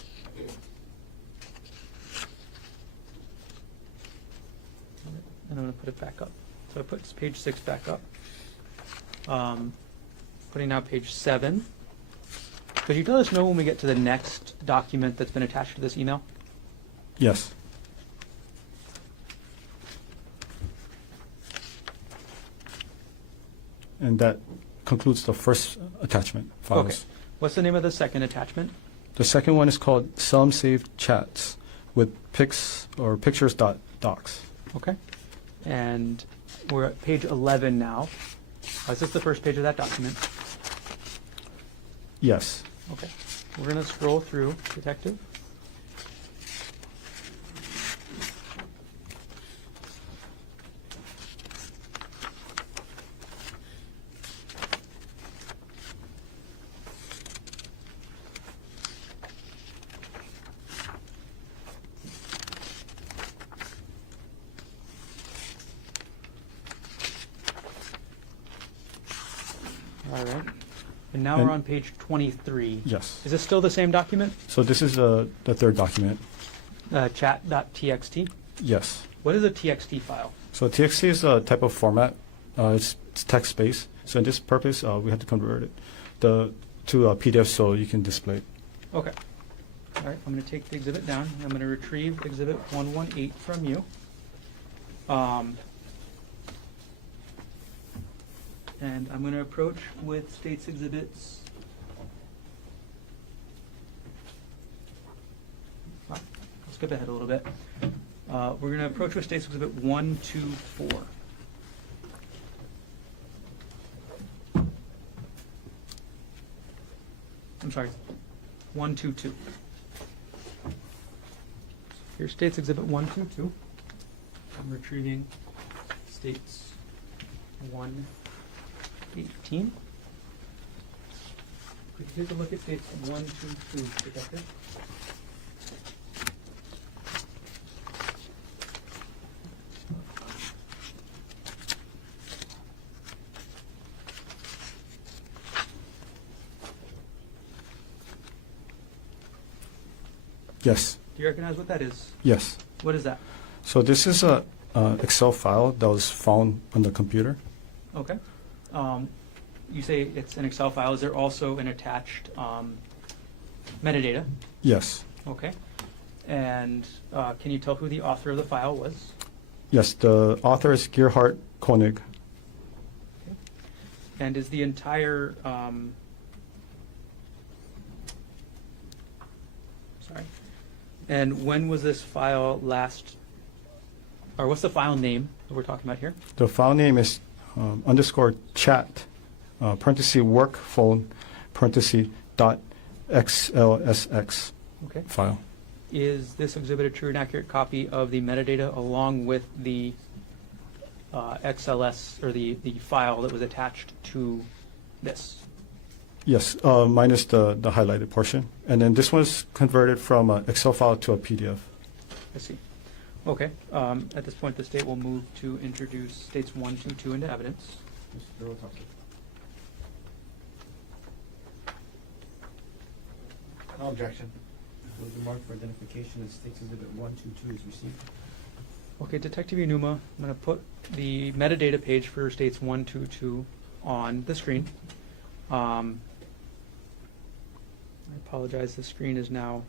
I'm going to put it back up. So I put page 6 back up. Putting now page 7. Could you let us know when we get to the next document that's been attached to this email? Yes. And that concludes the first attachment files. Okay. What's the name of the second attachment? The second one is called Some Saved Chats with pics or pictures docs. Okay. And we're at page 11 now. Is this the first page of that document? Yes. Okay. We're going to scroll through, Detective. All right. And now we're on page 23. Yes. Is this still the same document? So this is the third document. Chat.txt? Yes. What is a TXT file? So TXT is a type of format. It's text-based. So in this purpose, we had to convert it to a PDF so you can display it. Okay. All right, I'm going to take the exhibit down. I'm going to retrieve exhibit 118 from you. And I'm going to approach with states exhibits. I'll skip ahead a little bit. We're going to approach with states exhibit 1, 2, 4. I'm sorry, 1, 2, 2. Here's states exhibit 1, 2, 2. I'm retrieving states 118. Could you take a look at states 1, 2, 2, Detective? Yes. Do you recognize what that is? Yes. What is that? So this is a Excel file that was found on the computer. Okay. You say it's an Excel file. Is there also an attached metadata? Yes. Okay. And can you tell who the author of the file was? Yes, the author is Gerhardt Konig. And is the entire sorry. And when was this file last, or what's the file name that we're talking about here? The file name is _chat, parenthesis work phone, parenthesis dot XLSX Okay. file. Is this exhibit a true and accurate copy of the metadata along with the XLS, or the file that was attached to this? Yes, minus the highlighted portion. And then this was converted from an Excel file to a PDF. I see. Okay. At this point, the state will move to introduce states 1, 2, 2 into evidence. Mr. Otake. No objection. Will the mark for identification as States Exhibit 122 is received? Okay, Detective Inuma, I'm going to put the metadata page for states 1, 2, 2 on the screen. I apologize, the screen is now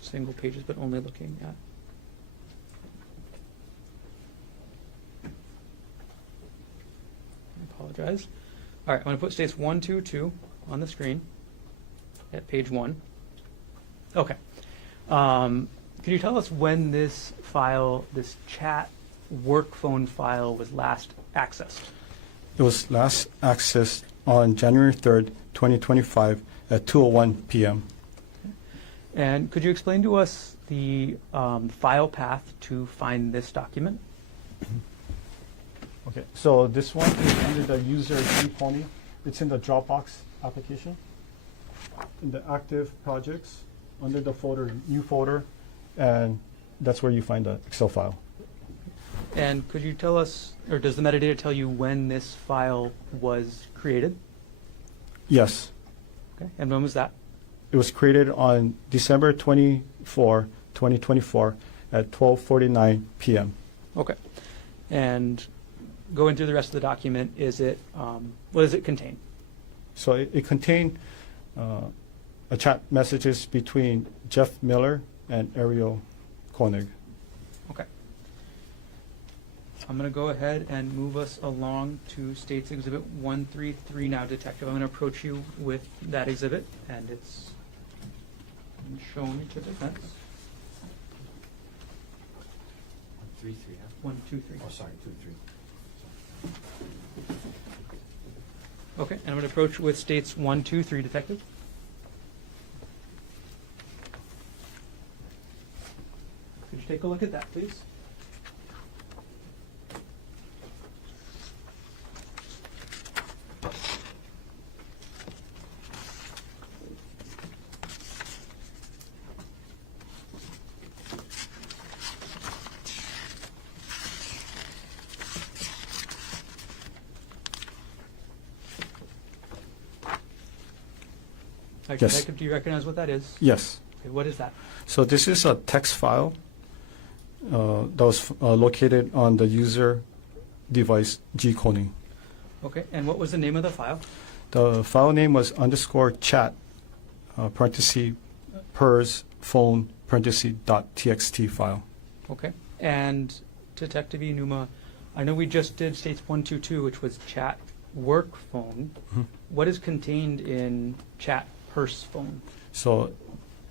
single pages, but only looking at. I apologize. All right, I'm going to put states 1, 2, 2 on the screen at page 1. Okay. Can you tell us when this file, this chat work phone file, was last accessed? It was last accessed on January 3rd, 2025 at 2:01 p.m. And could you explain to us the file path to find this document? Okay, so this one is under the user Konig. It's in the Dropbox application. In the active projects, under the folder, new folder, and that's where you find the Excel file. And could you tell us, or does the metadata tell you when this file was created? Yes, Okay, and when was that? it was created on December 24, 2024 at 12:49 p.m. Okay. And going through the rest of the document, is it, what does it contain? So it contained a chat messages between Jeff Miller and Ariel Konig. Okay. I'm going to go ahead and move us along to States Exhibit 133 now, Detective. I'm going to approach you with that exhibit, and it's shown to defense. 3, 3, huh? 1, 2, 3. Oh, sorry, 2, 3. Okay, and I'm going to approach with States 1, 2, 3, Detective. Could you take a look at that, please? Yes. Detective, do you recognize what that is? Yes. Okay, what is that? So this is a text file that was located on the user device G Konig. Okay, and what was the name of the file? The file name was _chat, parenthesis, pers, phone, parenthesis, .txt file. Okay, and Detective Inuma, I know we just did States 122, which was chat work phone. Mhm. What is contained in chat purse phone? So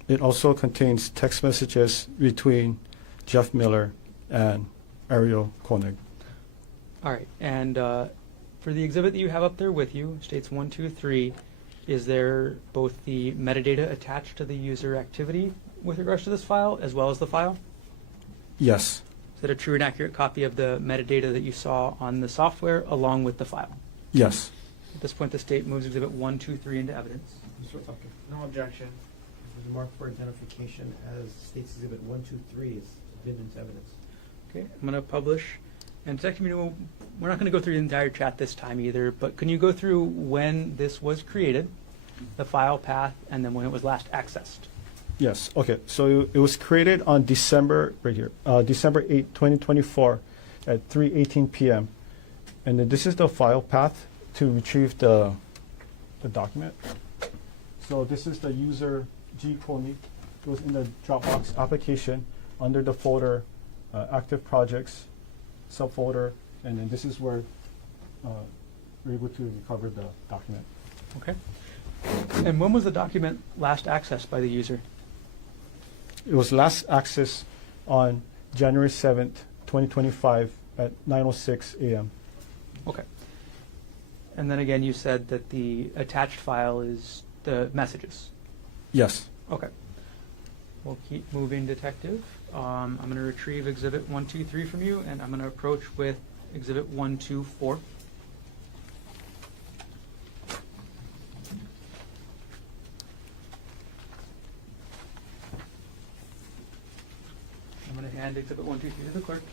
it also contains text messages between Jeff Miller and Ariel Konig. All right, and for the exhibit that you have up there with you, States 123, is there both the metadata attached to the user activity with regards to this file as well as the file? Yes. Is that a true and accurate copy of the metadata that you saw on the software along with the file? Yes. At this point, the state moves exhibit 123 into evidence. Mr. Otake. No objection. Will the mark for identification as States Exhibit 123 is admitted into evidence? Okay, I'm going to publish And Detective Minimo, we're not going to go through the entire chat this time either, but can you go through when this was created, the file path, and then when it was last accessed? Yes, okay. So it was created on December, right here, December 8, 2024 at 3:18 p.m. And then this is the file path to retrieve the document. So this is the user G Konig. It was in the Dropbox application under the folder active projects subfolder, and then this is where we're able to recover the document. Okay. And when was the document last accessed by the user? It was last accessed on January 7th, 2025 at 9:06 a.m. Okay. And then again, you said that the attached file is the messages. Yes. Okay. We'll keep moving, Detective. I'm going to retrieve Exhibit 123 from you, and I'm going to approach with Exhibit 124. I'm going to hand Exhibit 123 to the clerk.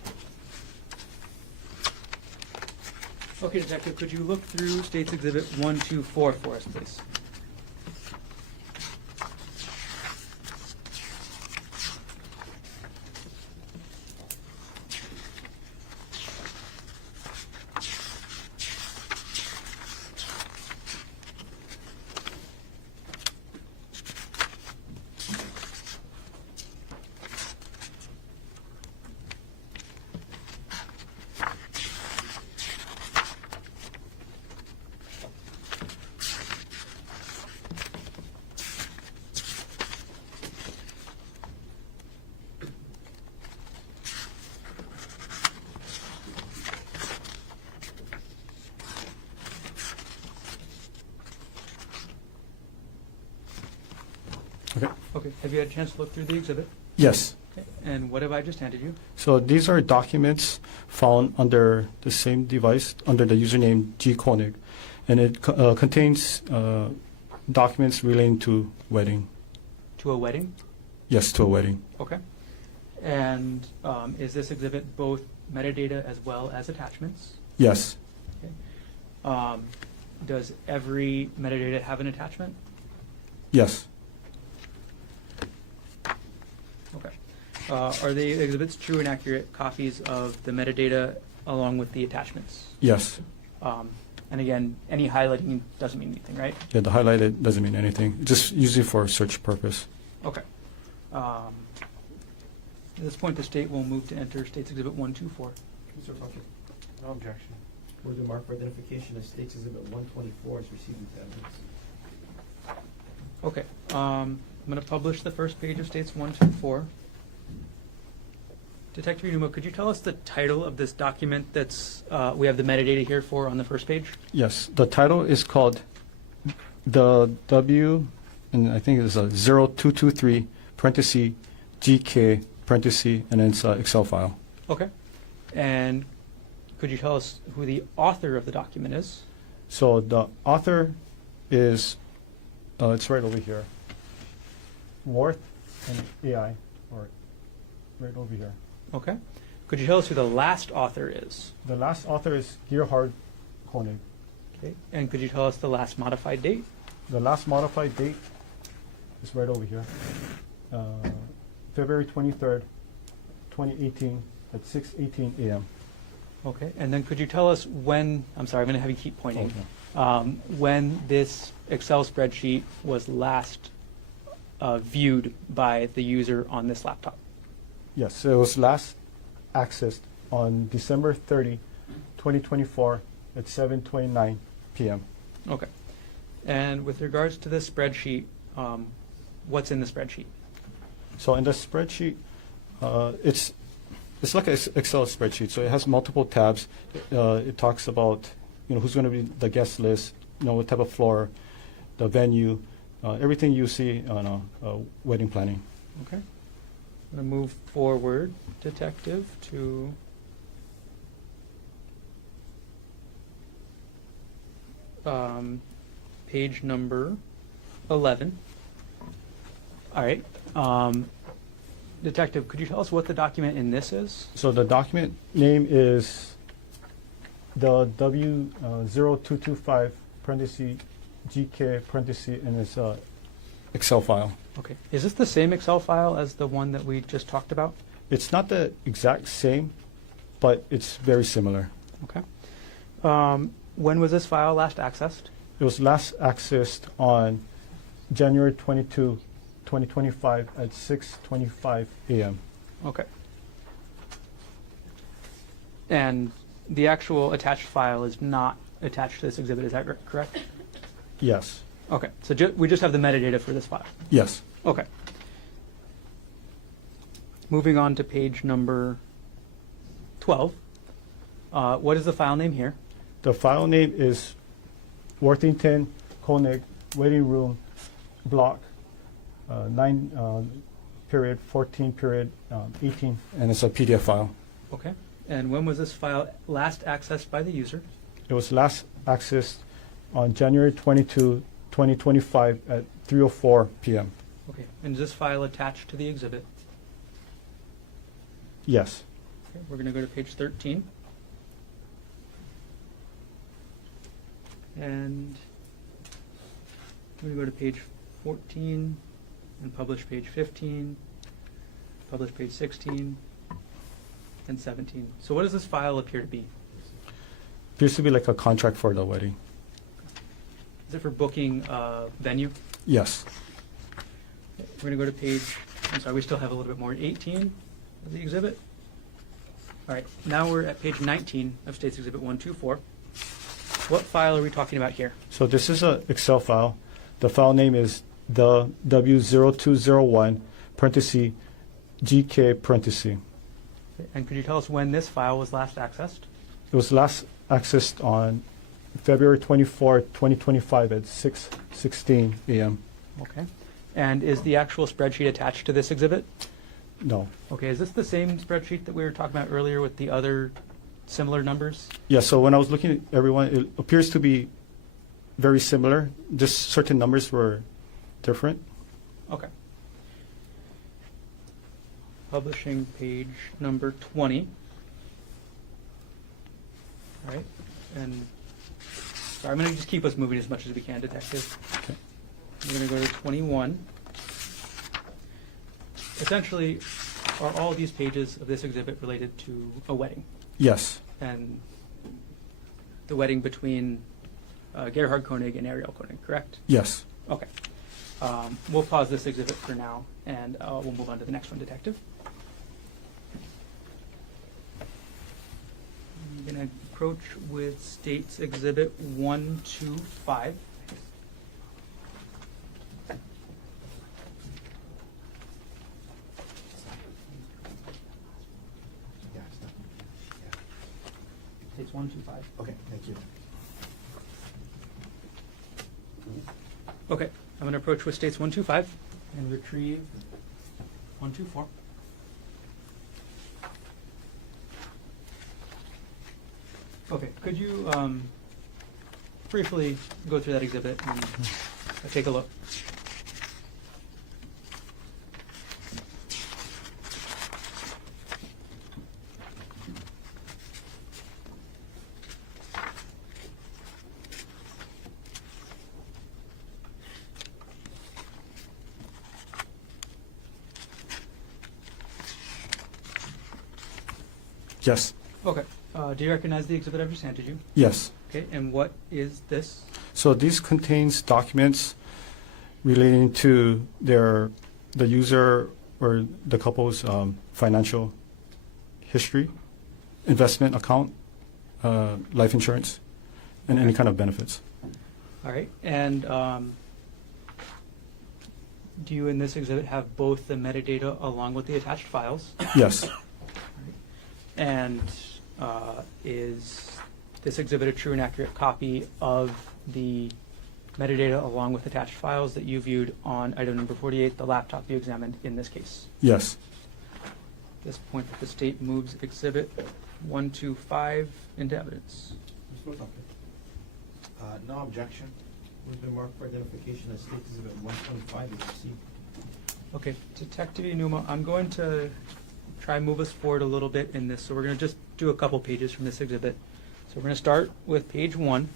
Okay, Detective, could you look through State's Exhibit 124 for us, please? Okay. Okay, have you had a chance to look through the exhibit? Yes. Okay. And what have I just handed you? So these are documents found under the same device under the username G Konig, and it contains documents relating to wedding. To a wedding? Yes, to a wedding. Okay. And is this exhibit both metadata as well as attachments? Yes. Okay. Does every metadata have an attachment? Yes. Okay. Are the exhibits true and accurate copies of the metadata along with the attachments? Yes. And again, any highlighting doesn't mean anything, right? Yeah, the highlighted doesn't mean anything. Just usually for search purpose. Okay. At this point, the state will move to enter State's Exhibit 124. Mr. Puckett, No objection. where the mark for identification of State's Exhibit 124 is received into evidence. Okay. I'm going to publish the first page of State's 124. Detective Inumo, could you tell us the title of this document that's we have the metadata here for on the first page? Yes. The title is called the W, and I think it's a 0223 parenthesis GK parenthesis, and then it's an Excel file. Okay. And could you tell us who the author of the document is? So the author is, it's right over here. Worth and AI, or right over here. Okay. Could you tell us who the last author is? The last author is Gerhardt Konig. Okay. And could you tell us the last modified date? The last modified date is right over here. February 23rd, 2018 at 6:18 a.m. Okay. And then could you tell us when, I'm sorry, I'm going to have you keep pointing, when this Excel spreadsheet was last viewed by the user on this laptop? Yes, so it was last accessed on December 30, 2024 at 7:29 p.m. Okay. And with regards to this spreadsheet, what's in the spreadsheet? So in the spreadsheet, it's like an Excel spreadsheet. So it has multiple tabs. It talks about who's going to be the guest list, what type of floor, the venue, everything you see on wedding planning. Okay. I'm going to move forward, Detective, to page number 11. All right. Detective, could you tell us what the document in this is? So the document name is the W0225 parenthesis GK parenthesis and it's a Excel file. Okay. Is this the same Excel file as the one that we just talked about? It's not the exact same, but it's very similar. Okay. When was this file last accessed? It was last accessed on January 22, 2025 at 6:25 a.m. Okay. And the actual attached file is not attached to this exhibit, is that correct? Yes. Okay, so we just have the metadata for this file. Yes. Okay. Moving on to page number 12. What is the file name here? The file name is Worthington Konig Waiting Room Block 9 period 14 period 18, and it's a PDF file. Okay. And when was this file last accessed by the user? It was last accessed on January 22, 2025 at 3:04 p.m. Okay. And is this file attached to the exhibit? Yes. Okay. We're going to go to page 13. And we're going to go to page 14 and publish page 15, publish page 16, and 17. So what does this file appear to be? Appears to be like a contract for the wedding. Is it for booking venue? Yes. We're going to go to page, I'm sorry, we still have a little bit more, 18 of the exhibit. All right, now we're at page 19 of State's Exhibit 124. What file are we talking about here? So this is an Excel file. The file name is the W0201 parenthesis GK parenthesis. And could you tell us when this file was last accessed? It was last accessed on February 24, 2025 at 6:16 a.m. Okay. And is the actual spreadsheet attached to this exhibit? No. Okay, is this the same spreadsheet that we were talking about earlier with the other similar numbers? Yeah, so when I was looking at everyone, it appears to be very similar. Just certain numbers were different. Okay. Publishing page number 20. All right. And sorry, I'm going to just keep us moving as much as we can, Detective. Okay. We're going to go to 21. Essentially, are all these pages of this exhibit related to a wedding? Yes. And the wedding between Gerhardt Konig and Ariel Konig, correct? Yes. Okay. We'll pause this exhibit for now, and we'll move on to the next one, Detective. I'm going to approach with State's Exhibit 125. Yeah, it's not. Yeah. State's 125. Okay, thank you. Okay, I'm going to approach with States 125 and retrieve 124. Okay, could you briefly go through that exhibit and take a look? Yes. Okay. Do you recognize the exhibit I've just handed you? Yes. Okay, and what is this? So this contains documents relating to the user or the couple's financial history, investment account, life insurance, and any kind of benefits. All right, and do you in this exhibit have both the metadata along with the attached files? Yes. And is this exhibit a true and accurate copy of the metadata along with attached files that you viewed on item number 48, the laptop you examined in this case? Yes. At this point, the state moves exhibit 125 into evidence. Mr. Otake. No objection. It's been marked for identification as State Exhibit 125 is received. Okay, Detective Inuma, I'm going to try and move us forward a little bit in this. So we're going to just do a couple pages from this exhibit. So we're going to start with page 1.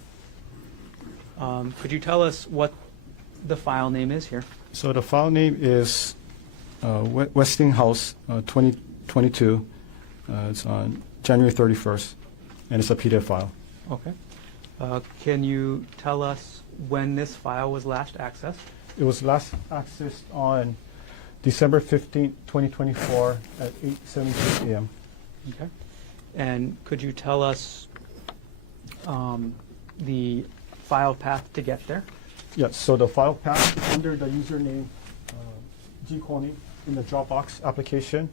Could you tell us what the file name is here? So the file name is Westinghouse 2022. It's on January 31st, and it's a PDF file. Okay. Can you tell us when this file was last accessed? It was last accessed on December 15th, 2024 at 8:17 a.m. Okay. And could you tell us the file path to get there? Yes, so the file path under the username G. Konig in the Dropbox application,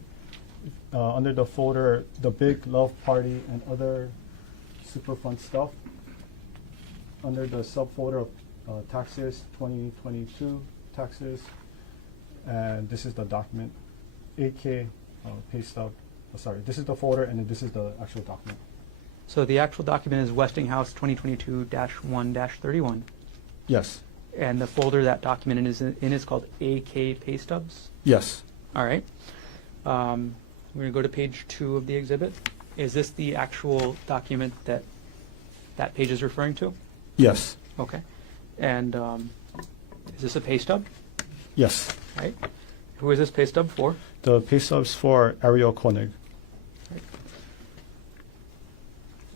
under the folder The Big Love Party and Other Super Fun Stuff, under the subfolder of taxes 2022 taxes, and this is the document AK pay stub. Sorry, this is the folder and then this is the actual document. So the actual document is Westinghouse 2022-1-31. Yes. And the folder that document is in is called AK Pay Stubs. Yes. All right. We're going to go to page 2 of the exhibit. Is this the actual document that that page is referring to? Yes. Okay. And is this a pay stub? Yes. Right. Who is this pay stub for? The pay stubs for Ariel Konig. Right.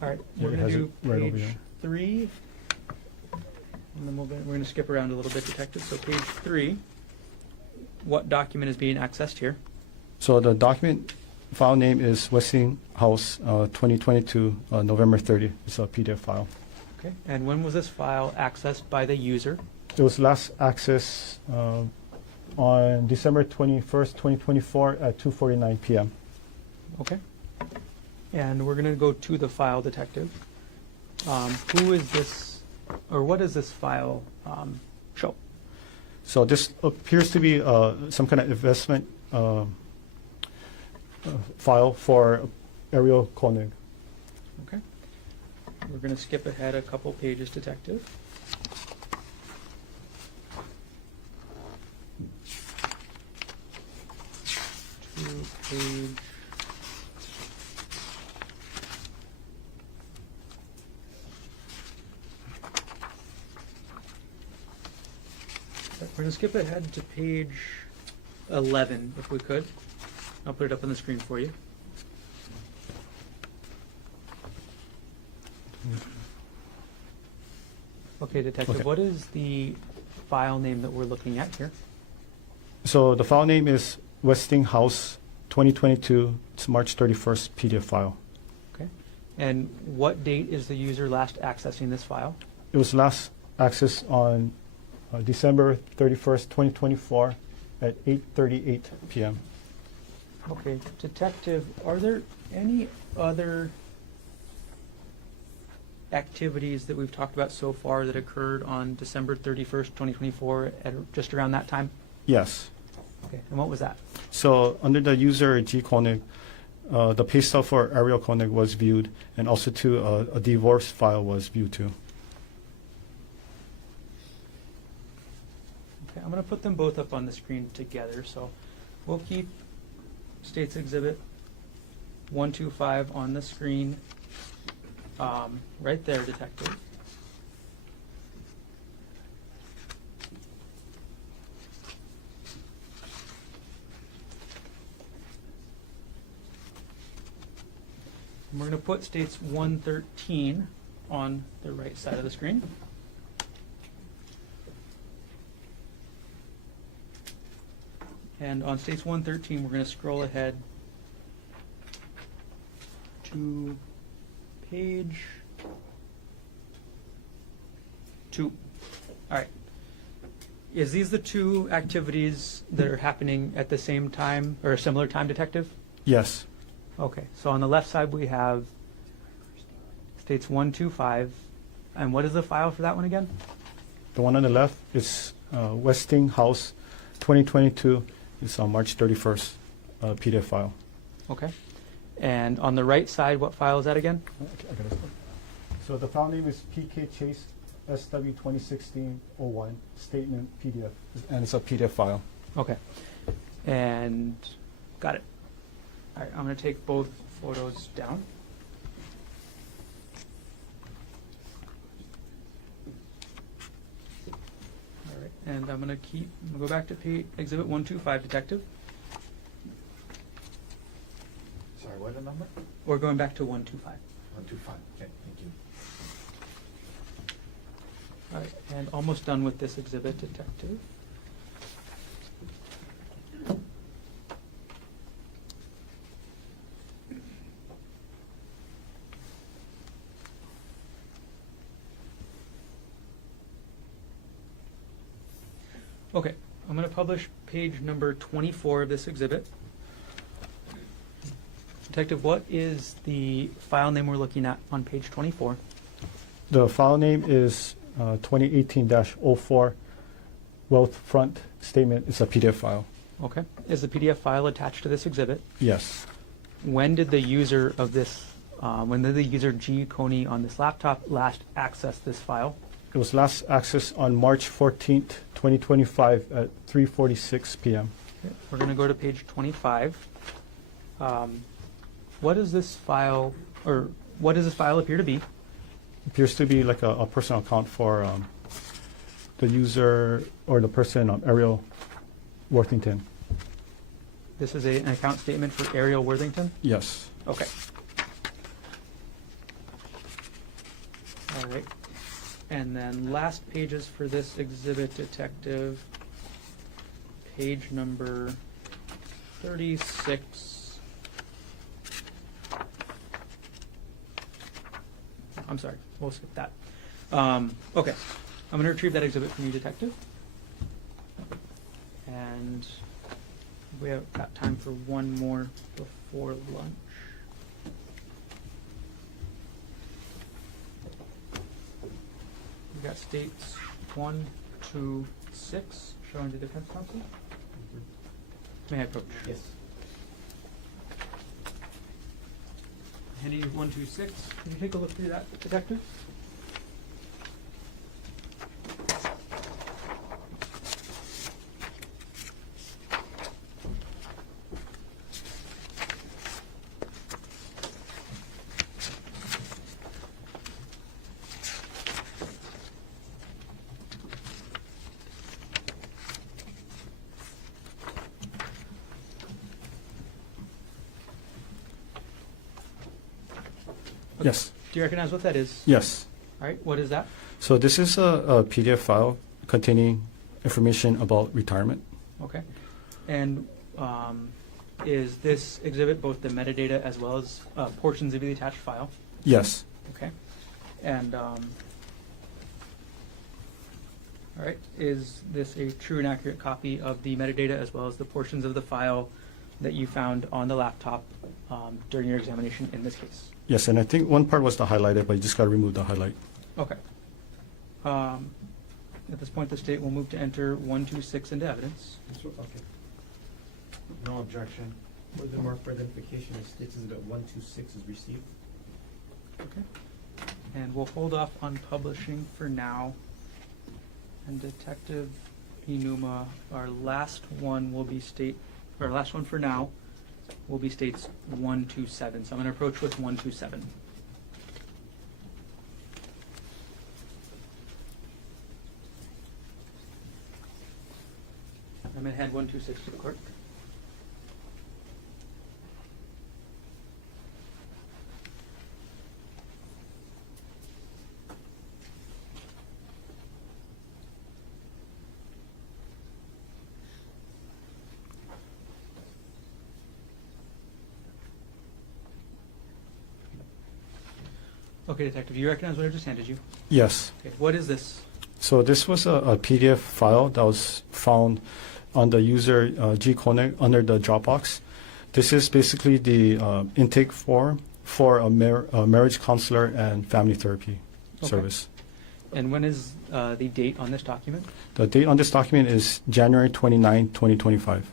All right. Yeah, We're it going to has do it right over page here. 3. And then we're going to skip around a little bit, Detective. So page 3. What document is being accessed here? So the document file name is Westinghouse 2022 November 30. It's a PDF file. Okay. And when was this file accessed by the user? It was last accessed on December 21st, 2024 at 2:49 p.m. Okay. And we're going to go to the file, Detective. Who is this, or what does this file show? So this appears to be some kind of investment file for Ariel Konig. Okay. We're going to skip ahead a couple pages, Detective. To page... We're going to skip ahead to page 11, if we could. I'll put it up on the screen for you. Okay, Detective, Okay. what is the file name that we're looking at here? So the file name is Westinghouse 2022. It's March 31st PDF file. Okay. And what date is the user last accessing this file? It was last accessed on December 31st, 2024 at 8:38 p.m. Okay, Detective, are there any other activities that we've talked about so far that occurred on December 31st, 2024 at just around that time? Yes. Okay, and what was that? So under the user G. Konig, the pay stub for Ariel Konig was viewed, and also too a divorce file was viewed too. Okay, I'm going to put them both up on the screen together, so we'll keep States Exhibit 125 on the screen right there, Detective. And we're going to put States 113 on the right side of the screen. And on States 113, we're going to scroll ahead to page 2. All right. Is these the two activities that are happening at the same time or a similar time, Detective? Yes. Okay. So on the left side, we have States 125. And what is the file for that one again? The one on the left is Westinghouse 2022. It's on March 31st PDF file. Okay. And on the right side, what file is that again? I got it. So the file name is PK Chase SW 2016-01 statement PDF, and it's a PDF file. Okay. And got it. All right, I'm going to take both photos down. And I'm gonna go back to Exhibit 125, Detective. Sorry, what the number? We're going back to 125. 125. Okay, thank you. All right, and almost done with this exhibit, Detective. Okay, I'm going to publish page number 24 of this exhibit. Detective, what is the file name we're looking at on page 24? The file name is 2018-04 Wealth Front Statement. It's a PDF file. Okay. Is the PDF file attached to this exhibit? Yes. When did the user of this, when did the user G. Konig on this laptop last access this file? It was last accessed on March 14th, 2025 at 3:46 p.m. Okay, we're going to go to page 25. What does this file, or what does this file appear to be? Appears to be like a personal account for the user or the person, Ariel Worthington. This is an account statement for Ariel Worthington? Yes. Okay. All right. And then last pages for this exhibit, Detective, page number 36. I'm sorry, we'll skip that. Okay, I'm going to retrieve that exhibit from you, Detective. And we have got time for one more before lunch. We got states 1, 2, 6 showing the defense counsel. May I approach? Yes. Henry 126. Can you take a look through that, Detective? Yes. Do you recognize what that is? Yes. All right, what is that? So this is a PDF file containing information about retirement. Okay. And is this exhibit both the metadata as well as portions of the attached file? Yes. Okay. And all right, is this a true and accurate copy of the metadata as well as the portions of the file that you found on the laptop during your examination in this case? Yes, and I think one part was the highlighted, but you just got to remove the highlight. Okay. At this point, the state will move to enter 126 into evidence. Okay. No objection. For the mark for identification, it states that 126 is received. Okay. And we'll hold off on publishing for now. And Detective Inuma, our last one for now will be states 127. So I'm going to approach with 127. I'm going to hand 126 to the clerk. Okay, Detective, you recognize what I just handed you? Yes. Okay, what is this? So this was a PDF file that was found on the user G. Konig under the Dropbox. This is basically the intake form for a marriage counselor and family therapy service. And when is the date on this document? The date on this document is January 29, 2025.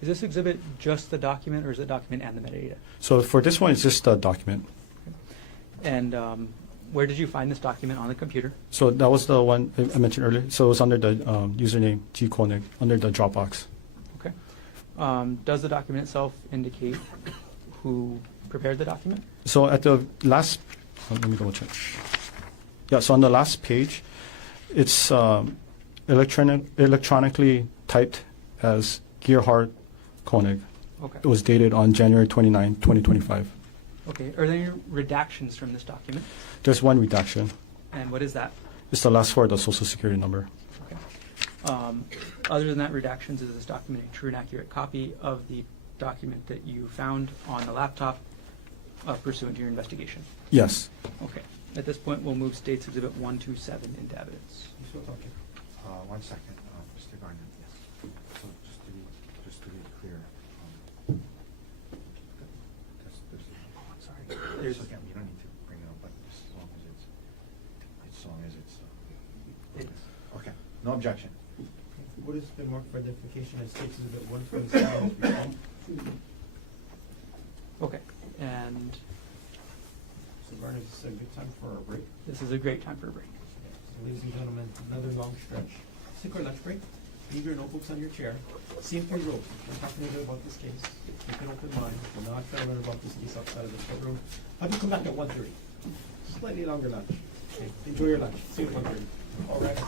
Is this exhibit just the document, or is it document and the metadata? So for this one, it's just a document. And where did you find this document on the computer? So that was the one I mentioned earlier. So it was under the username G. Konig, under the Dropbox. Okay. Does the document itself indicate who prepared the document? So at the last, let me double check. Yeah, so on the last page, it's electronically typed as Gerhardt Konig. Okay. It was dated on January 29, 2025. Okay. Are there any redactions from this document? There's one redaction. And what is that? It's the last four of the social security number. Okay. Other than that, redactions, is this document a true and accurate copy of the document that you found on the laptop pursuant to your investigation? Yes. Okay. At this point, we'll move States Exhibit 127 into evidence. Mr. Otake. 1 second, Mr. Garner. Yes. So just to be clear, I'm sorry. there's, There's, again, you don't need to bring it up, but as long as it's, okay, no objection. What has been marked for identification as States Exhibit 127 is recalled. okay. And So Garner, this is a good time for a break. this is a great time for a break. So ladies and gentlemen, another long stretch. Take our lunch break. Leave your notebooks on your chair. CM3 rules. We're talking a bit about this case. Keep an open mind. We're not trying to learn about this case outside of the courtroom. Have you come back at 1:30? Slightly longer lunch. Okay. Enjoy your lunch. See you at 1:30. All right.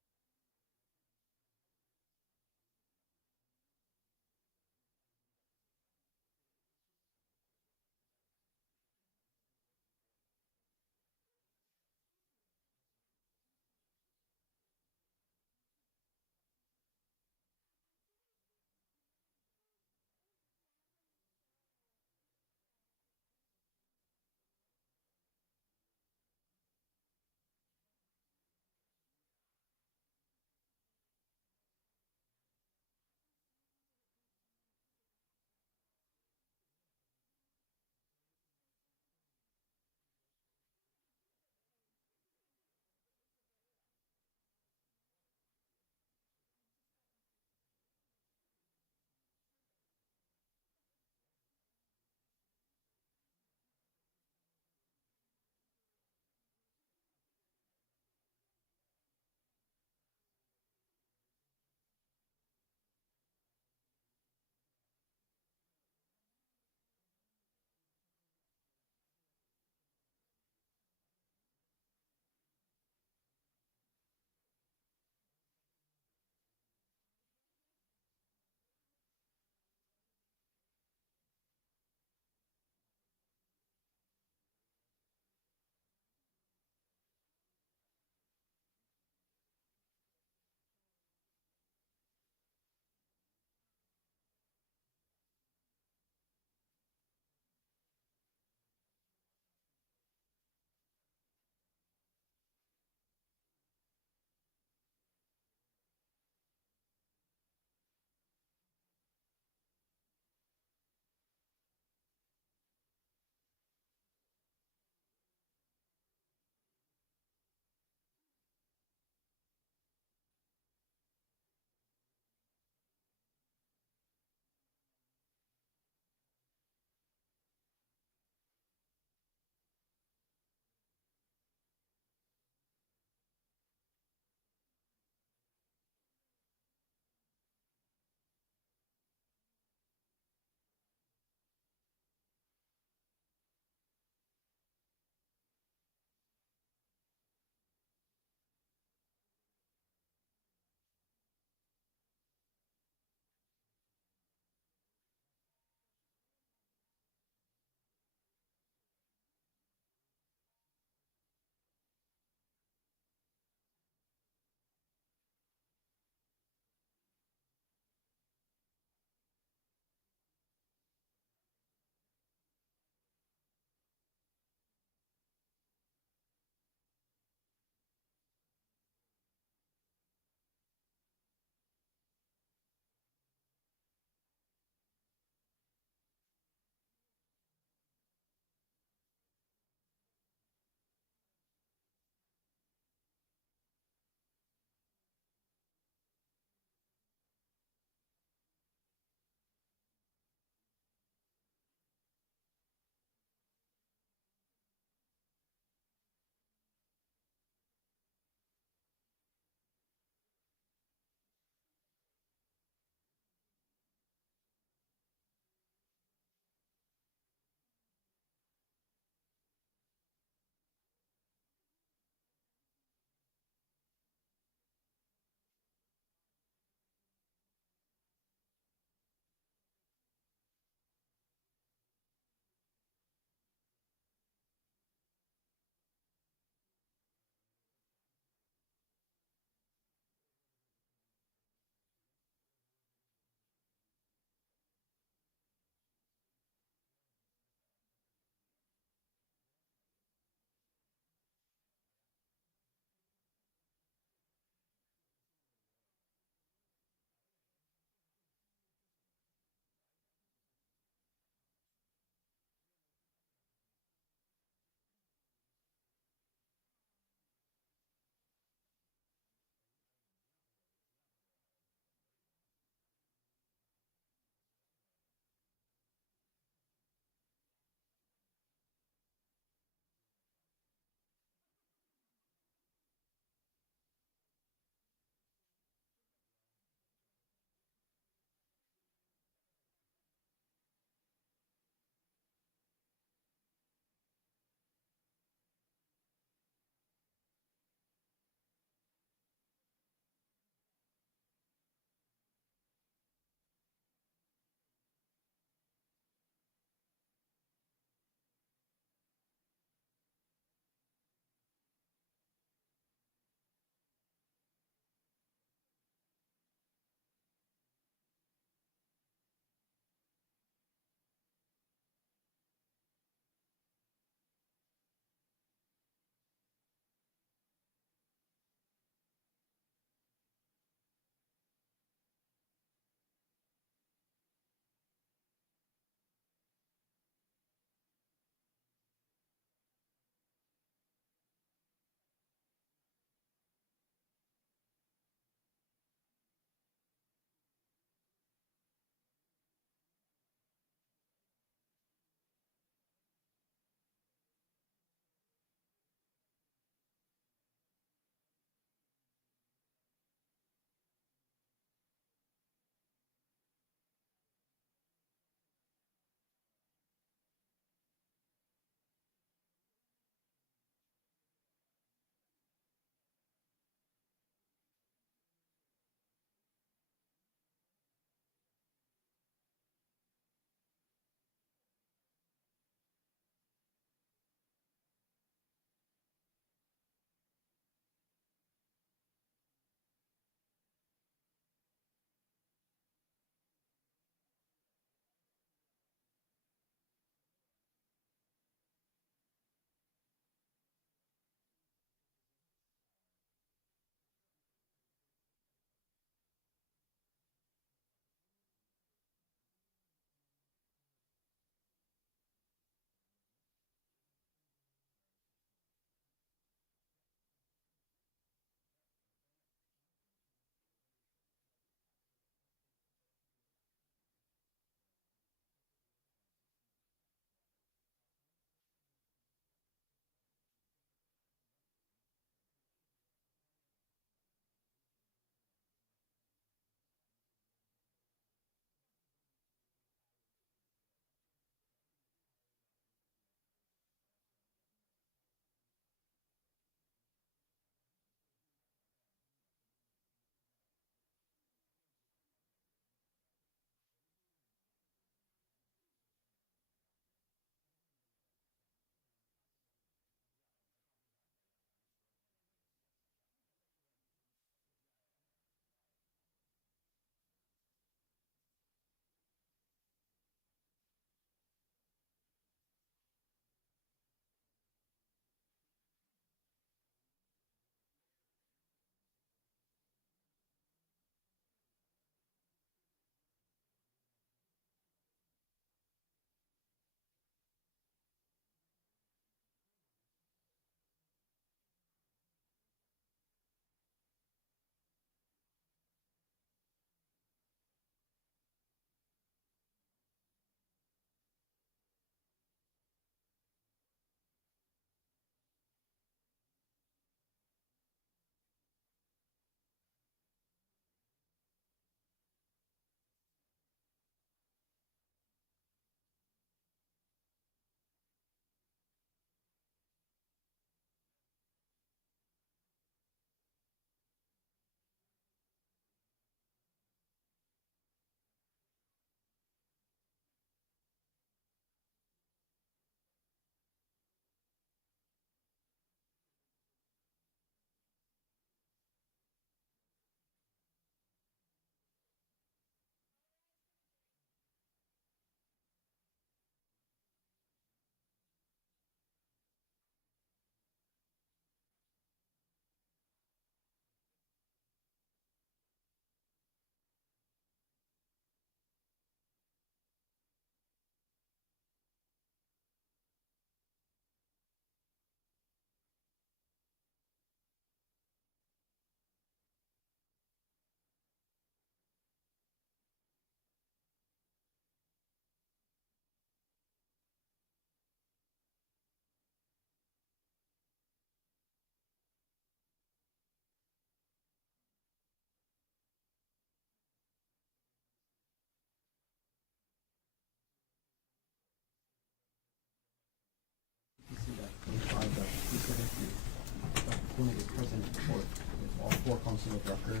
1104 counsel of record.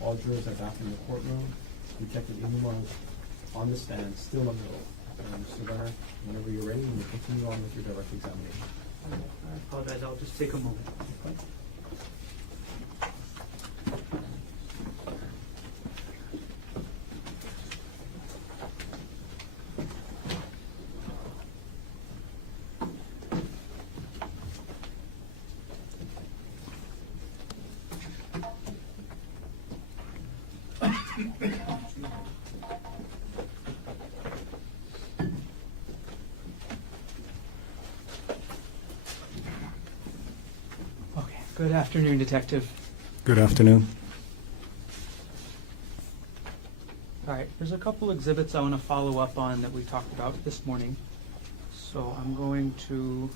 All jurors are back in the courtroom. Detective Inuma is on the stand, still available. Mr. Gunner, whenever you're ready, you may continue on with your direct examination. I apologize, I'll just take a moment. Okay, good afternoon, Detective. Good afternoon. All right, there's a couple exhibits I want to follow up on that we talked about this morning. So I'm going to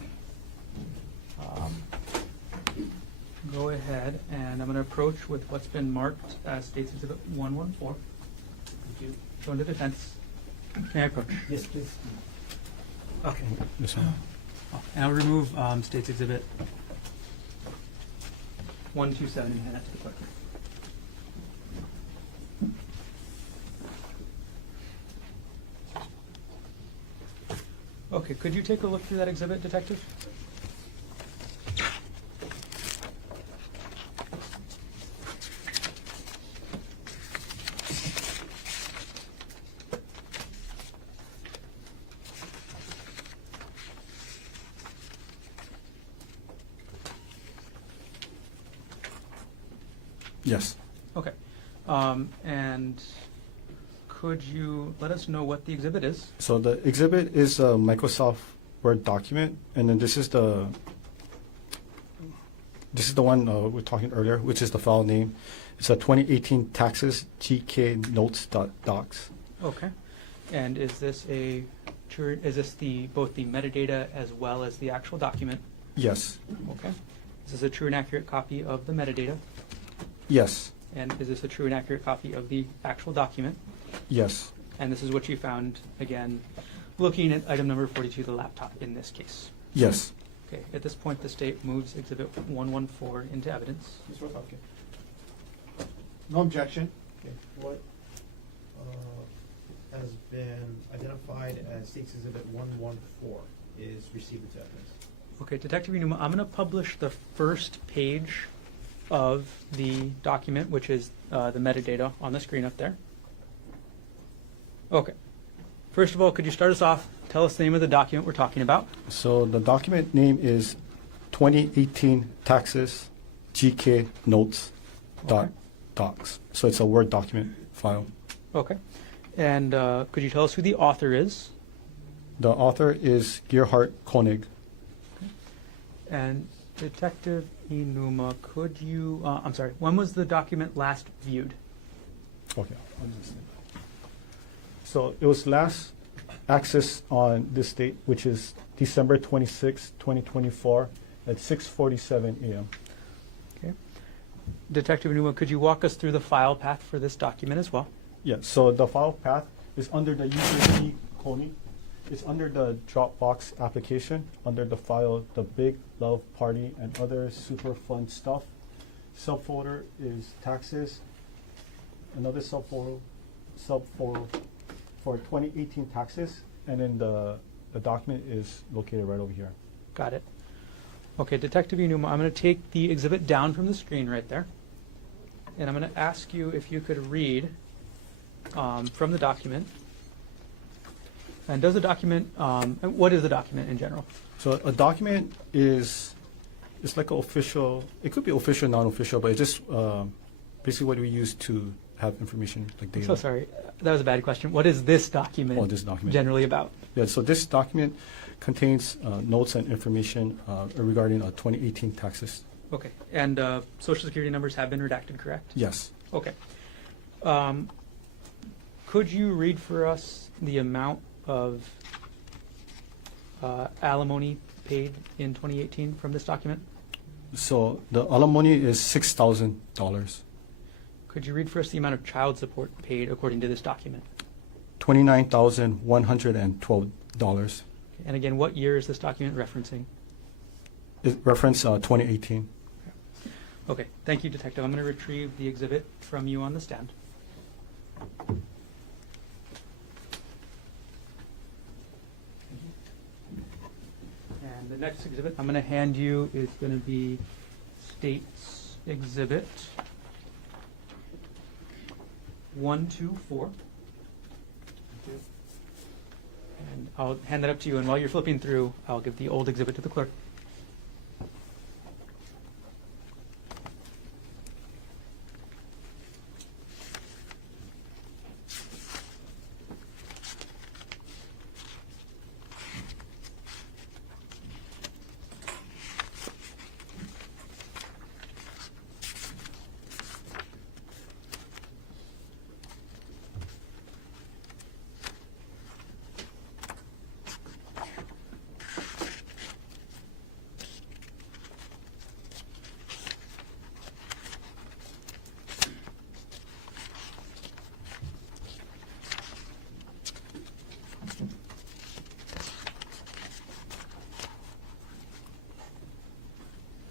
go ahead and I'm going to approach with what's been marked as State's Exhibit 114. Would you go into defense? May I approach? Yes, please. Okay. This one. And I'll remove State's Exhibit 127 and hand that to the clerk. Okay, could you take a look through that exhibit, Detective? Yes. Okay. And could you let us know what the exhibit is? So the exhibit is a Microsoft Word document, and then this is the one we were talking earlier, which is the file name. It's a 2018 taxes GK notes.docs. Okay. And is this both the metadata as well as the actual document? Yes. Okay. Is this a true and accurate copy of the metadata? Yes. And is this a true and accurate copy of the actual document? Yes. And this is what you found, again, looking at item number 42, the laptop in this case. Yes. Okay. At this point, the state moves Exhibit 114 into evidence. Mr. Otake. No objection. Okay, what has been identified as State's Exhibit 114 is received into evidence. Okay, Detective Inuma, I'm going to publish the first page of the document, which is the metadata on the screen up there. Okay. First of all, could you start us off? Tell us the name of the document we're talking about. So the document name is 2018 taxes GK notes.docs. So it's a Word document file. Okay. And could you tell us who the author is? The author is Gerhardt Konig. And Detective Inuma, could you, I'm sorry, when was the document last viewed? Okay. So it was last accessed on this date, which is December 26, 2024 at 6:47 a.m. Okay. Detective Inuma, could you walk us through the file path for this document as well? Yeah, so the file path is under the user Konig. It's under the Dropbox application, under the file, the Big Love Party and other super fun stuff. Subfolder is taxes. Another subfolder for 2018 taxes, and then the document is located right over here. Got it. Okay, Detective Inuma, I'm going to take the exhibit down from the screen right there, and I'm going to ask you if you could read from the document. And does the document, what is the document in general? So a document is, it's like an official, it could be official, non-official, but it's just basically what we use to have information like data. So sorry, that was a bad question. What is this document, Oh, this document. generally about? Yeah, so this document contains notes and information regarding 2018 taxes. Okay, and Social Security numbers have been redacted, correct? Yes. Okay. Could you read for us the amount of alimony paid in 2018 from this document? So the alimony is $6,000. Could you read for us the amount of child support paid according to this document? $29,112. And again, what year is this document referencing? It reference 2018. Okay, thank you, Detective. I'm going to retrieve the exhibit from you on the stand. And the next exhibit I'm going to hand you is going to be State's Exhibit 124. And I'll hand that up to you, and while you're flipping through, I'll give the old exhibit to the clerk.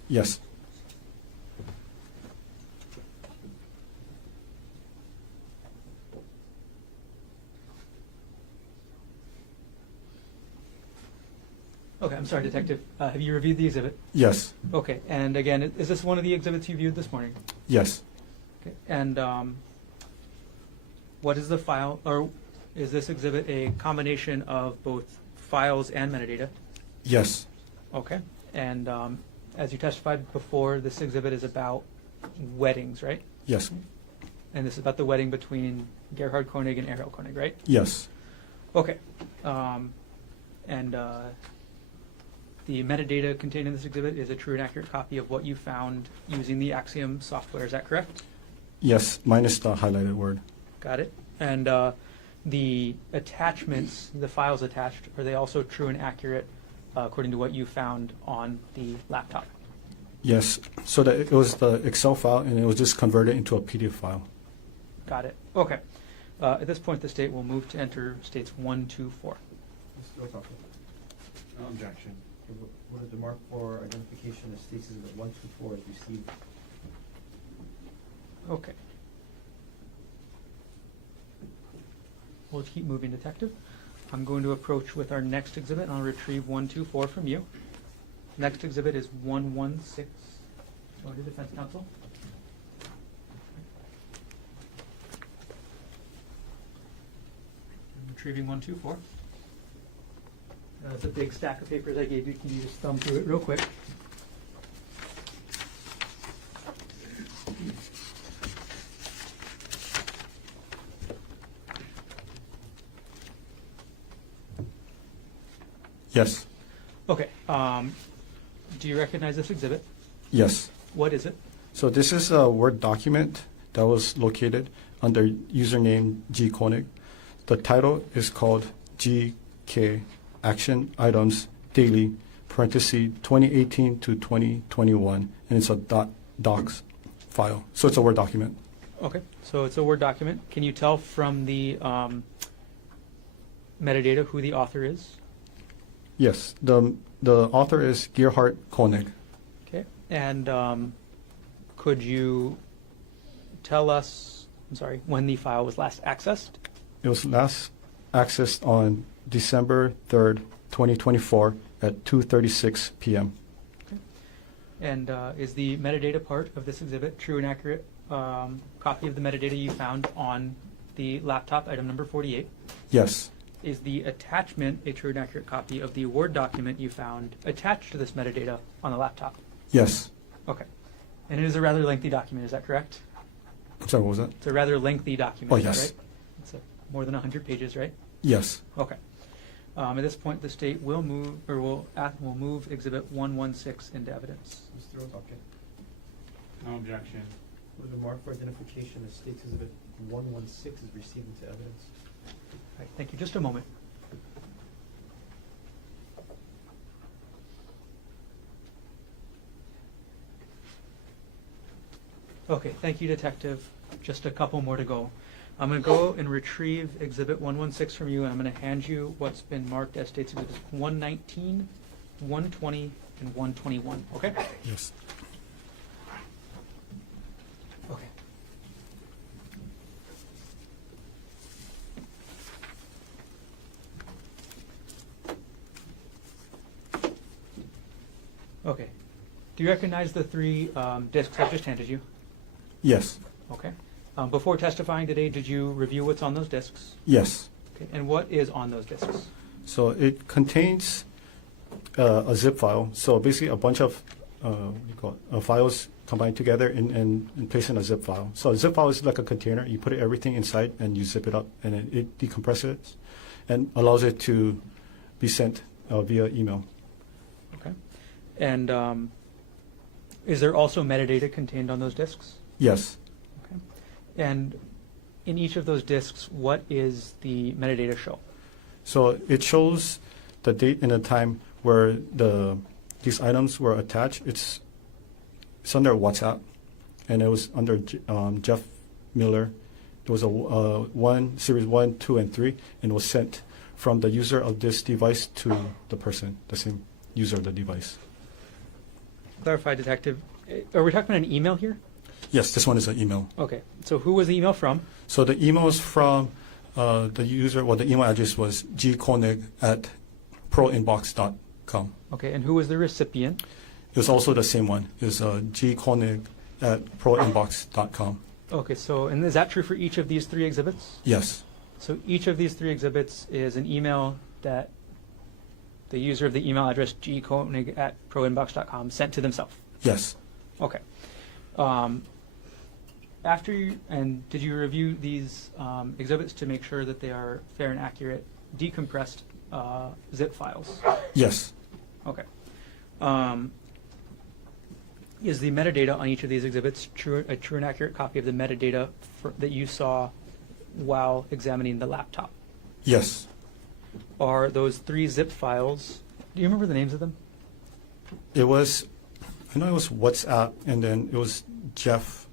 Yes. Okay, I'm sorry, Detective. Have you reviewed the exhibit? Yes. Okay, and again, is this one of the exhibits you viewed this morning? Yes. Okay, and what is the file, or is this exhibit a combination of both files and metadata? Yes. Okay, and as you testified before, this exhibit is about weddings, right? Yes. And this is about the wedding between Gerhardt Konig and Errol Konig, right? Yes. Okay, and the metadata contained in this exhibit is a true and accurate copy of what you found using the Axiom software, is that correct? Yes, minus the highlighted word. Got it. And the attachments, the files attached, are they also true and accurate according to what you found on the laptop? Yes. So that it was the Excel file, and it was just converted into a PDF file. Got it. Okay. At this point, the state will move to enter states 1, 2, 4. Mr. Otake. No objection. What is the mark for identification of State's Exhibit 124 is received? Okay. We'll keep moving, Detective. I'm going to approach with our next exhibit, and I'll retrieve 1, 2, 4 from you. Next exhibit is 116. Go to Defense Counsel. I'm retrieving 1, 2, 4. It's a big stack of papers I gave you. Can you just thumb through it real quick? Yes. Okay. Do you recognize this exhibit? Yes. What is it? So this is a Word document that was located under username G Konig. The title is called GK Action Items Daily, parenthesis 2018 to 2021, and it's a docs file. So it's a Word document. Okay, so it's a Word document. Can you tell from the metadata who the author is? Yes. The author is Gerhardt Konig. Okay, and could you tell us, I'm sorry, when the file was last accessed? It was last accessed on December 3rd, 2024 at 2:36 p.m. And is the metadata part of this exhibit true and accurate copy of the metadata you found on the laptop, item number 48? Yes. Is the attachment a true and accurate copy of the Word document you found attached to this metadata on the laptop? Yes. Okay. And it is a rather lengthy document, is that correct? I'm sorry, what was that? It's a rather lengthy document, Oh, is that yes. right? It's more than 100 pages, right? Yes. Okay. At this point, the state will move, or will move Exhibit 116 into evidence. Mr. Otake. No objection. What is the mark for identification of State's Exhibit 116 is received into evidence? All right, thank you. Just a moment. Okay, thank you, Detective. Just a couple more to go. I'm going to go and retrieve Exhibit 116 from you, and I'm going to hand you what's been marked as State's Exhibits 119, 120, and 121. Okay? Yes. Do you recognize the three discs I just handed you? Yes. Okay. Before testifying today, did you review what's on those discs? Yes. Okay. And what is on those discs? So it contains a zip file. So basically a bunch of files combined together and placed in a zip file. So a zip file is like a container. You put everything inside and you zip it up, and it decompresses it and allows it to be sent via email. Okay. And is there also metadata contained on those discs? Yes. Okay. And in each of those discs, what is the metadata show? So it shows the date and the time where these items were attached. It's under WhatsApp, and it was under Jeff Miller. It was a series 1, 2, and 3, and it was sent from the user of this device to the person, the same user of the device. Clarify, Detective. Are we talking about an email here? Yes, this one is an email. Okay. So who was the email from? So the email is from the user. Well, the email address was gkonig@proinbox.com. Okay. And who was the recipient? It was also the same one. It was gkonig@proinbox.com. Okay. So, and is that true for each of these three exhibits? Yes. So each of these three exhibits is an email that the user of the email address gkonig@proinbox.com sent to themselves. Yes. Okay. Did you review these exhibits to make sure that they are fair and accurate, decompressed zip files? Yes. Okay. Is the metadata on each of these exhibits a true and accurate copy of the metadata that you saw while examining the laptop? Yes. Are those three zip files, do you remember the names of them? I know it was WhatsApp, and then it was Jeff,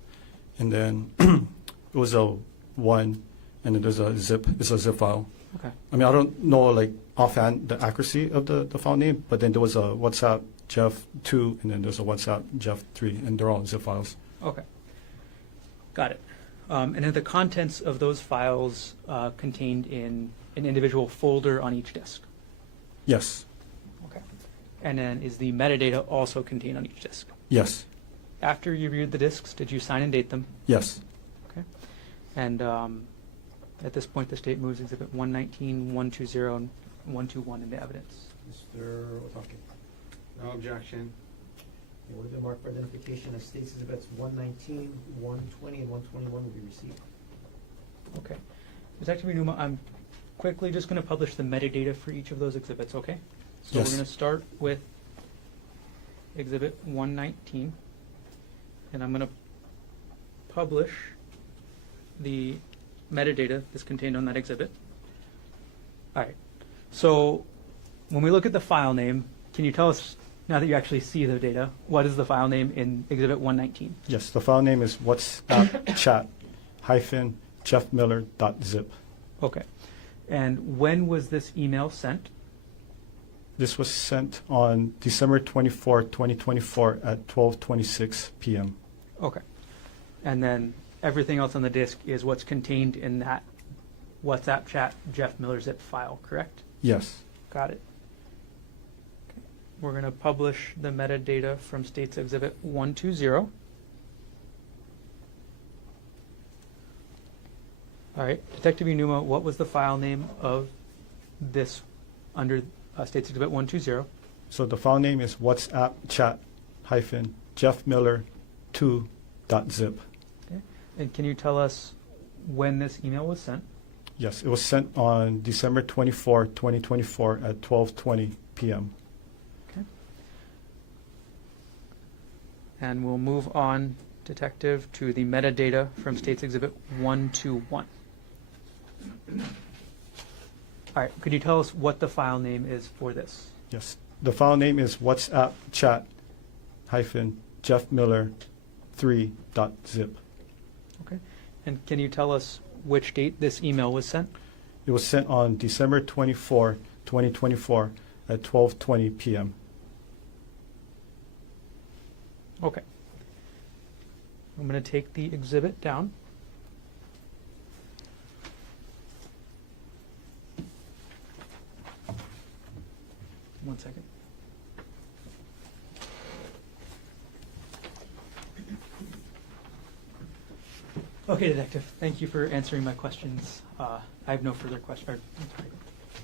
and then it was a 1, and then there's it's a zip file. Okay. I mean, I don't know like offhand the accuracy of the file name, but then there was a WhatsApp Jeff 2, and then there's a WhatsApp Jeff 3, and they're all zip files. Okay. Got it. And are the contents of those files contained in an individual folder on each disk? Yes. Okay. And then is the metadata also contained on each disk? Yes. After you reviewed the disks, did you sign and date them? Yes. Okay. And at this point, the state moves Exhibit 119, 120, and 121 into evidence. Mr. Otake. No objection. The order to mark for identification of states exhibits 119, 120, and 121 will be received. Okay. Detective Numa, I'm quickly just going to publish the metadata for each of those exhibits, okay? So Yes. we're going to start with Exhibit 119, and I'm going to publish the metadata that's contained on that exhibit. All right. So when we look at the file name, can you tell us, now that you actually see the data, what is the file name in Exhibit 119? Yes. The file name is WhatsApp chat-jeffmiller.zip. Okay. And when was this email sent? This was sent on December 24, 2024 at 12:26 p.m. Okay. And then everything else on the disk is what's contained in that WhatsApp chat Jeff Miller zip file, correct? Yes. Got it. Okay. We're going to publish the metadata from States Exhibit 120. All right. Detective Unuma, what was the file name of this under States Exhibit 120? So the file name is WhatsApp chat-jeffmiller2.zip. Okay. And can you tell us when this email was sent? Yes, it was sent on December 24, 2024 at 12:20 p.m. Okay. And we'll move on, Detective, to the metadata from States Exhibit 121. All right, could you tell us what the file name is for this? Yes, the file name is WhatsApp chat-jeffmiller3.zip. Okay. And can you tell us which date this email was sent? It was sent on December 24, 2024 at 12:20 p.m. Okay. I'm going to take the exhibit down. One second. Okay, Detective, thank you for answering my questions. I have no further questions.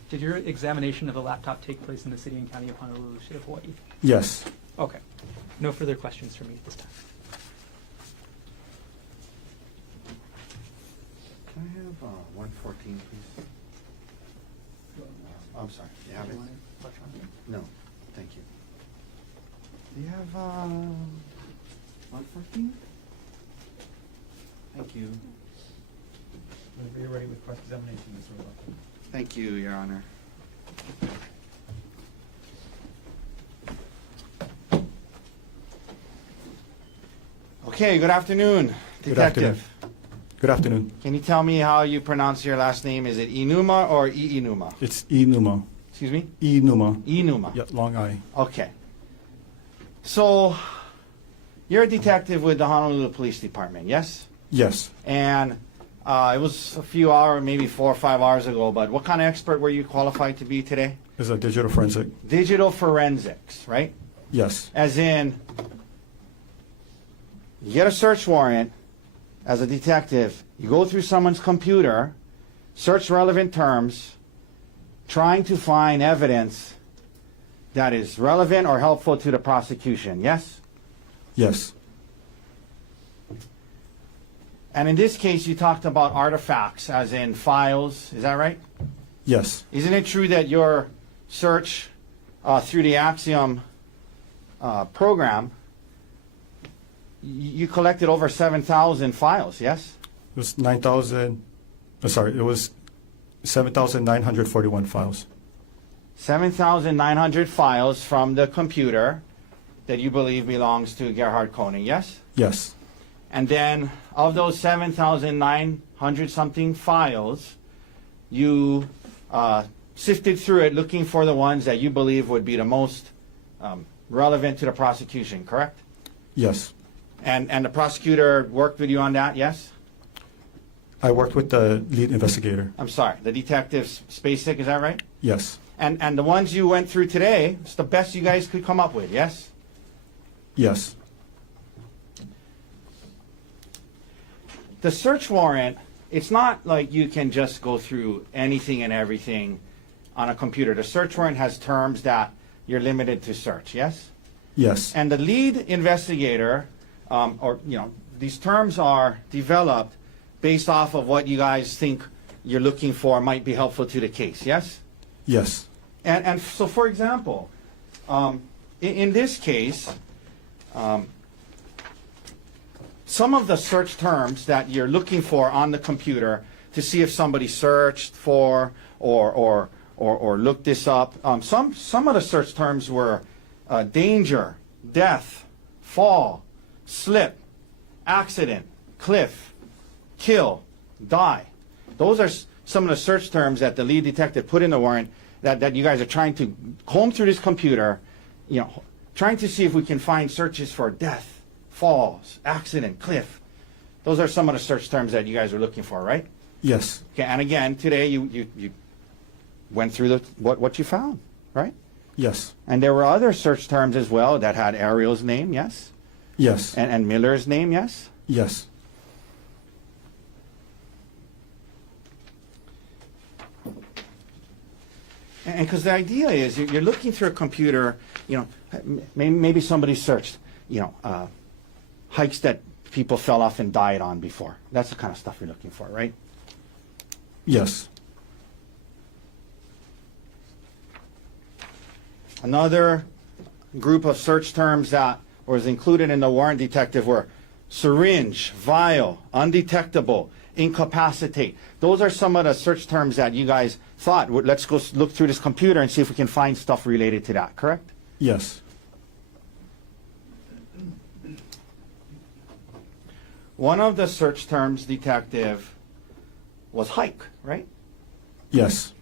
Did your examination of the laptop take place in the city and county of Honolulu, state of Hawaii? Yes. Okay. No further questions for me at this time. Can I have 114, please? I'm sorry. You have it? No, thank you. Do you have 114? Thank you. Whenever you're ready with cross-examination, Mr. Roboto. Thank you, Your Honor. Okay, good afternoon, Good Detective. afternoon. Good afternoon. Can you tell me how you pronounce your last name? Is it Inuma or Iinuma? It's Inuma. Excuse me? Inuma. Inuma. Yeah, Long I. Okay. So, you're a detective with the Honolulu Police Department, yes? Yes. And it was a few hours, maybe 4 or 5 hours ago, but what kind of expert were you qualified to be today? It's a digital forensic. Digital forensics, right? Yes. As in, you get a search warrant as a detective, you go through someone's computer, search relevant terms, trying to find evidence that is relevant or helpful to the prosecution, yes? Yes. And in this case, you talked about artifacts, as in files, is that right? Yes. Isn't it true that your search through the Axiom program, you collected over 7,000 files, yes? It was 9,000. Sorry, it was 7,941 files. 7,900 files from the computer that you believe belongs to Gerhardt Konig, yes? Yes. And then of those 7,900 something files, you sifted through it looking for the ones that you believe would be the most relevant to the prosecution, correct? Yes. And the prosecutor worked with you on that, yes? I worked with the lead investigator. I'm sorry, the detective Spacek, is that right? Yes. And the ones you went through today, it's the best you guys could come up with, yes? Yes. The search warrant, it's not like you can just go through anything and everything on a computer. The search warrant has terms that you're limited to search, yes? Yes. And the lead investigator, these terms are developed based off of what you guys think you're looking for might be helpful to the case, yes? Yes. And so, for example, in this case, some of the search terms that you're looking for on the computer to see if somebody searched for or looked this up, some of the search terms were danger, death, fall, slip, accident, cliff, kill, die. Those are some of the search terms that the lead detective put in the warrant that you guys are trying to comb through this computer, trying to see if we can find searches for death, falls, accident, cliff. Those are some of the search terms that you guys are looking for, right? Yes. Okay, and again, today you went through what you found, right? Yes. And there were other search terms as well that had Ariel's name, yes? Yes. And Miller's name, yes? Yes. And because the idea is you're looking through a computer, maybe somebody searched, hikes that people fell off and died on before. That's the kind of stuff you're looking for, right? Yes. Another group of search terms that was included in the warrant, detective, were syringe, vial, undetectable, incapacitate. Those are some of the search terms that you guys thought, let's go look through this computer and see if we can find stuff related to that, correct? Yes. One of the search terms, detective, was hike, right? Yes.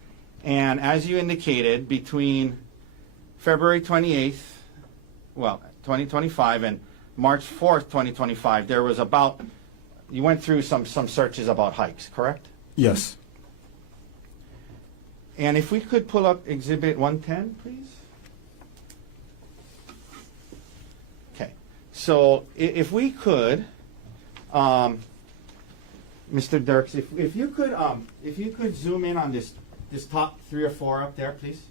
And as you indicated, between February 28th, 2025, and March 4th, 2025, there was you went through some searches about hikes, correct? Yes. And if we could pull up Exhibit 110, please. Okay. So if we could, Mr. Dirks, if you could zoom in on this top 3 or 4 up there, please.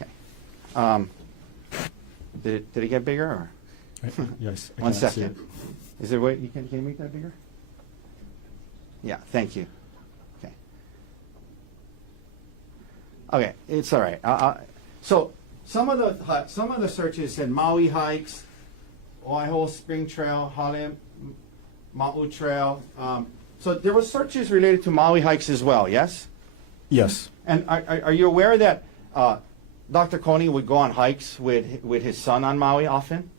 Okay. Did it get bigger? Or? Yes. I One cannot see second. it. Is there a way can you make that bigger? Yeah. Thank you. Okay. Okay. It's all right. So some of the searches said Maui hikes, Oahu Spring Trail, Hale Ma'u Trail. So there were searches related to Maui hikes as well. Yes. Yes. And are you aware that Dr. Konig would go on hikes with his son on Maui often?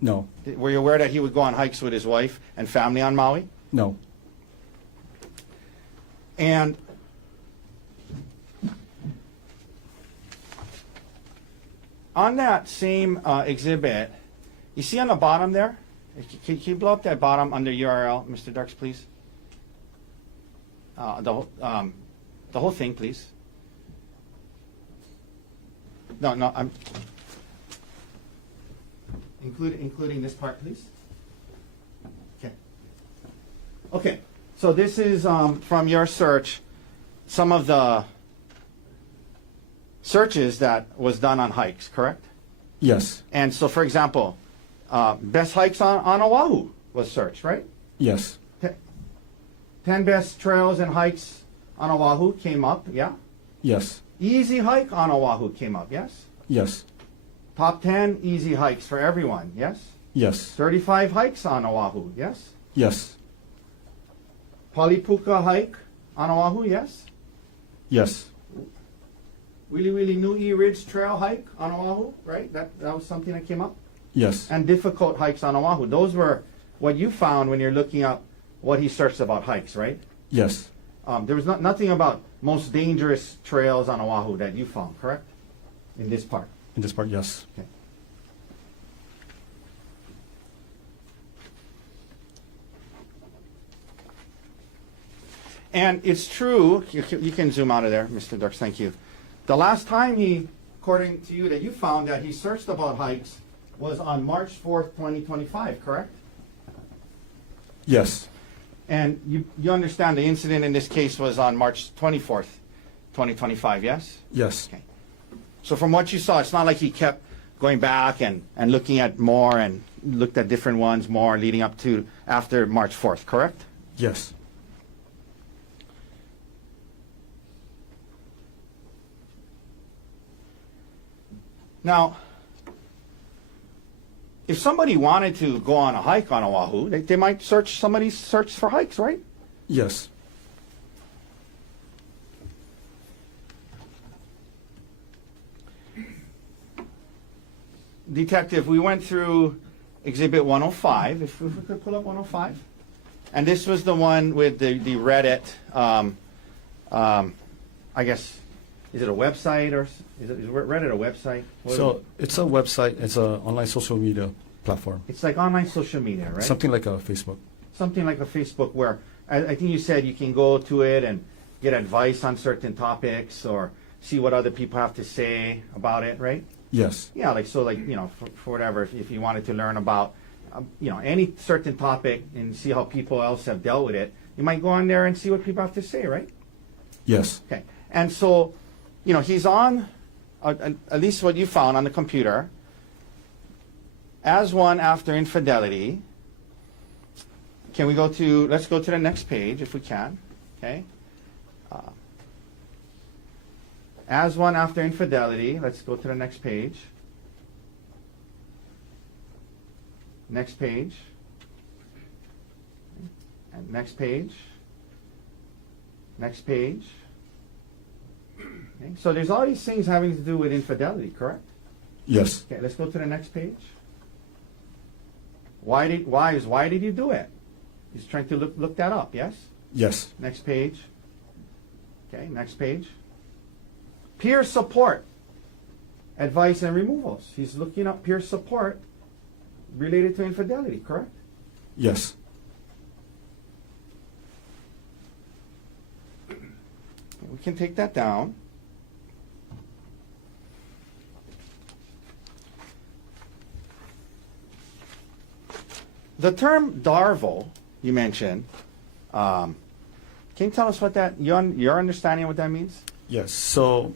No. Were you aware that he would go on hikes with his wife and family on Maui? No. And on that same exhibit, you see on the bottom there? Can you blow up that bottom under URL, Mr. Dirks, please? The whole thing, please. No, I'm including this part, please. Okay. Okay. So this is from your search, some of the searches that was done on hikes, correct? Yes. And so, for example, best hikes on Oahu was searched, right? Yes. 10 best trails and hikes on Oahu came up, yeah? Yes. Easy hike on Oahu came up, yes? Yes. Top 10 easy hikes for everyone, yes? Yes. 35 hikes on Oahu, yes? Yes. Palipuka hike on Oahu, yes? Yes. Wili Wili Nui Ridge Trail hike on Oahu, right? That was something that came up? Yes. And difficult hikes on Oahu. Those were what you found when you're looking up what he searched about hikes, right? Yes. There was nothing about most dangerous trails on Oahu that you found, correct? In this part. In this part, yes. Okay. And it's true, you can zoom out of there, Mr. Dirks, thank you. The last time according to you, that you found that he searched about hikes was on March 4th, 2025, correct? Yes. And you understand the incident in this case was on March 24th, 2025, yes? Yes. Okay. So from what you saw, it's not like he kept going back and looking at more and looked at different ones more leading up to after March 4th, correct? Yes. Now, if somebody wanted to go on a hike on Oahu, they might search for hikes, right? Yes. Detective, we went through Exhibit 105, if we could pull up 105. And this was the one with the Reddit, I guess, is it a website or is Reddit a website? What is So it? it's a website. It's an online social media platform. It's like online social media, right? Something like a Facebook. Something like a Facebook where I think you said you can go to it and get advice on certain topics or see what other people have to say about it, right? Yes. Yeah, for whatever, if you wanted to learn about, any certain topic and see how people else have dealt with it, you might go on there and see what people have to say, right? Yes. Okay. And so, he's on, at least what you found on the computer, as one after infidelity. Can we let's go to the next page if we can, okay? As one after infidelity, let's go to the next page. Next page. And next page. Next page. Okay. So there's all these things having to do with infidelity, correct? Yes. Okay, let's go to the next page. Why did you do it? He's trying to look that up, yes? Yes. Next page. Okay, next page. Peer support, advice and removals. He's looking up peer support related to infidelity, correct? Yes. We can take that down. the term DARVO, you mentioned, can you tell us what that, your understanding of what that means? Yes. So,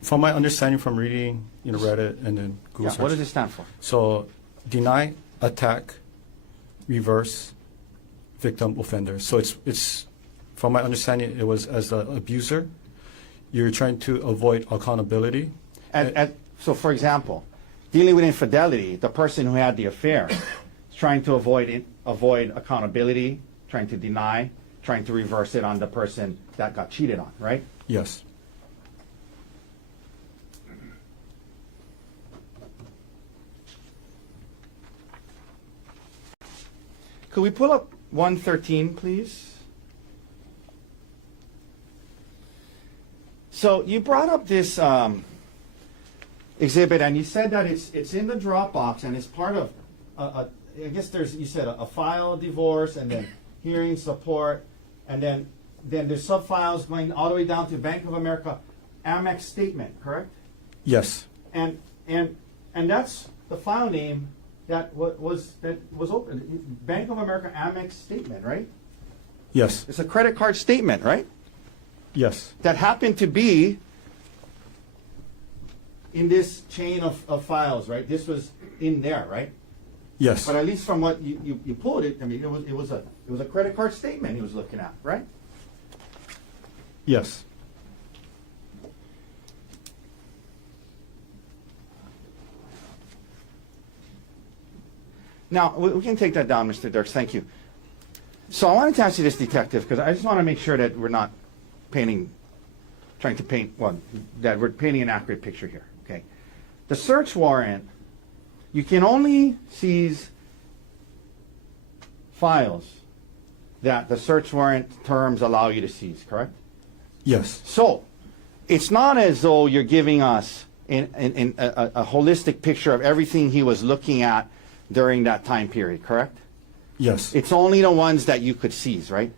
from my understanding from reading, Reddit and then Google Yeah, search. what does it stand for? So, deny, attack, reverse, victim, offender. So it's from my understanding, it was as the abuser, you're trying to avoid accountability. So, for example, dealing with infidelity, the person who had the affair is trying to avoid accountability, trying to deny, trying to reverse it on the person that got cheated on, right? Yes. Could we pull up 113, please? So you brought up this exhibit, and you said that it's in the Dropbox, and it's part of, I guess you said a file divorce, and then hearing support, and then there's sub-files going all the way down to Bank of America Amex statement, correct? Yes. And that's the file name that was open. Bank of America Amex statement, right? Yes. It's a credit card statement, right? Yes. That happened to be in this chain of files, right? This was in there, right? Yes. But at least from what you pulled it, I mean, it was a credit card statement he was looking at, right? Yes. Now, we can take that down, Mr. Dirks. Thank you. So I wanted to ask you this, Detective, because I just want to make sure that we're not that we're painting an accurate picture here, okay? The search warrant, you can only seize files that the search warrant terms allow you to seize, correct? Yes. So, it's not as though you're giving us a holistic picture of everything he was looking at during that time period, correct? Yes. It's only the ones that you could seize, right?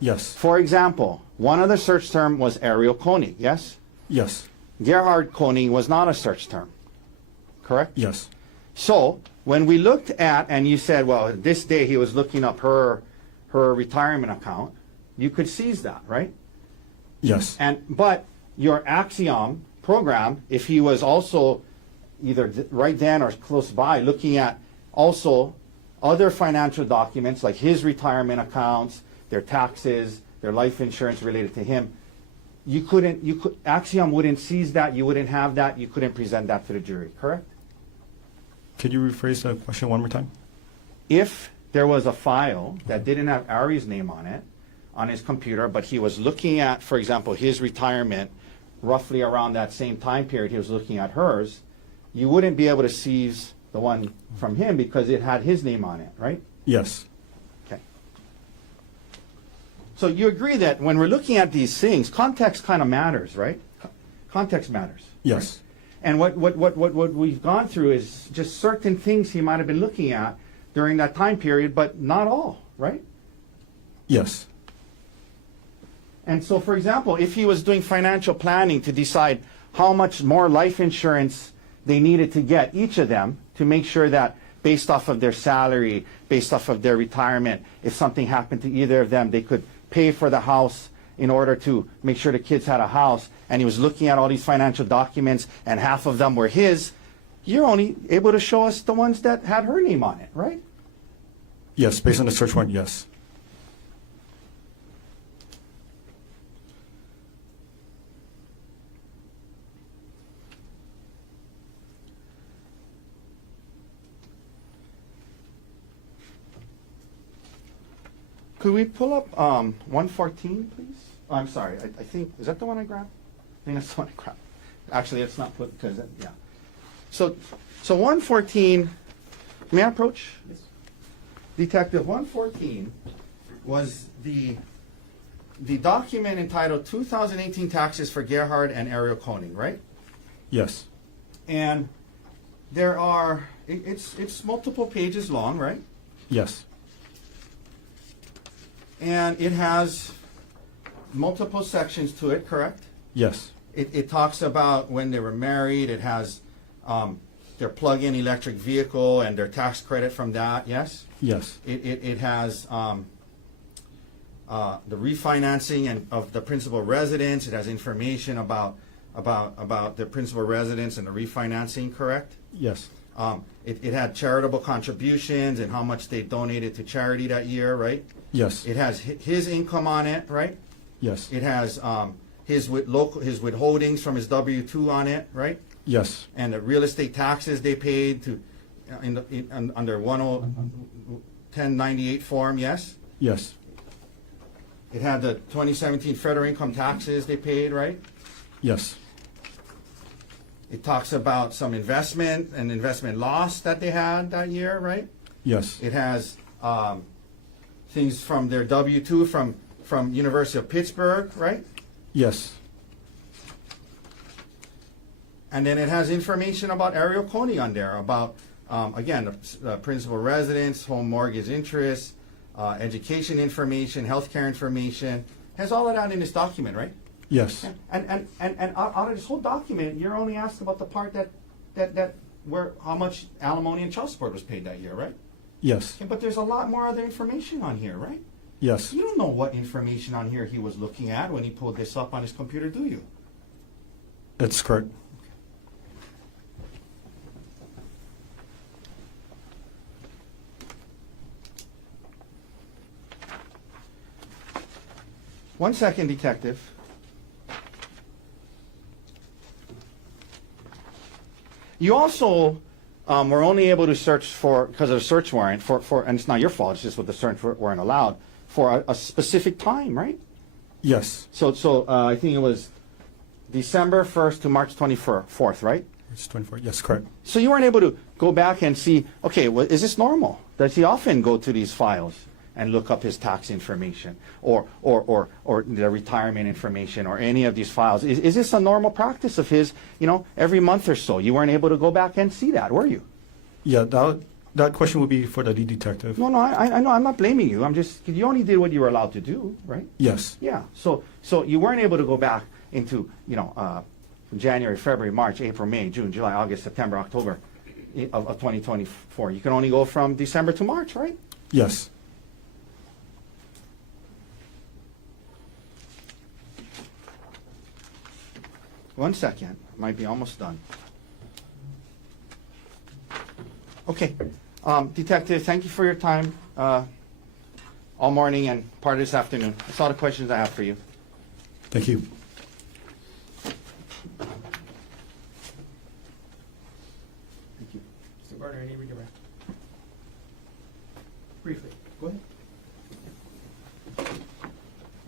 Yes. For example, one of the search term was Gerhardt Konig, yes? Yes. Gerhardt Konig was not a search term, correct? Yes. So, when we looked at, and you said, well, this day he was looking up her retirement account, you could seize that, right? Yes. But your Axiom program, if he was also either right then or close by looking at also other financial documents like his retirement accounts, their taxes, their life insurance related to him, Axiom wouldn't seize that, you wouldn't have that, you couldn't present that to the jury, correct? Could you rephrase the question one more time? If there was a file that didn't have Ari's name on it, on his computer, but he was looking at, for example, his retirement roughly around that same time period he was looking at hers, you wouldn't be able to seize the one from him because it had his name on it, right? Yes. Okay. So you agree that when we're looking at these things, context kind of matters, right? Context matters. Yes. And what we've gone through is just certain things he might have been looking at during that time period, but not all, right? Yes. And so, for example, if he was doing financial planning to decide how much more life insurance they needed to get, each of them, to make sure that based off of their salary, based off of their retirement, if something happened to either of them, they could pay for the house in order to make sure the kids had a house, and he was looking at all these financial documents, and half of them were his, you're only able to show us the ones that had her name on it, right? Yes. Based on the search warrant, yes. Could we pull up 114, please? Oh, I'm sorry. I think, is that the one I grabbed? I think that's the one I grabbed. Actually, it's not put, because, yeah. So 114, may I approach? Yes. Detective, 114 was the document entitled 2018 Taxes for Gerhardt and Gerhardt Konig, right? Yes. And there are, it's multiple pages long, right? Yes. And it has multiple sections to it, correct? Yes. It talks about when they were married. It has their plug-in electric vehicle and their tax credit from that, yes? Yes. It has the refinancing and of the principal residence. It has information about the principal residence and the refinancing, correct? Yes. It had charitable contributions and how much they donated to charity that year, right? Yes. It has his income on it, right? Yes. It has his withholdings from his W-2 on it, right? Yes. And the real estate taxes they paid to under 1098 form, yes? Yes. It had the 2017 federal income taxes they paid, right? Yes. It talks about some investment and investment loss that they had that year, right? Yes. It has things from their W-2 from University of Pittsburgh, right? Yes. And then it has information about Ariel Konig on there, about, again, the principal residence, home mortgage interest, education information, healthcare information. It has all of that in this document, right? Yes. And out of this whole document, you're only asked about the part that where how much alimony and child support was paid that year, right? Yes. Okay, but there's a lot more other information on here, right? Yes. You don't know what information on here he was looking at when he pulled this up on his computer, do you? That's correct. One second, detective. You also were only able to search for, because of a search warrant, and it's not your fault, it's just what the search warrant allowed, for a specific time, right? Yes. So I think it was December 1st to March 24th, right? It's 24. Yes, correct. So you weren't able to go back and see, okay, well, is this normal? Does he often go to these files and look up his tax information or the retirement information or any of these files? Is this a normal practice of his, every month or so? You weren't able to go back and see that, were you? Yeah, that question would be for the lead detective. No, I know, I'm not blaming you. You only did what you were allowed to do, right? Yes. Yeah, so you weren't able to go back into, January, February, March, April, May, June, July, August, September, October of 2024. You can only go from December to March, right? Yes. One second, might be almost done. Okay, detective, thank you for your time all morning and part of this afternoon. That's all the questions I have for you. Thank you. Thank you. Mr. Gardner, any redirect? Briefly, go ahead.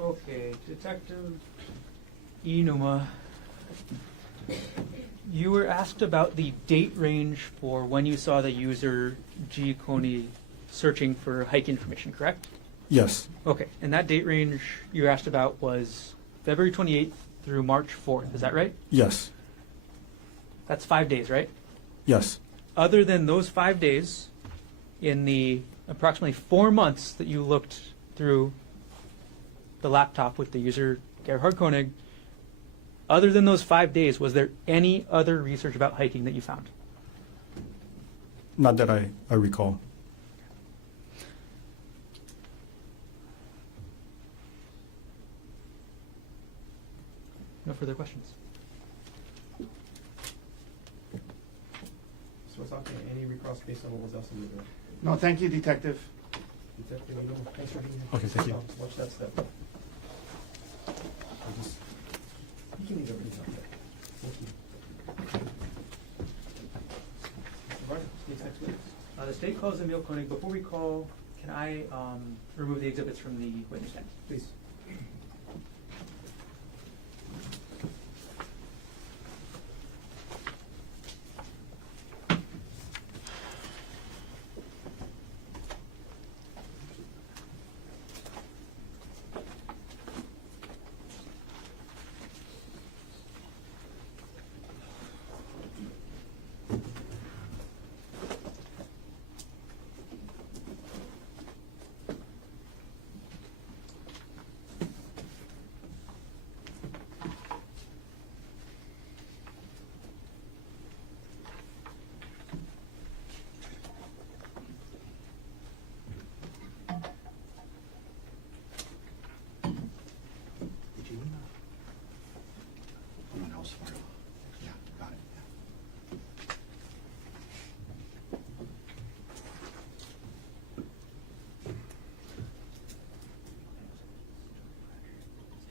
Okay, Detective Inuma, you were asked about the date range for when you saw the user G. Konig searching for hike information, correct? Yes. Okay, and that date range you asked about was February 28th through March 4th, is that right? Yes. That's 5 days, right? Yes. Other than those 5 days, in the approximately 4 months that you looked through the laptop with the user Gerhardt Konig, other than those 5 days, was there any other research about hiking that you found? Not that I recall. No further questions. So it's okay, any recross based on what was else in the bill? No, thank you, detective. Detective, thanks for being here. Okay, thank you. Watch that step. You can leave everything out there. Thank you. Mr. Gardner, state's next witness. The state calls Emil Konig. Before we call, can I remove the exhibits from the witness stand? Please.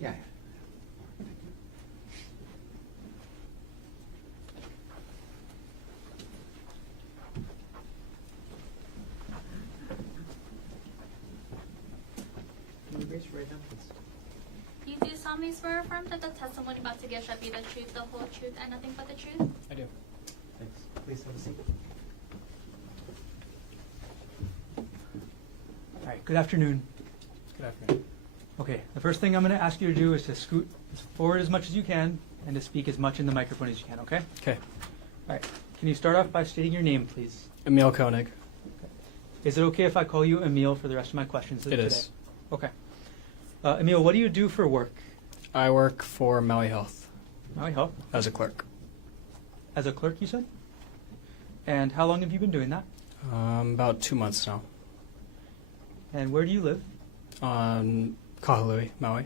Yeah. Can you raise your right hand, please? You do solemnly swear or affirm that the testimony about to give shall be the truth, the whole truth, and nothing but the truth? I do. Thanks. Please have a seat. All right, good afternoon. Good afternoon. Okay, the first thing I'm going to ask you to do is to scoot forward as much as you can and to speak as much in the microphone as you can, okay? Okay. All right, can you start off by stating your name, please? Emil Konig. Is it okay if I call you Emil for the rest of my questions It today? is. Okay. Emil, what do you do for work? I work for Maui Health Maui Health. as a clerk. As a clerk, you said? And how long have you been doing that? About 2 months now. And where do you live? On Kahului, Maui.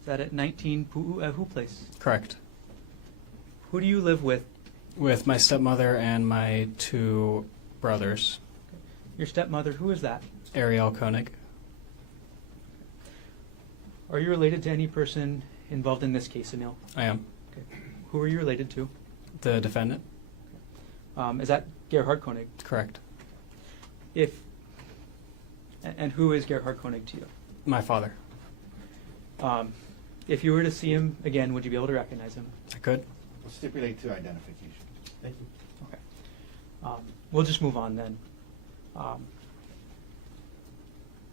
Is that at 19 Pu'uehu Place? Correct. Who do you live with? With my stepmother and my 2 brothers, Your stepmother, who is that? Ariel Konig. Are you related to any person involved in this case, Emil? I am. Okay. Who are you related to? The defendant. Is that Gerhardt Konig? Correct. And who is Gerhardt Konig to you? My father. If you were to see him again, would you be able to recognize him? I could. We'll stipulate to identification. Thank you. Okay. We'll just move on then. All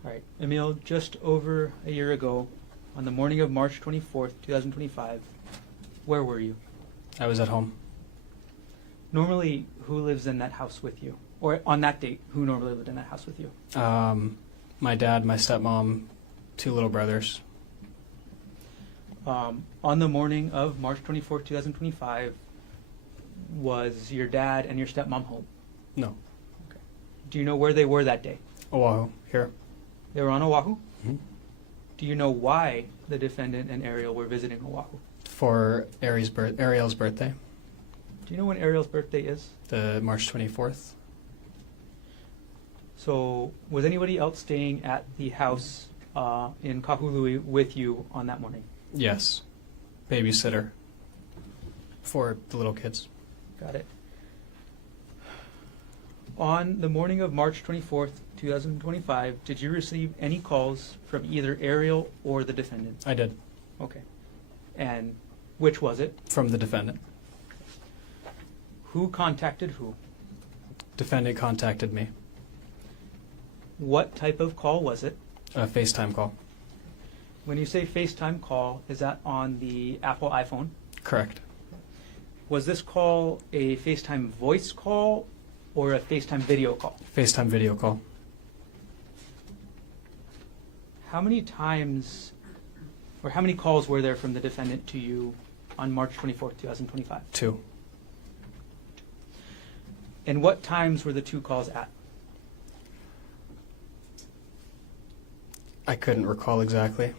right, Emil, just over a year ago, on the morning of March 24th, 2025, where were you? I was at home. Normally, who lives in that house with you? Or on that date, who normally lived in that house with you? My dad, my stepmom, 2 little brothers. On the morning of March 24th, 2025, was your dad and your stepmom home? No. Do you know where they were that day? Oahu, here. They were on Oahu? Mhm. Do you know why the defendant and Ariel were visiting Oahu? For Ariel's birthday, Do you know when Ariel's birthday is? the March 24th. So, was anybody else staying at the house in Kahului with you on that morning? Yes. Babysitter. For the little kids. Got it. On the morning of March 24th, 2025, did you receive any calls from either Ariel or the defendant? I did. Okay. And which was it? From the defendant. Who contacted who? Defendant contacted me. What type of call was it? A FaceTime call. When you say FaceTime call, is that on the Apple iPhone? Correct. Was this call a FaceTime voice call or a FaceTime video call? FaceTime video call. How many times or how many calls were there from the defendant to you on March 24th, 2025? 2. And what times were the 2 calls at? I couldn't recall exactly.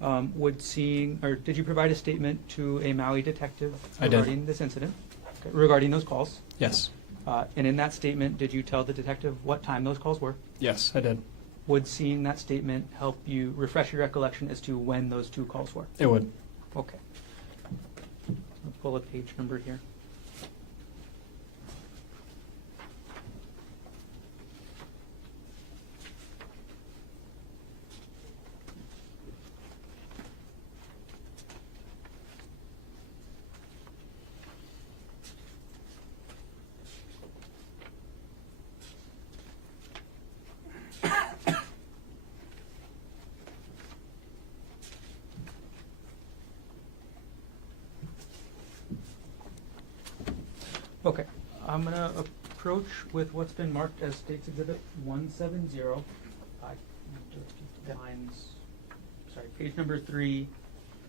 Did you provide a statement to a Maui detective I did. regarding this incident? Okay, regarding those calls? Yes. And in that statement, did you tell the detective what time those calls were? Yes, I did. Would seeing that statement help you refresh your recollection as to when those 2 calls were? It would. Okay. I'll pull a page number here. Okay, I'm going to approach with what's been marked as State's Exhibit 170. Lines, sorry, page number 3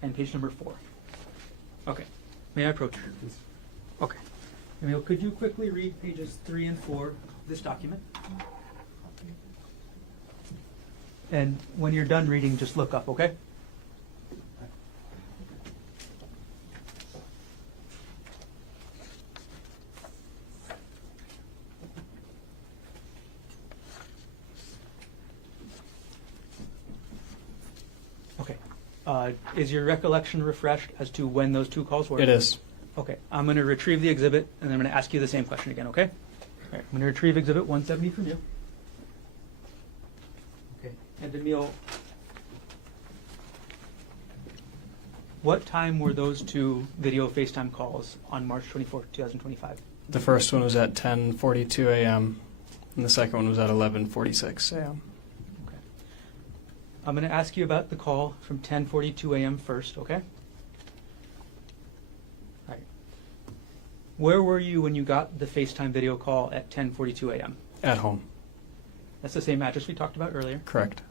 and page number 4. Okay, may I approach? Please. Okay. Emil, could you quickly read pages 3 and 4 of this document? And when you're done reading, just look up, okay? Is your recollection refreshed as to when those two calls were? It is. Okay, I'm going to retrieve the exhibit, and then I'm going to ask you the same question again, okay? All right, I'm going to retrieve exhibit 170 from you. Okay, and Emil, what time were those two video FaceTime calls on March 24th, 2025? The first one was at 10:42 a.m. and the second one was at 11:46 a.m. Okay. I'm going to ask you about the call from 10:42 a.m. first, okay? All right. Where were you when you got the FaceTime video call at 10:42 a.m.? At home. That's the same address we talked about earlier. Correct.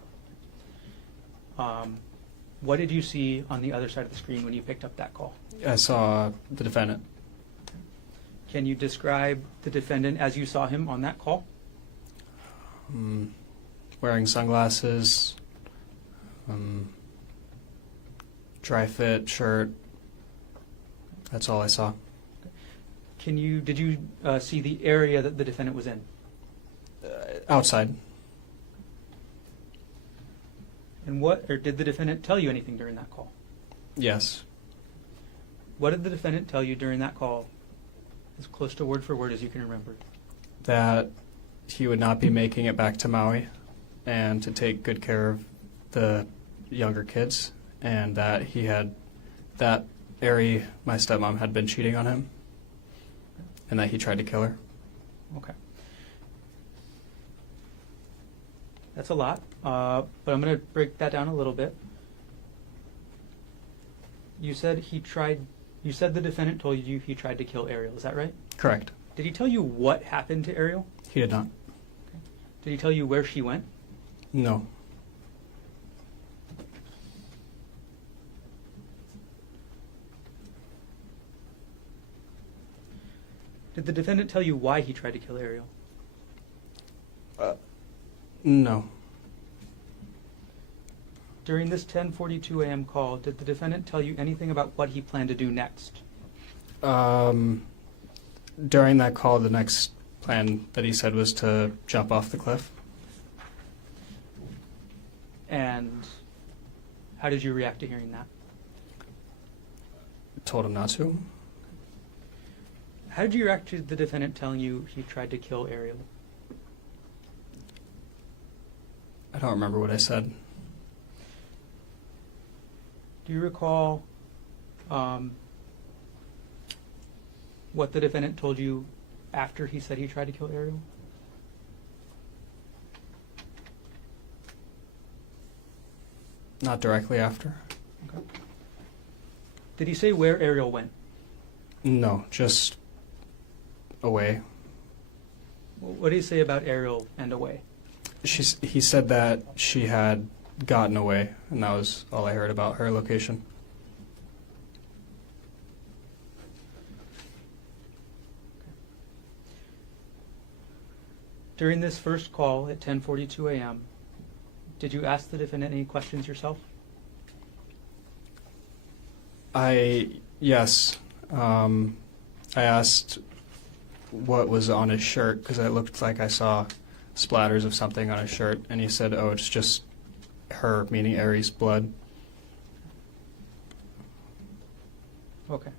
What did you see on the other side of the screen when you picked up that call? I saw the defendant. Can you describe the defendant as you saw him on that call? Wearing sunglasses, dry fit shirt. That's all I saw. Did you see the area that the defendant was in? Outside. And did the defendant tell you anything during that call? Yes. What did the defendant tell you during that call, as close to word for word as you can remember? That he would not be making it back to Maui and to take good care of the younger kids, and that Ari, my stepmom, had been cheating on him, and that he tried to kill her. Okay. That's a lot, but I'm going to break that down a little bit. You said the defendant told you he tried to kill Ariel. Is that right? Correct. Did he tell you what happened to Ariel? He did not. Did he tell you where she went? No. Did the defendant tell you why he tried to kill Ariel? No. During this 10:42 a.m. call, did the defendant tell you anything about what he planned to do next? During that call, the next plan that he said was to jump off the cliff. And how did you react to hearing that? Told him not to. How did you react to the defendant telling you he tried to kill Ariel? I don't remember what I said. Do you recall what the defendant told you after he said he tried to kill Ariel? Not directly after. Okay. Did he say where Ariel went? No, just away. What did he say about Ariel and away? He said that she had gotten away, and that was all I heard about her location. During this first call at 10:42 a.m., did you ask the defendant any questions yourself? Yes. I asked what was on his shirt because it looked like I saw splatters of something on his shirt, and he said, "Oh, it's just her," meaning Ari's blood. Okay.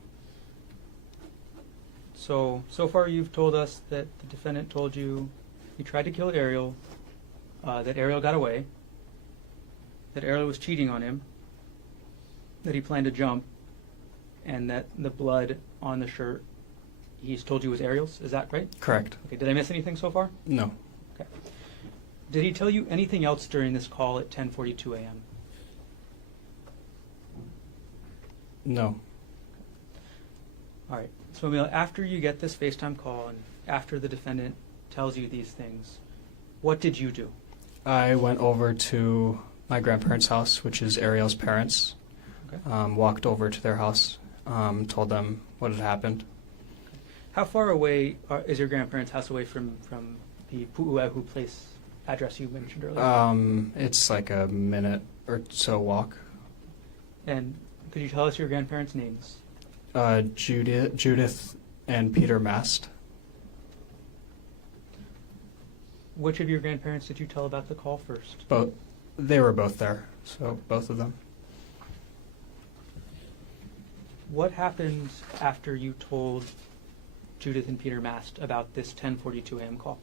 So far you've told us that the defendant told you he tried to kill Ariel, that Ariel got away, that Ariel was cheating on him, that he planned to jump, and that the blood on the shirt he's told you was Ariel's. Is that right? Correct. Okay, did I miss anything so far? No. Okay. Did he tell you anything else during this call at 10:42 a.m.? No. All right. So, Emil, after you get this FaceTime call and after the defendant tells you these things, what did you do? I went over to my grandparents' house, which is Ariel's parents. Okay. Walked over to their house, told them what had happened. How far away is your grandparents' house away from the Pu'uehu place address you mentioned earlier? It's like a minute or so walk. And could you tell us your grandparents' names? Judith and Peter Mast. Which of your grandparents did you tell about the call first? They were both there, so both of them. What happened after you told Judith and Peter Mast about this 10:42 a.m. call?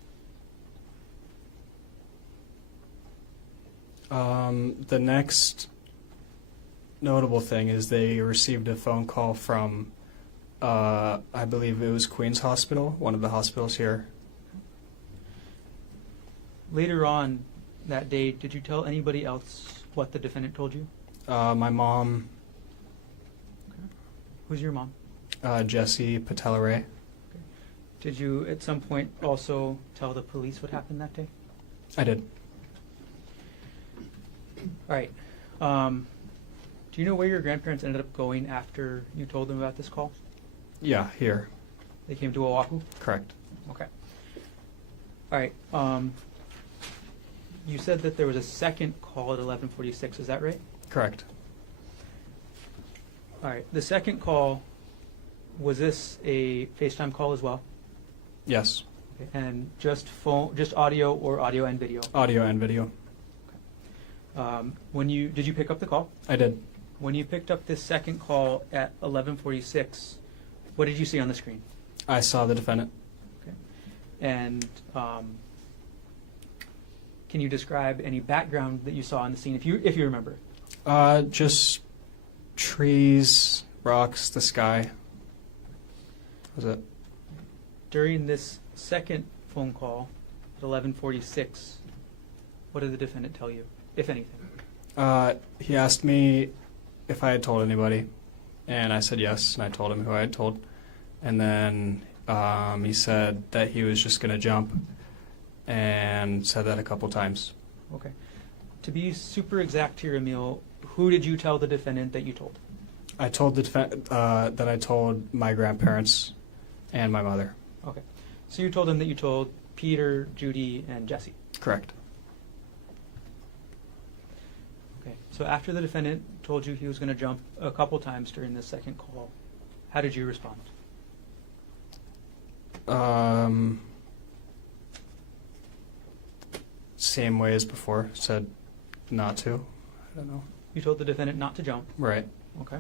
The next notable thing is they received a phone call from, I believe it was Queens Hospital, one of the hospitals here. Later on that day, did you tell anybody else what the defendant told you? My mom, Who's your mom? Jessie Patelare. Did you at some point also tell the police what happened that day? I did. All right. Do you know where your grandparents ended up going after you told them about this call? Yeah, here. They came to Oahu? Correct. Okay. All right. You said that there was a second call at 11:46. Is that right? Correct. All right. The second call, was this a FaceTime call as well? Yes. Okay. And just phone, just audio, or audio and video? Audio and video. Did you pick up the call? I did. When you picked up this second call at 11:46, what did you see on the screen? I saw the defendant. Okay. And can you describe any background that you saw on the scene, if you remember? Just trees, rocks, the sky. That was it. During this second phone call at 11:46, what did the defendant tell you, if anything? He asked me if I had told anybody, and I said yes, and I told him who I had told. And then he said that he was just going to jump, and said that a couple times. Okay. To be super exact here, Emil, who did you tell the defendant that you told? I told the that I told my grandparents and my mother. Okay. So you told them that you told Peter, Judy, and Jesse. Correct. Okay. So after the defendant told you he was going to jump a couple times during this second call, how did you respond? Same way as before. Said not to. I don't know. You told the defendant not to jump. Right. Okay.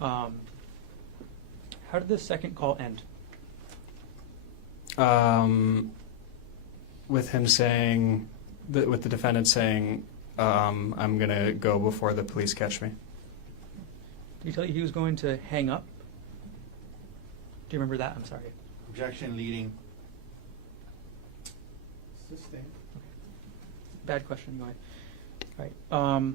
How did the second call end? With him saying, with the defendant saying, I'm going to go before the police catch me. Did he tell you he was going to hang up? Do you remember that? I'm sorry. Objection leading. Sustain. Bad question. Go ahead. All right.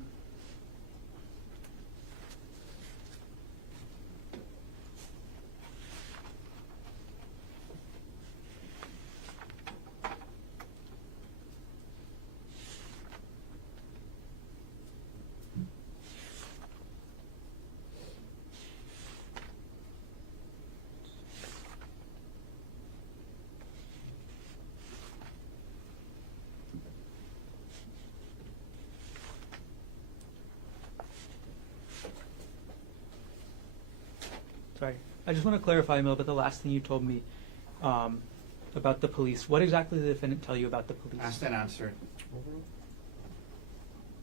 Sorry. I just want to clarify, Emil, about the last thing you told me about the police. What exactly did the defendant tell you about the police? Asked and answered.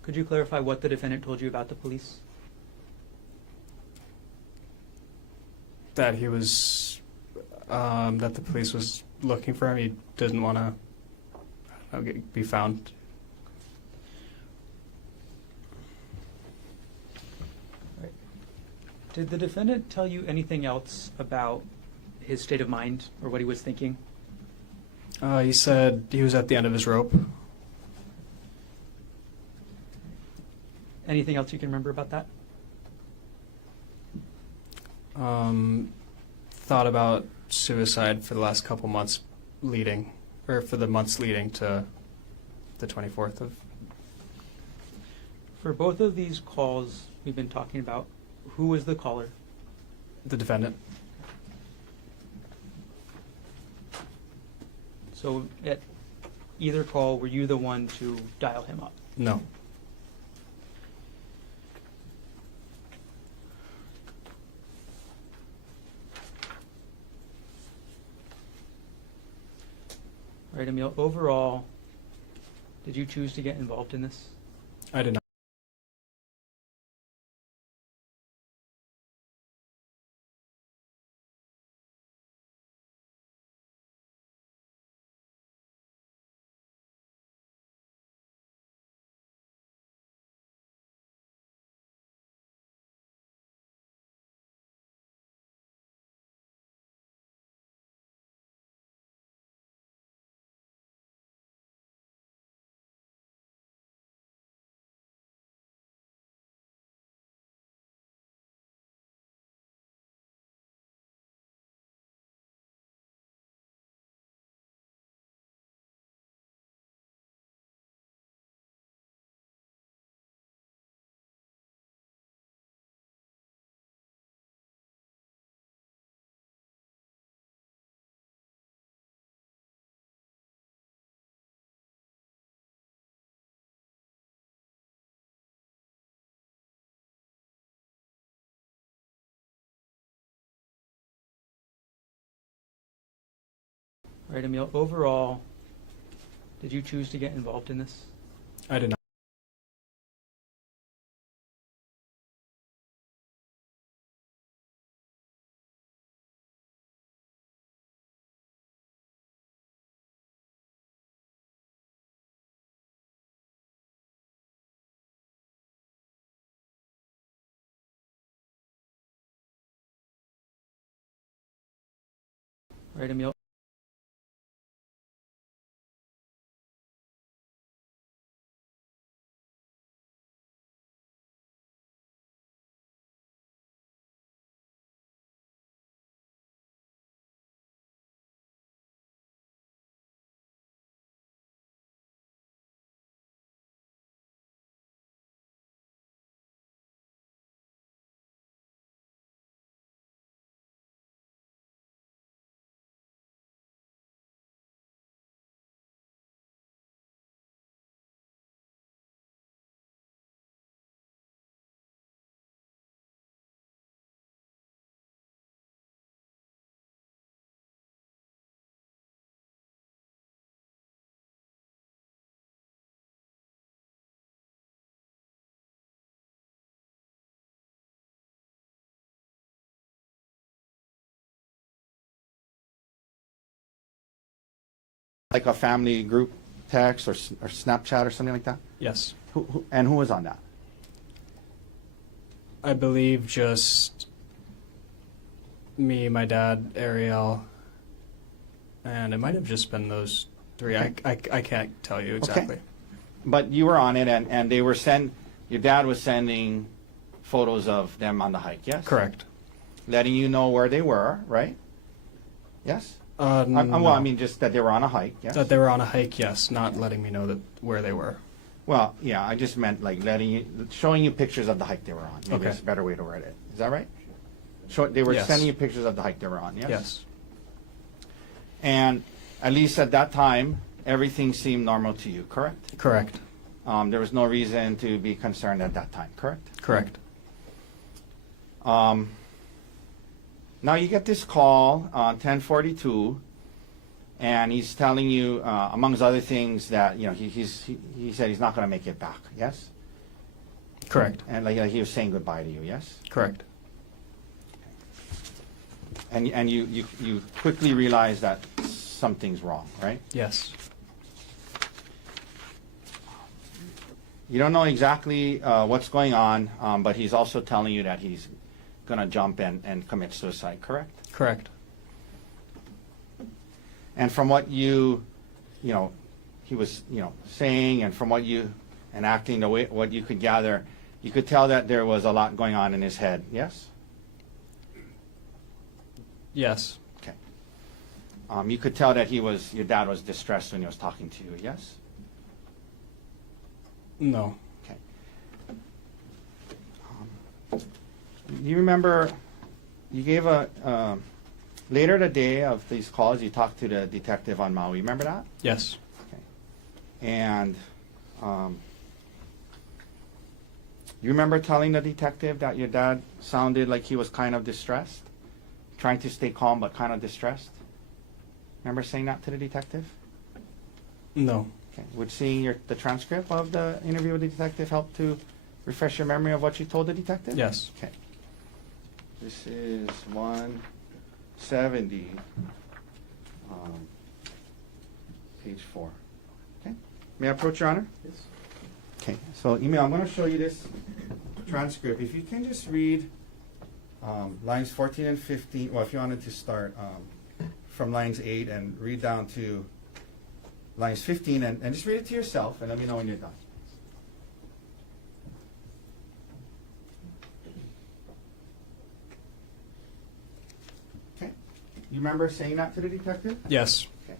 Could you clarify what the defendant told you about the police? That he was, that the police was looking for him. He didn't want to be found. Right. Did the defendant tell you anything else about his state of mind or what he was thinking? He said he was at the end of his rope. Anything else you can remember about that? Thought about suicide for the last couple months for the months leading to the 24th of. For both of these calls we've been talking about, who was the caller? The defendant. So at either call, were you the one to dial him up? No. All right, Emil, overall, did you choose to get involved in this? I did not. All right, Emil, overall, did you choose to get involved in this? I did not. All right, Emil. Like a family group text or Snapchat or something like that? Yes. Who was on that? I believe just me, my dad, Ariel, and it might have just been those three. Okay. I can't tell you exactly. But you were on it, and they were your dad was sending photos of them on the hike, yes? Correct. Letting you know where they were, right? Yes? Well, No. I mean, just that they were on a hike, yes? That they were on a hike, yes, not letting me know that where they were. Well, yeah, I just meant like showing you pictures of the hike they were on. Maybe Okay. that's a better way to word it. Is that right? They were Yes. sending you pictures of the hike they were on, yes? Yes. And at least at that time, everything seemed normal to you, correct? Correct. There was no reason to be concerned at that time, correct? Correct. Now you get this call on 10:42, and he's telling you, amongst other things, that he said he's not going to make it back. Yes. Correct. And like he was saying goodbye to you. Yes. Correct. And you quickly realize that something's wrong, right? Yes. You don't know exactly what's going on, but he's also telling you that he's going to jump and commit suicide, correct? Correct. And from what he was, saying, and from what and acting, what you could gather, you could tell that there was a lot going on in his head, yes? Yes. Okay. You could tell that your dad was distressed when he was talking to you, yes? No. Okay. You remember, you gave later the day of these calls, you talked to the detective on Maui. Remember that? Yes. Okay. And you remember telling the detective that your dad sounded like he was kind of distressed? Trying to stay calm, but kind of distressed? Remember saying that to the detective? No. Okay. Would seeing the transcript of the interview with the detective help to refresh your memory of what you told the detective? Yes. Okay. This is 170, page 4. Okay. May I approach, Your Honor? Yes. Okay. So, Emil, I'm going to show you this transcript. If you can just read lines 14 and 15. Well, if you wanted to start from lines 8 and read down to lines 15, and just read it to yourself, and let me know when you're done. Okay. You remember saying that to the detective? Yes. Okay.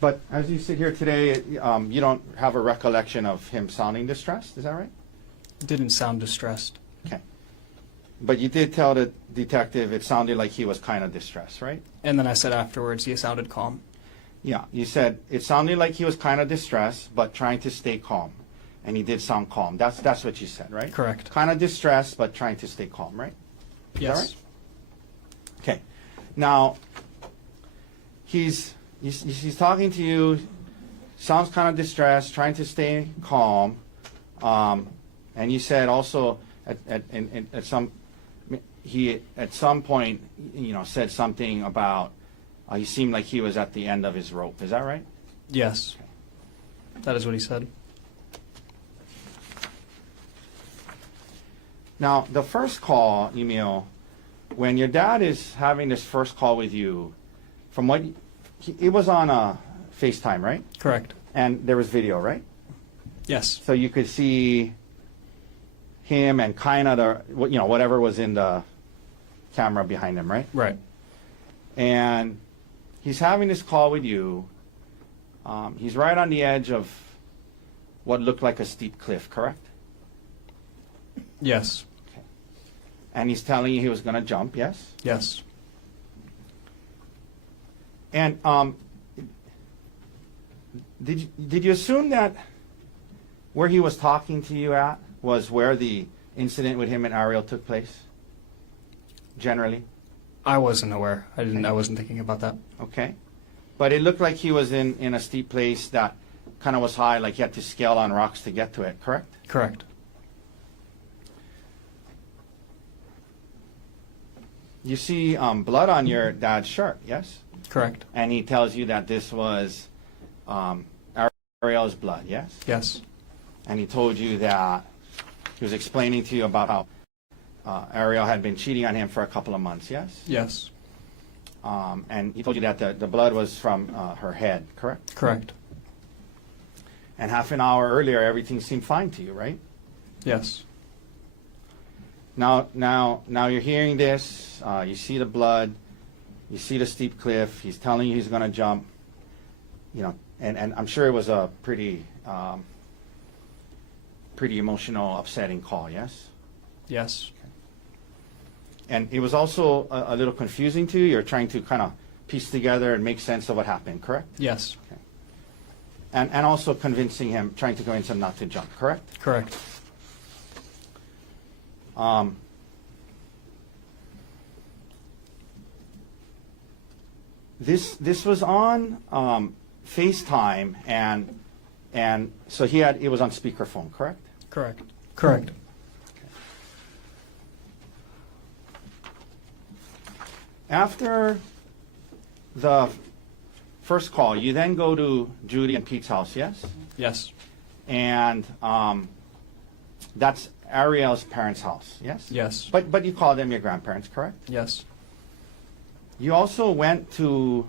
But as you sit here today, you don't have a recollection of him sounding distressed, is that right? Didn't sound distressed. Okay. But you did tell the detective it sounded like he was kind of distressed, right? And then I said afterwards he sounded calm. Yeah, you said it sounded like he was kind of distressed, but trying to stay calm. And he did sound calm. That's what you said, right? Correct. Kind of distressed, but trying to stay calm, right? Yes. Is that right? Okay. Now, he's talking to you, sounds kind of distressed, trying to stay calm. And you said also at some point, said something about he seemed like he was at the end of his rope. Is that right? Yes. That is what he said. Now, the first call, Emil, when your dad is having this first call with you, from what it was on a FaceTime, right? Correct. And there was video, right? Yes. So you could see him and kind of whatever was in the camera behind him, right? Right. And he's having this call with you. He's right on the edge of what looked like a steep cliff, correct? Yes. And he's telling you he was going to jump, yes? Yes. And did you assume that where he was talking to you at was where the incident with him and Ariel took place? Generally? I wasn't aware. I wasn't thinking about that. Okay. But it looked like he was in a steep place that kind of was high, like he had to scale on rocks to get to it, correct? Correct. You see blood on your dad's shirt, yes? Correct. And he tells you that this was Ariel's blood, yes? Yes. And he told you that he was explaining to you about how Ariel had been cheating on him for a couple of months, yes? Yes. And he told you that the blood was from her head, correct? Correct. And half an hour earlier, everything seemed fine to you, right? Yes. Now you're hearing this. You see the blood. You see the steep cliff. He's telling you he's going to jump. And I'm sure it was a pretty emotional, upsetting call. Yes. Yes. And it was also a little confusing to you. You're trying to kind of piece together and make sense of what happened. Correct. Yes. Okay. And also trying to convince him not to jump. Correct. Correct. This was on FaceTime, and so it was on speakerphone, correct? Correct. Correct. After the first call, you then go to Judy and Pete's house, yes? Yes. And that's Ariel's parents' house, yes? Yes. But you call them your grandparents, correct? Yes. You also went to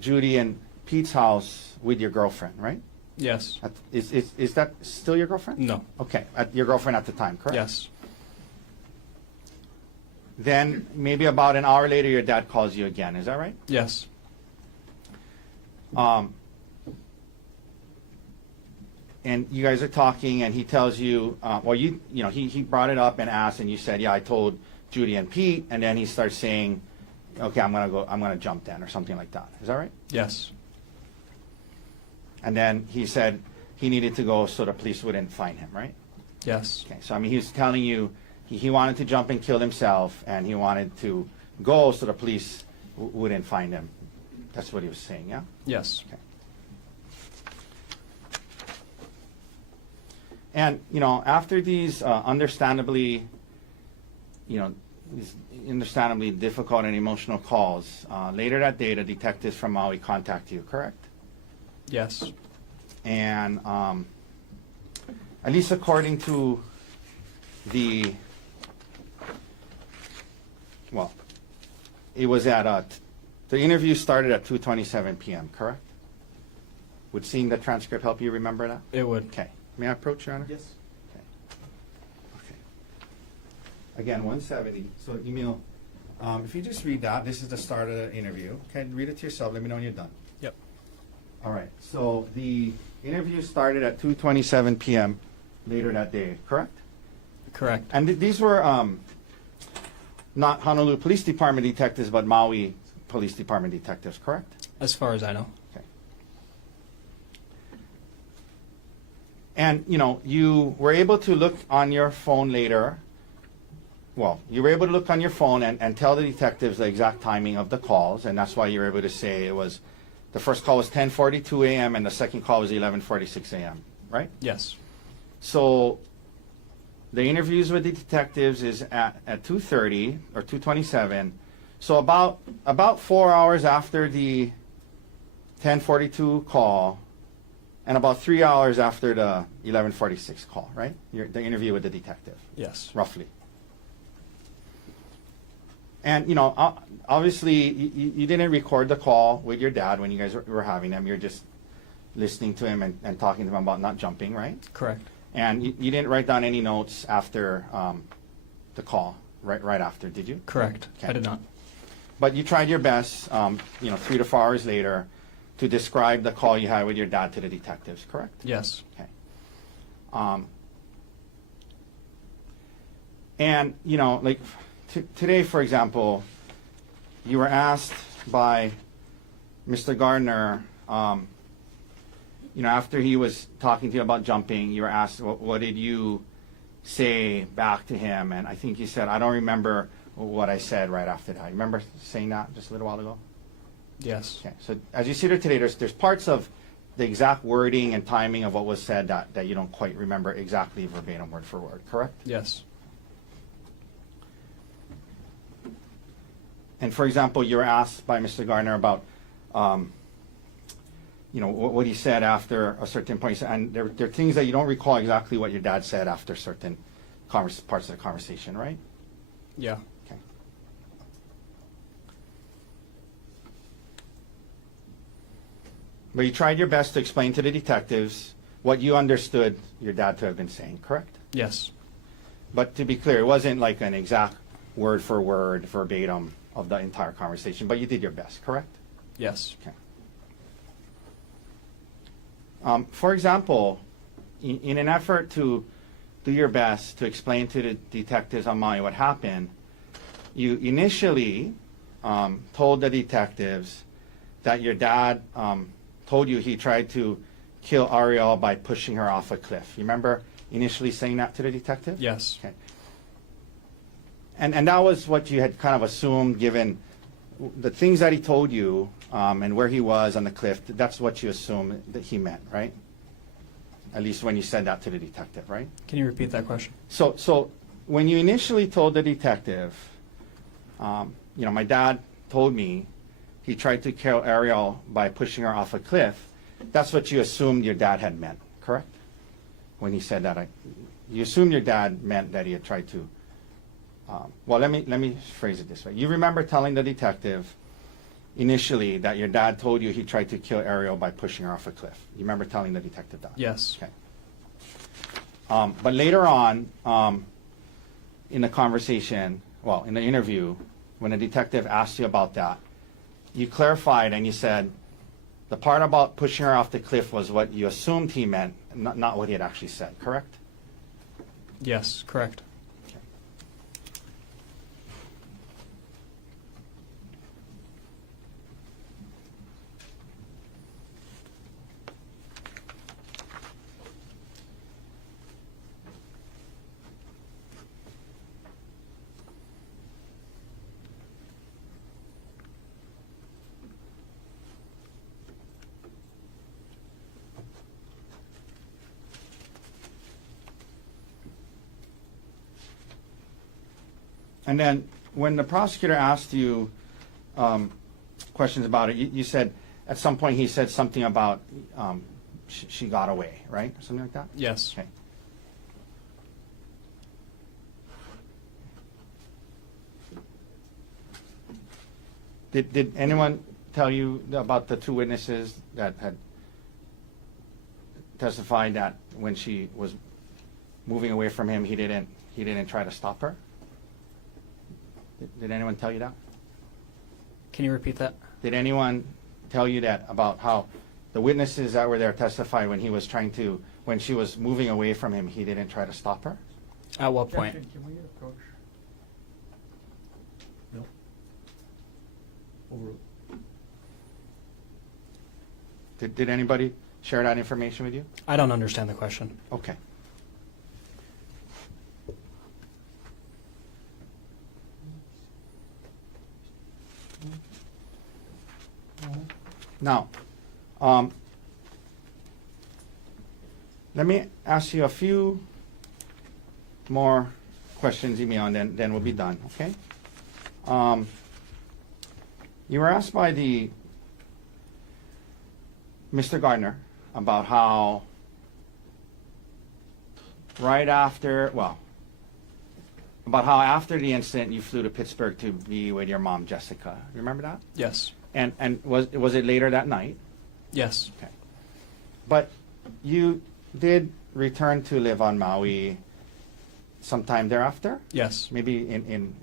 Judy and Pete's house with your girlfriend, right? Yes. Is that still your girlfriend? No. Okay, your girlfriend at the time, correct? Yes. Then maybe about an hour later, your dad calls you again. Is that right? Yes. And you guys are talking, and he tells you, he brought it up and asked, and you said, yeah, I told Judy and Pete, and then he starts saying, okay, I'm gonna jump then, or something like that. Is that right? Yes. And then he said he needed to go so the police wouldn't find him, right? Yes. Okay, so he was telling you he wanted to jump and kill himself, and he wanted to go so the police wouldn't find him. That's what he was saying, yeah? Yes. Okay. And, after these understandably difficult and emotional calls, later that day, the detectives from Maui contact you, correct? Yes. And at least according to it was the interview started at 2:27 p.m., correct? Would seeing the transcript help you remember that? It would. Okay. May I approach, Your Honor? Yes. Okay. Again, 170. So, Emil, if you just read that, this is the start of the interview. Okay, read it to yourself. Let me know when you're done. Yep. All right. So the interview started at 2:27 p.m. later that day, correct? Correct. And these were not Honolulu Police Department detectives, but Maui Police Department detectives, correct? As far as I know. Okay. And, you were able to look on your phone later well, you were able to look on your phone and tell the detectives the exact timing of the calls, and that's why you were able to say it was, the first call was 10:42 a.m. and the second call was 11:46 a.m., right? Yes. So the interviews with the detectives is at 2:30 or 2:27. So about 4 hours after the 10:42 call, and about 3 hours after the 11:46 call, right? The interview with the detective, Yes. roughly. And obviously, you didn't record the call with your dad when you guys were having them. You're just listening to him and talking to him about not jumping, right? Correct. And you didn't write down any notes after the call, right after, did you? Correct. Okay. I did not. But you tried your best, 3 to 4 hours later, to describe the call you had with your dad to the detectives, correct? Yes. Okay. And, like today, for example, you were asked by Mr. Gardner, after he was talking to you about jumping, you were asked, what did you say back to him? And I think you said, I don't remember what I said right after that. You remember saying that just a little while ago? Yes. Okay. So as you see there today, there's parts of the exact wording and timing of what was said that you don't quite remember exactly verbatim, word for word, correct? Yes. And for example, you were asked by Mr. Gardner about, what he said after a certain point. And there are things that you don't recall exactly what your dad said after certain parts of the conversation, right? Yeah. Okay. But you tried your best to explain to the detectives what you understood your dad to have been saying, correct? Yes. But to be clear, it wasn't like an exact word for word, verbatim of the entire conversation, but you did your best, correct? Yes. Okay. For example, in an effort to do your best to explain to the detectives on Maui what happened, you initially told the detectives that your dad told you he tried to kill Ariel by pushing her off a cliff. You remember initially saying that to the detective? Yes. Okay. And that was what you had kind of assumed, given the things that he told you and where he was on the cliff. That's what you assumed that he meant, right? At least when you said that to the detective, right? Can you repeat that question? So when you initially told the detective, my dad told me he tried to kill Ariel by pushing her off a cliff, that's what you assumed your dad had meant, correct? When he said that, you assumed your dad meant that he had tried to. Well, let me phrase it this way. You remember telling the detective initially that your dad told you he tried to kill Ariel by pushing her off a cliff. You remember telling the detective that? Yes. Okay. But later on, in the conversation, in the interview, when the detective asked you about that, you clarified and you said the part about pushing her off the cliff was what you assumed he meant, not what he had actually said, correct? Yes, correct. And then when the prosecutor asked you questions about it, you said at some point he said something about she got away, right? Or something like that? Yes. Okay. Did anyone tell you about the two witnesses that had testified that when she was moving away from him, he didn't try to stop her? Did anyone tell you that? Can you repeat that? Did anyone tell you that about how the witnesses that were there testified when when she was moving away from him, he didn't try to stop her? At what point? Can we approach? No. Overruled. Did anybody share that information with you? I don't understand the question. Okay. Now, let me ask you a few more questions, email, and then we'll be done, okay? You were asked by Mr. Gardner about how after the incident you flew to Pittsburgh to be with your mom, Jessica. Remember that? Yes. And was it later that night? Yes. Okay. But you did return to live on Maui sometime thereafter? Yes. Maybe in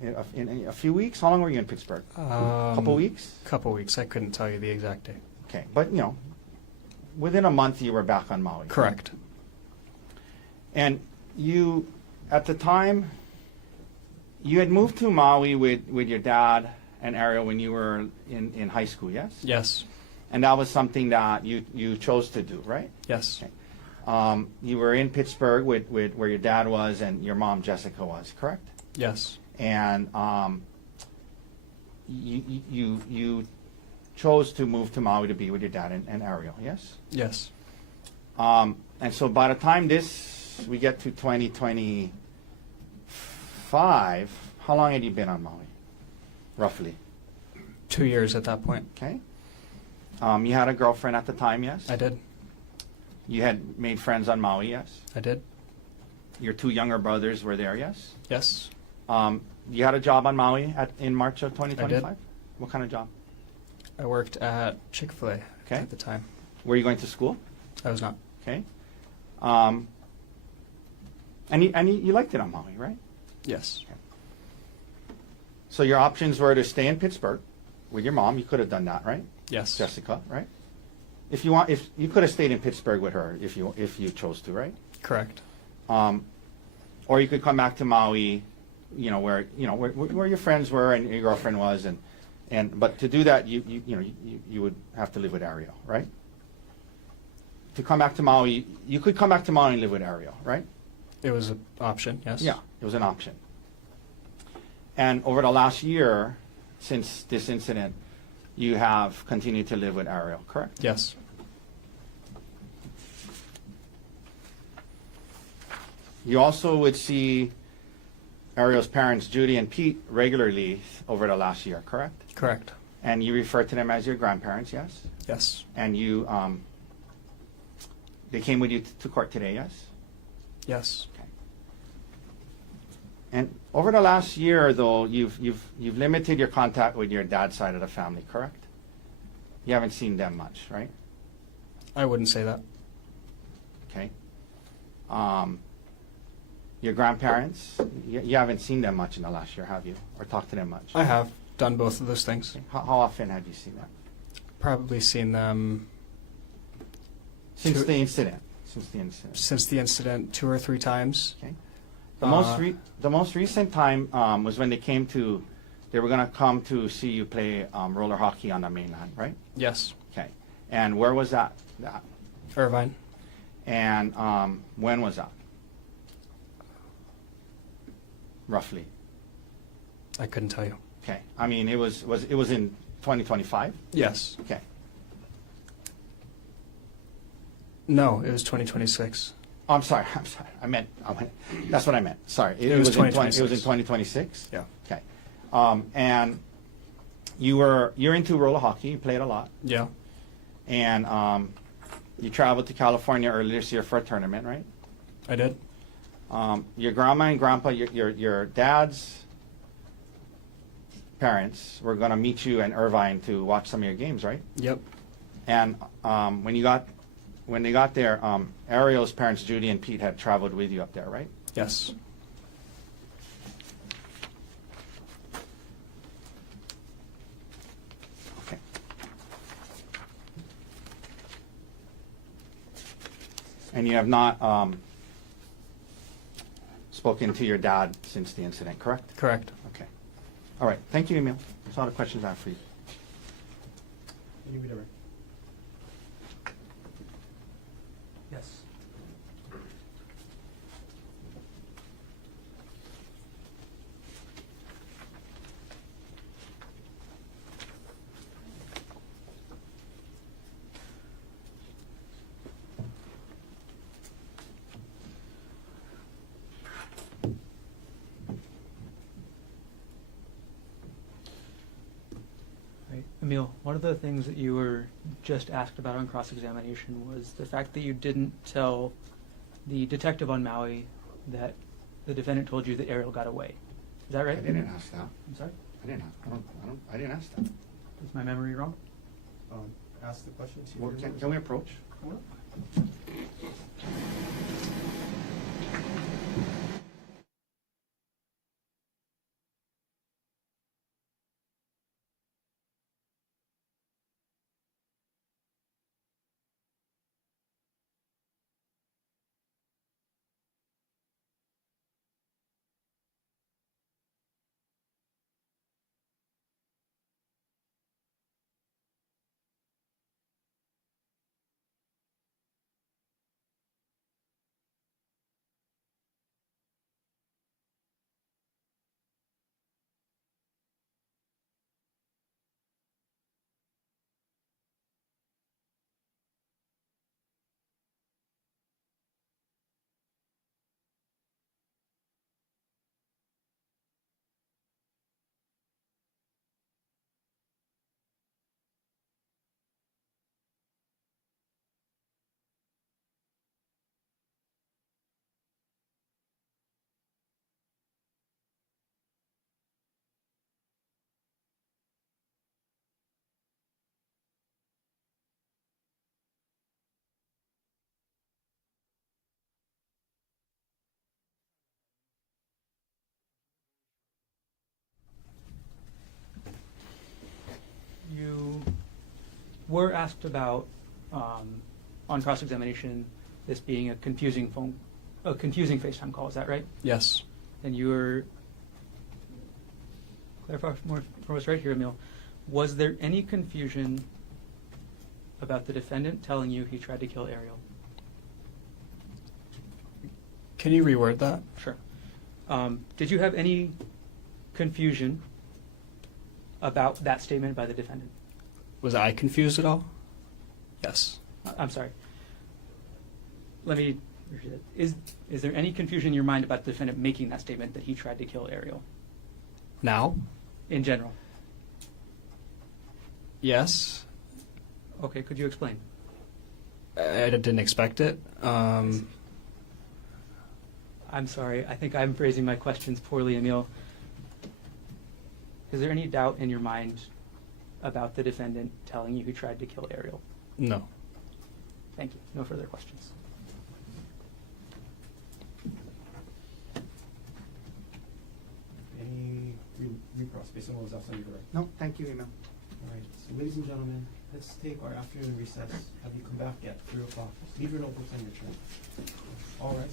a few weeks? How long were you in Pittsburgh? Couple weeks? Couple weeks. I couldn't tell you the exact day. Okay. But, within a month you were back on Maui. Correct. And you, at the time, you had moved to Maui with your dad and Ariel when you were in high school, yes? Yes. And that was something that you chose to do, right? Yes. Okay. You were in Pittsburgh with where your dad was and your mom, Jessica, was, correct? Yes. And you chose to move to Maui to be with your dad and Ariel, yes? Yes. And so by the time we get to 2025, how long had you been on Maui, roughly? 2 years at that point. Okay. You had a girlfriend at the time, yes? I did. You had made friends on Maui, yes? I did. Your two younger brothers were there, yes? Yes. You had a job on Maui in March of 2025? I did. What kind of job? I worked at Chick-fil-A Okay. at the time. Were you going to school? I was not. Okay. And you liked it on Maui, right? Yes. So your options were to stay in Pittsburgh with your mom. You could have done that, right? Yes. Jessica, right? If you could have stayed in Pittsburgh with her if you chose to, right? Correct. Or you could come back to Maui, where your friends were and your girlfriend was, but to do that you would have to live with Ariel, right? To come back to Maui, you could come back to Maui and live with Ariel, right? It was an option, yes. Yeah, it was an option. And over the last year, since this incident, you have continued to live with Ariel, correct? Yes. You also would see Ariel's parents, Judy and Pete, regularly over the last year, correct? Correct. And you refer to them as your grandparents, yes? Yes. And you, they came with you to court today, yes? Yes. Okay. And over the last year, though, you've limited your contact with your dad's side of the family, correct? You haven't seen them much, right? I wouldn't say that. Okay. Your grandparents, you haven't seen them much in the last year, have you? Or talked to them much? I have done both of those things. Okay. How often have you seen them? Probably seen them Since Two- the incident. Since the incident. since the incident 2 or 3 times. Okay. The most recent time was when they were going to come to see you play roller hockey on the mainland, right? Yes. Okay. And where was that? Irvine. And when was that? Roughly. I couldn't tell you. Okay. I mean, it was in 2025? Yes. Okay. No, it was 2026. Oh, I'm sorry. I meant, that's what I meant. Sorry. It was in 20 2026. It was in 2026? Yeah. Okay. And you're into roller hockey. You played a lot. Yeah. And you traveled to California earlier this year for a tournament, right? I did. Your grandma and grandpa, your dad's parents were going to meet you in Irvine to watch some of your games, right? Yep. And when they got there, Ariel's parents, Judy and Pete, had traveled with you up there, right? Yes. Okay. And you have not spoken to your dad since the incident, correct? Correct. Okay. All right. Thank you, Emil. That's all the questions I have for you. Can you read it right? Yes. Emil, one of the things that you were just asked about on cross-examination was the fact that you didn't tell the detective on Maui that the defendant told you that Ariel got away. Is that right? I didn't ask that. I'm sorry? I didn't ask that. Is my memory wrong? Ask the question to Well, your can we approach? Come on. You were asked about, on cross-examination, this being a confusing FaceTime call. Is that right? Yes. And you were, clarify more for us right here, Emil. Was there any confusion about the defendant telling you he tried to kill Ariel? Can you reword that? Sure. Did you have any confusion about that statement by the defendant? Was I confused at all? Yes. I'm sorry. Let me repeat it. Is there any confusion in your mind about the defendant making that statement that he tried to kill Ariel Now? in general? Yes. Okay, could you explain? I didn't expect it. I'm sorry. I think I'm phrasing my questions poorly, Emil. Is there any doubt in your mind about the defendant telling you he tried to kill Ariel? No. Thank you. No further questions. Any recross based on what was asked on your right? No, thank you, Emil. All right, so ladies and gentlemen, let's take our afternoon recess. Have you come back at 3 o'clock. Leave your notebooks on your chair. All right.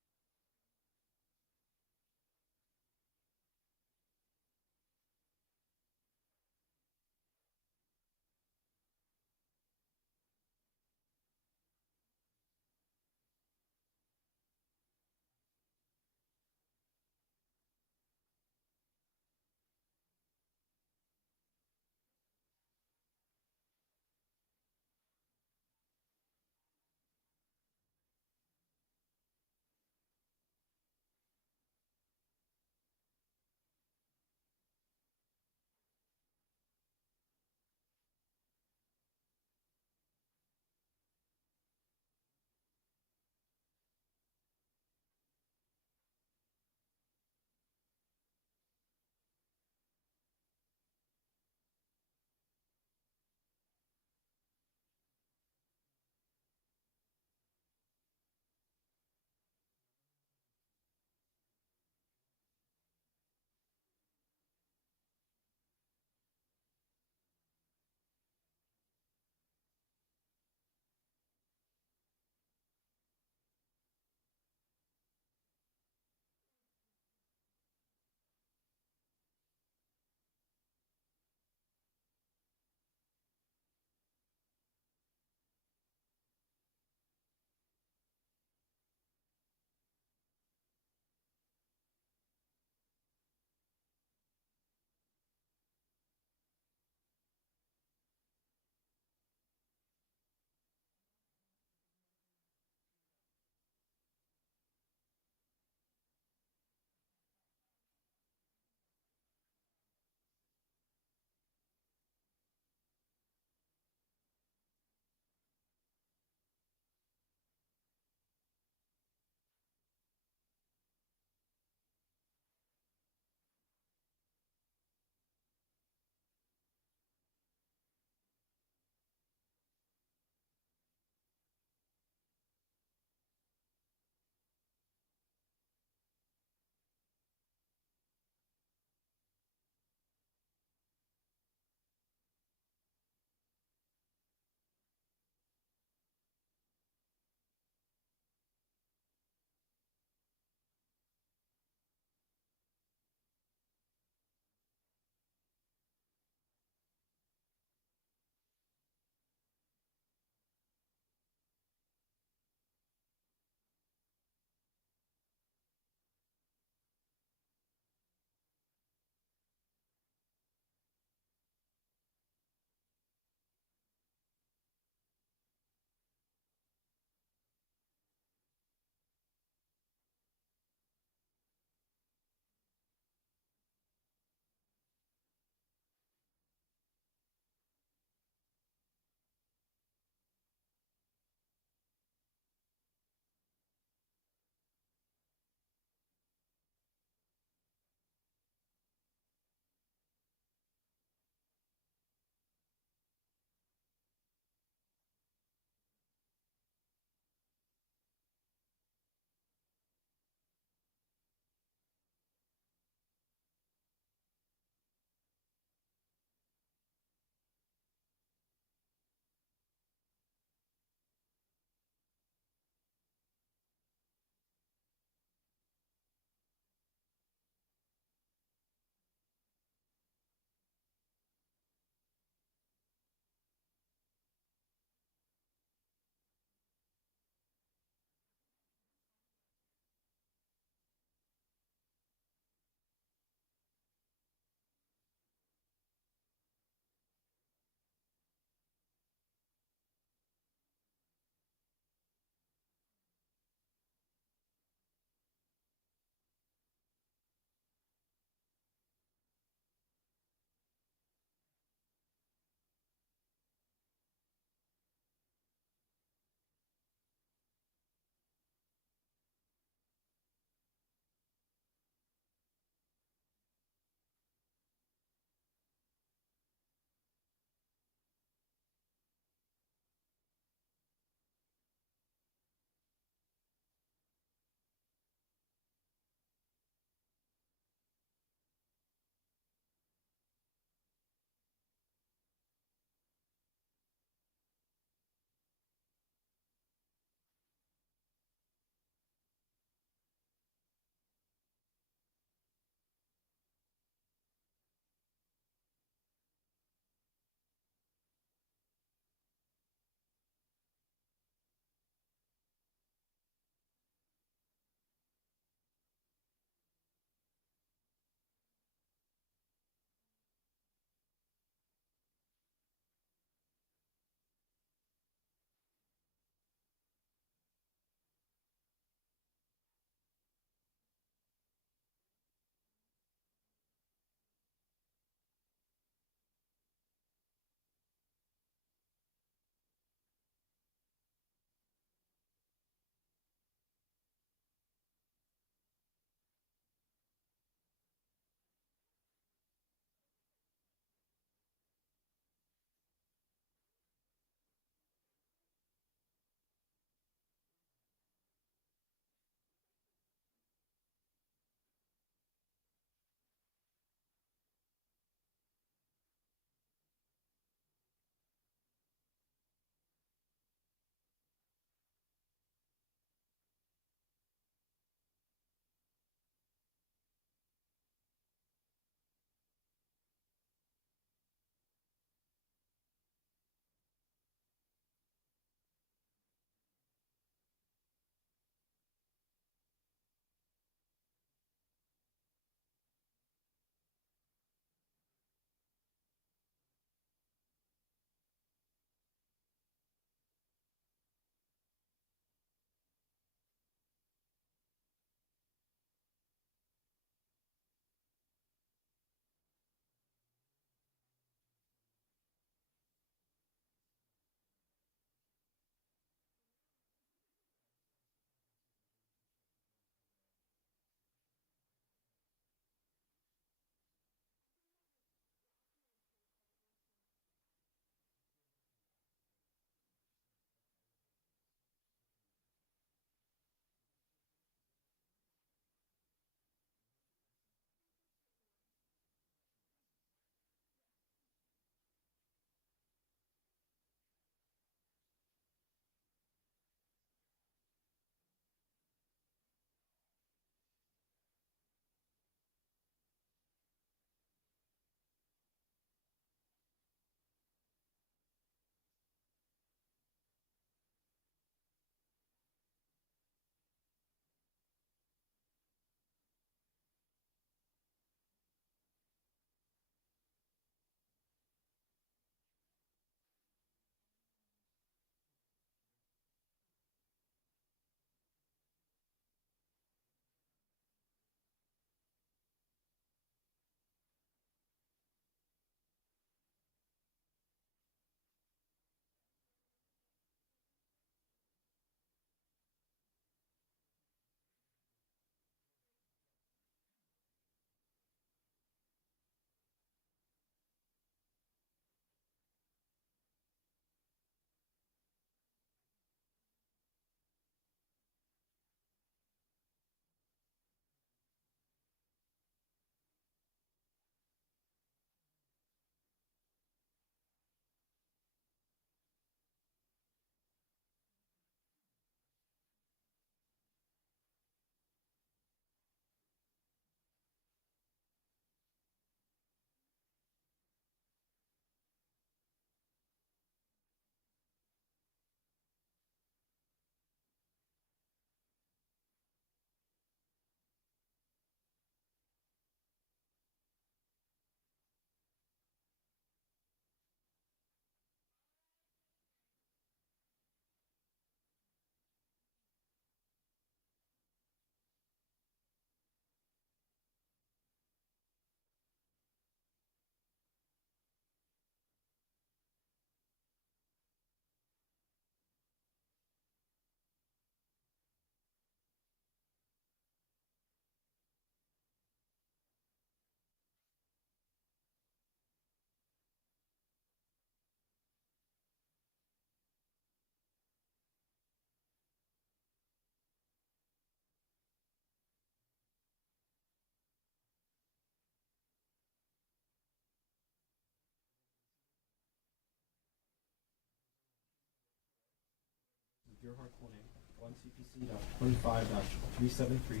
Gerhardt Konig, 1 CPC 25-373.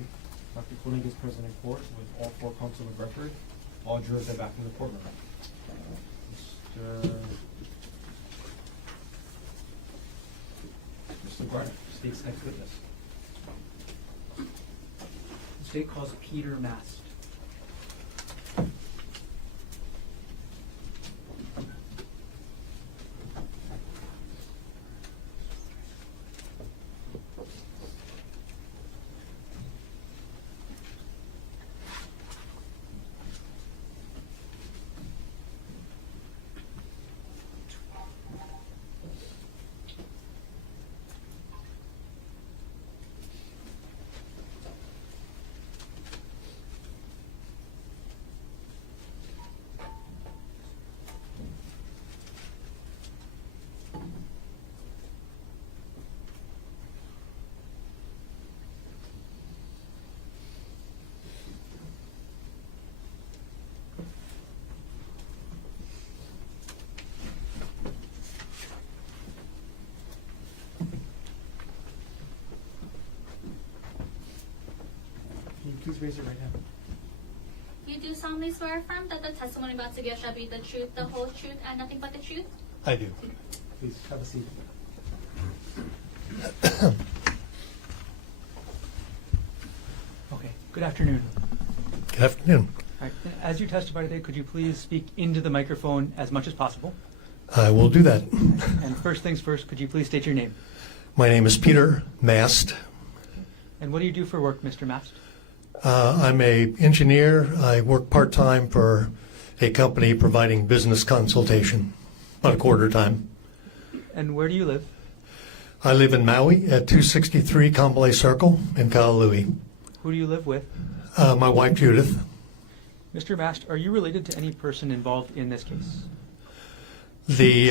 Dr. Konig is present in court with all 4 counsel of record. All jurors are back in the courtroom. Mr. Garner, state's next witness. The state calls Peter Mast. Can you please raise your right hand? You do solemnly swear or affirm that the testimony about to give shall be the truth, the whole truth, and nothing but the truth? I do. Please have a seat. Okay, good afternoon. Good afternoon. All right, as you testify today, could you please speak into the microphone as much as possible? I will do that. And first things first, could you please state your name? My name is Peter Mast. And what do you do for work, Mr. Mast? I'm a engineer. I work part-time for a company providing business consultation, about a quarter time. And where do you live? I live in Maui at 263 Kambalai Circle in Kalalui. Who do you live with? My wife Judith. Mr. Mast, are you related to any person involved in this case? The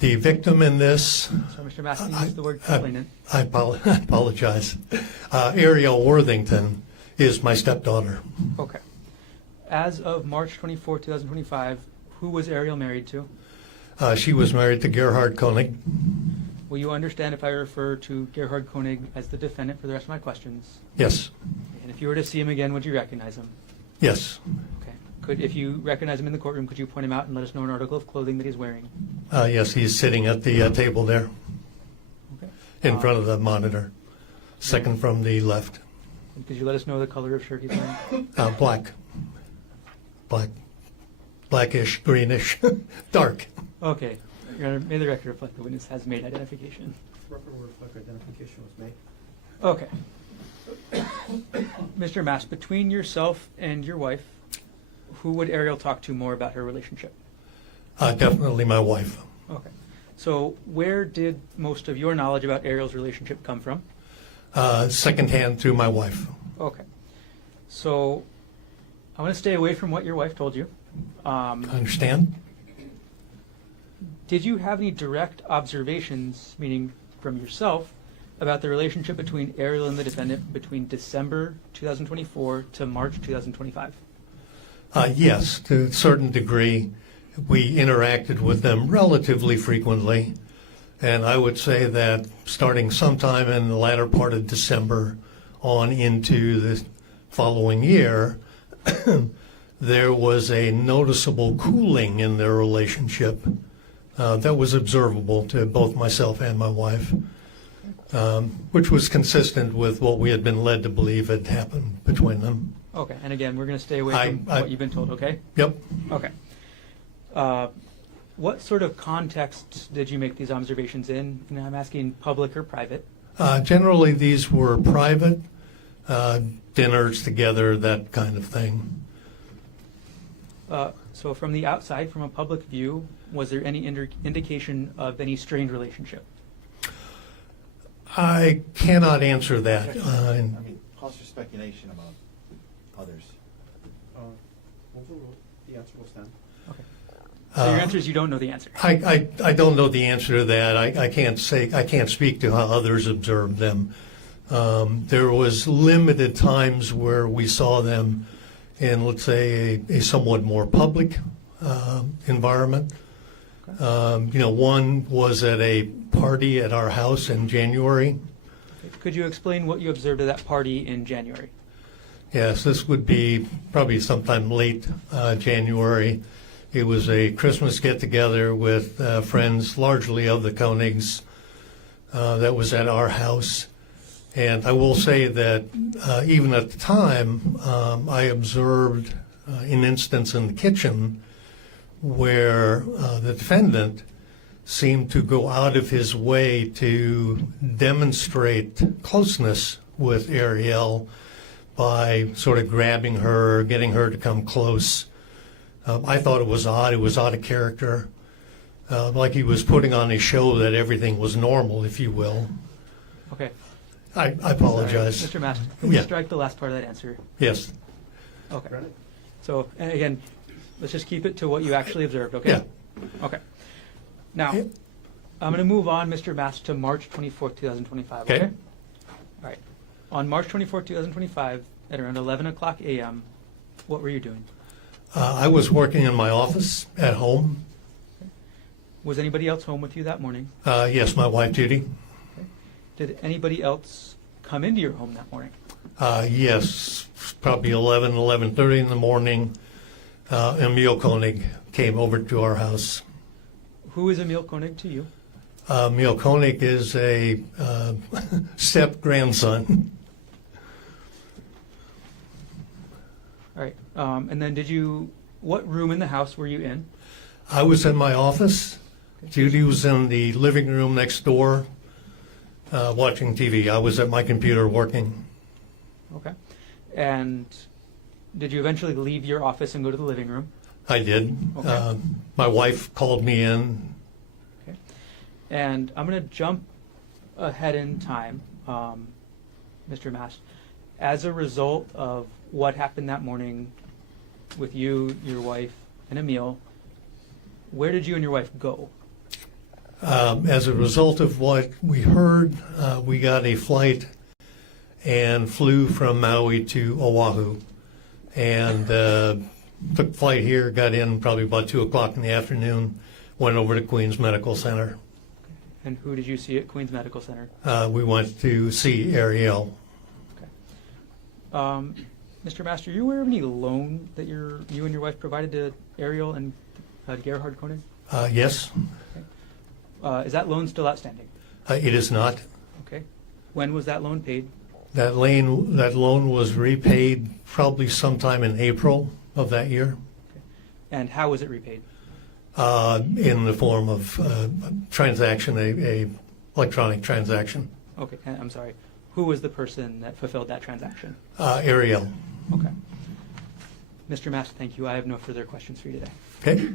the victim in this, So, Mr. Mast, you use the word complainant. I apologize. Ariel Worthington is my stepdaughter. Okay. As of March 24, 2025, who was Ariel married to? She was married to Gerhardt Konig. Will you understand if I refer to Gerhardt Konig as the defendant for the rest of my questions? Yes, And if you were to see him again, would you recognize him? yes, Okay. If you recognize him in the courtroom, could you point him out and let us know an article of clothing that he's wearing? yes. He's sitting at the table there Okay. in front of the monitor, second from the left. Could you let us know the color of shirt he's wearing? Blackish, greenish, dark. Okay. Your Honor, may the record reflect the witness has made identification. Record will reflect identification was made. Okay. Mr. Mast, between yourself and your wife, who would Ariel talk to more about her relationship? Definitely my wife. Okay. So where did most of your knowledge about Ariel's relationship come from? Secondhand through my wife. Okay. So I want to stay away from what your wife told you. Understand? Did you have any direct observations, meaning from yourself, about the relationship between Ariel and the defendant between December 2024 to March 2025? Yes, to a certain degree. We interacted with them relatively frequently. And I would say that starting sometime in the latter part of December on into the following year, there was a noticeable cooling in their relationship that was observable to both myself and my wife, which was consistent with what we had been led to believe had happened between them. Okay, and again, we're going to stay away from what you've been told, okay? Yep. Okay. What sort of context did you make these observations in? And I'm asking public or private. Generally, these were private dinners together, that kind of thing. So from the outside, from a public view, was there any indication of any strained relationship? I cannot answer that. I mean, cause for speculation about others. Overruled. The answer will stand. Okay. So your answer is you don't know the answer. I don't know the answer to that. I can't speak to how others observed them. There was limited times where we saw them in, let's say, a somewhat more public environment. One was at a party at our house in January. Could you explain what you observed at that party in January? Yes, this would be probably sometime late January. It was a Christmas get-together with friends, largely of the Konigs, that was at our house. And I will say that even at the time, I observed an instance in the kitchen where the defendant seemed to go out of his way to demonstrate closeness with Ariel by sort of grabbing her, getting her to come close. I thought it was odd. It was out of character, like he was putting on a show that everything was normal, if you will. Okay. I apologize. Sorry. Mr. Master, can we Yeah. strike the last part of that answer? Yes. Okay. So, and again, let's just keep it to what you actually observed, okay? Yeah. Okay. Now, I'm going to move on, Mr. Master, to March 24th, 2025, okay? Okay. All right. On March 24th, 2025, at around 11 o'clock a.m., what were you doing? I was working in my office at home. Was anybody else home with you that morning? Yes, my wife, Judy. Did anybody else come into your home that morning? Yes, probably 11:30 in the morning. Emil Konig came over to our house. Who is Emil Konig to you? Emil Konig is a step-grandson. All right. And then what room in the house were you in? I was in my office. Judy was in the living room next door watching TV. I was at my computer working. Okay. And did you eventually leave your office and go to the living room? I did. Okay. My wife called me in. Okay. And I'm going to jump ahead in time, Mr. Mast. As a result of what happened that morning with you, your wife, and Emil, where did you and your wife go? As a result of what we heard, we got a flight and flew from Maui to Oahu. And took flight here, got in probably about 2 o'clock in the afternoon, went over to Queens Medical Center. And who did you see at Queens Medical Center? We went to see Ariel. Mr. Master, are you aware of any loan that you and your wife provided to Ariel and Gerhardt Konig? Yes, Is that loan still outstanding? it is not. Okay. When was that loan paid? That loan was repaid probably sometime in April of that year And how was it repaid? in the form of transaction, a electronic transaction. Okay, and I'm sorry. Who was the person that fulfilled that transaction? Ariel. Okay. Mr. Master, thank you. I have no further questions for you today. Okay.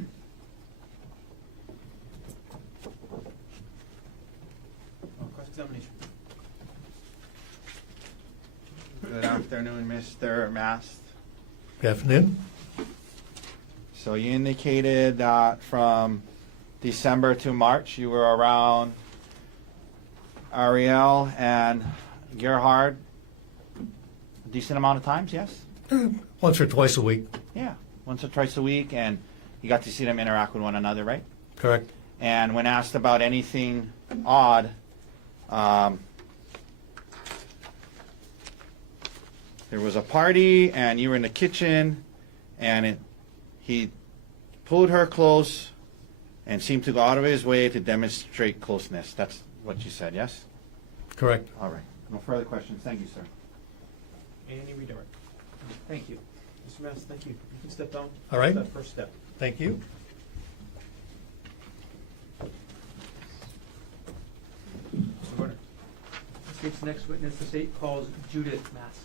Cross-examination. Good afternoon, Mr. Mast. Good afternoon. So you indicated that from December to March you were around Ariel and Gerhard a decent amount of times, yes? Once or twice a week. Yeah, once or twice a week, and you got to see them interact with one another, right? Correct. And when asked about anything odd, there was a party, and you were in the kitchen, and he pulled her close and seemed to go out of his way to demonstrate closeness. That's what you said, yes? Correct. All right. No further questions. Thank you, sir. Any redirect? Thank you. Mr. Mass, thank you. You can step down. All right. That first step. Thank you. Mr. Gordon. The state's next witness, the state calls Judith Mast.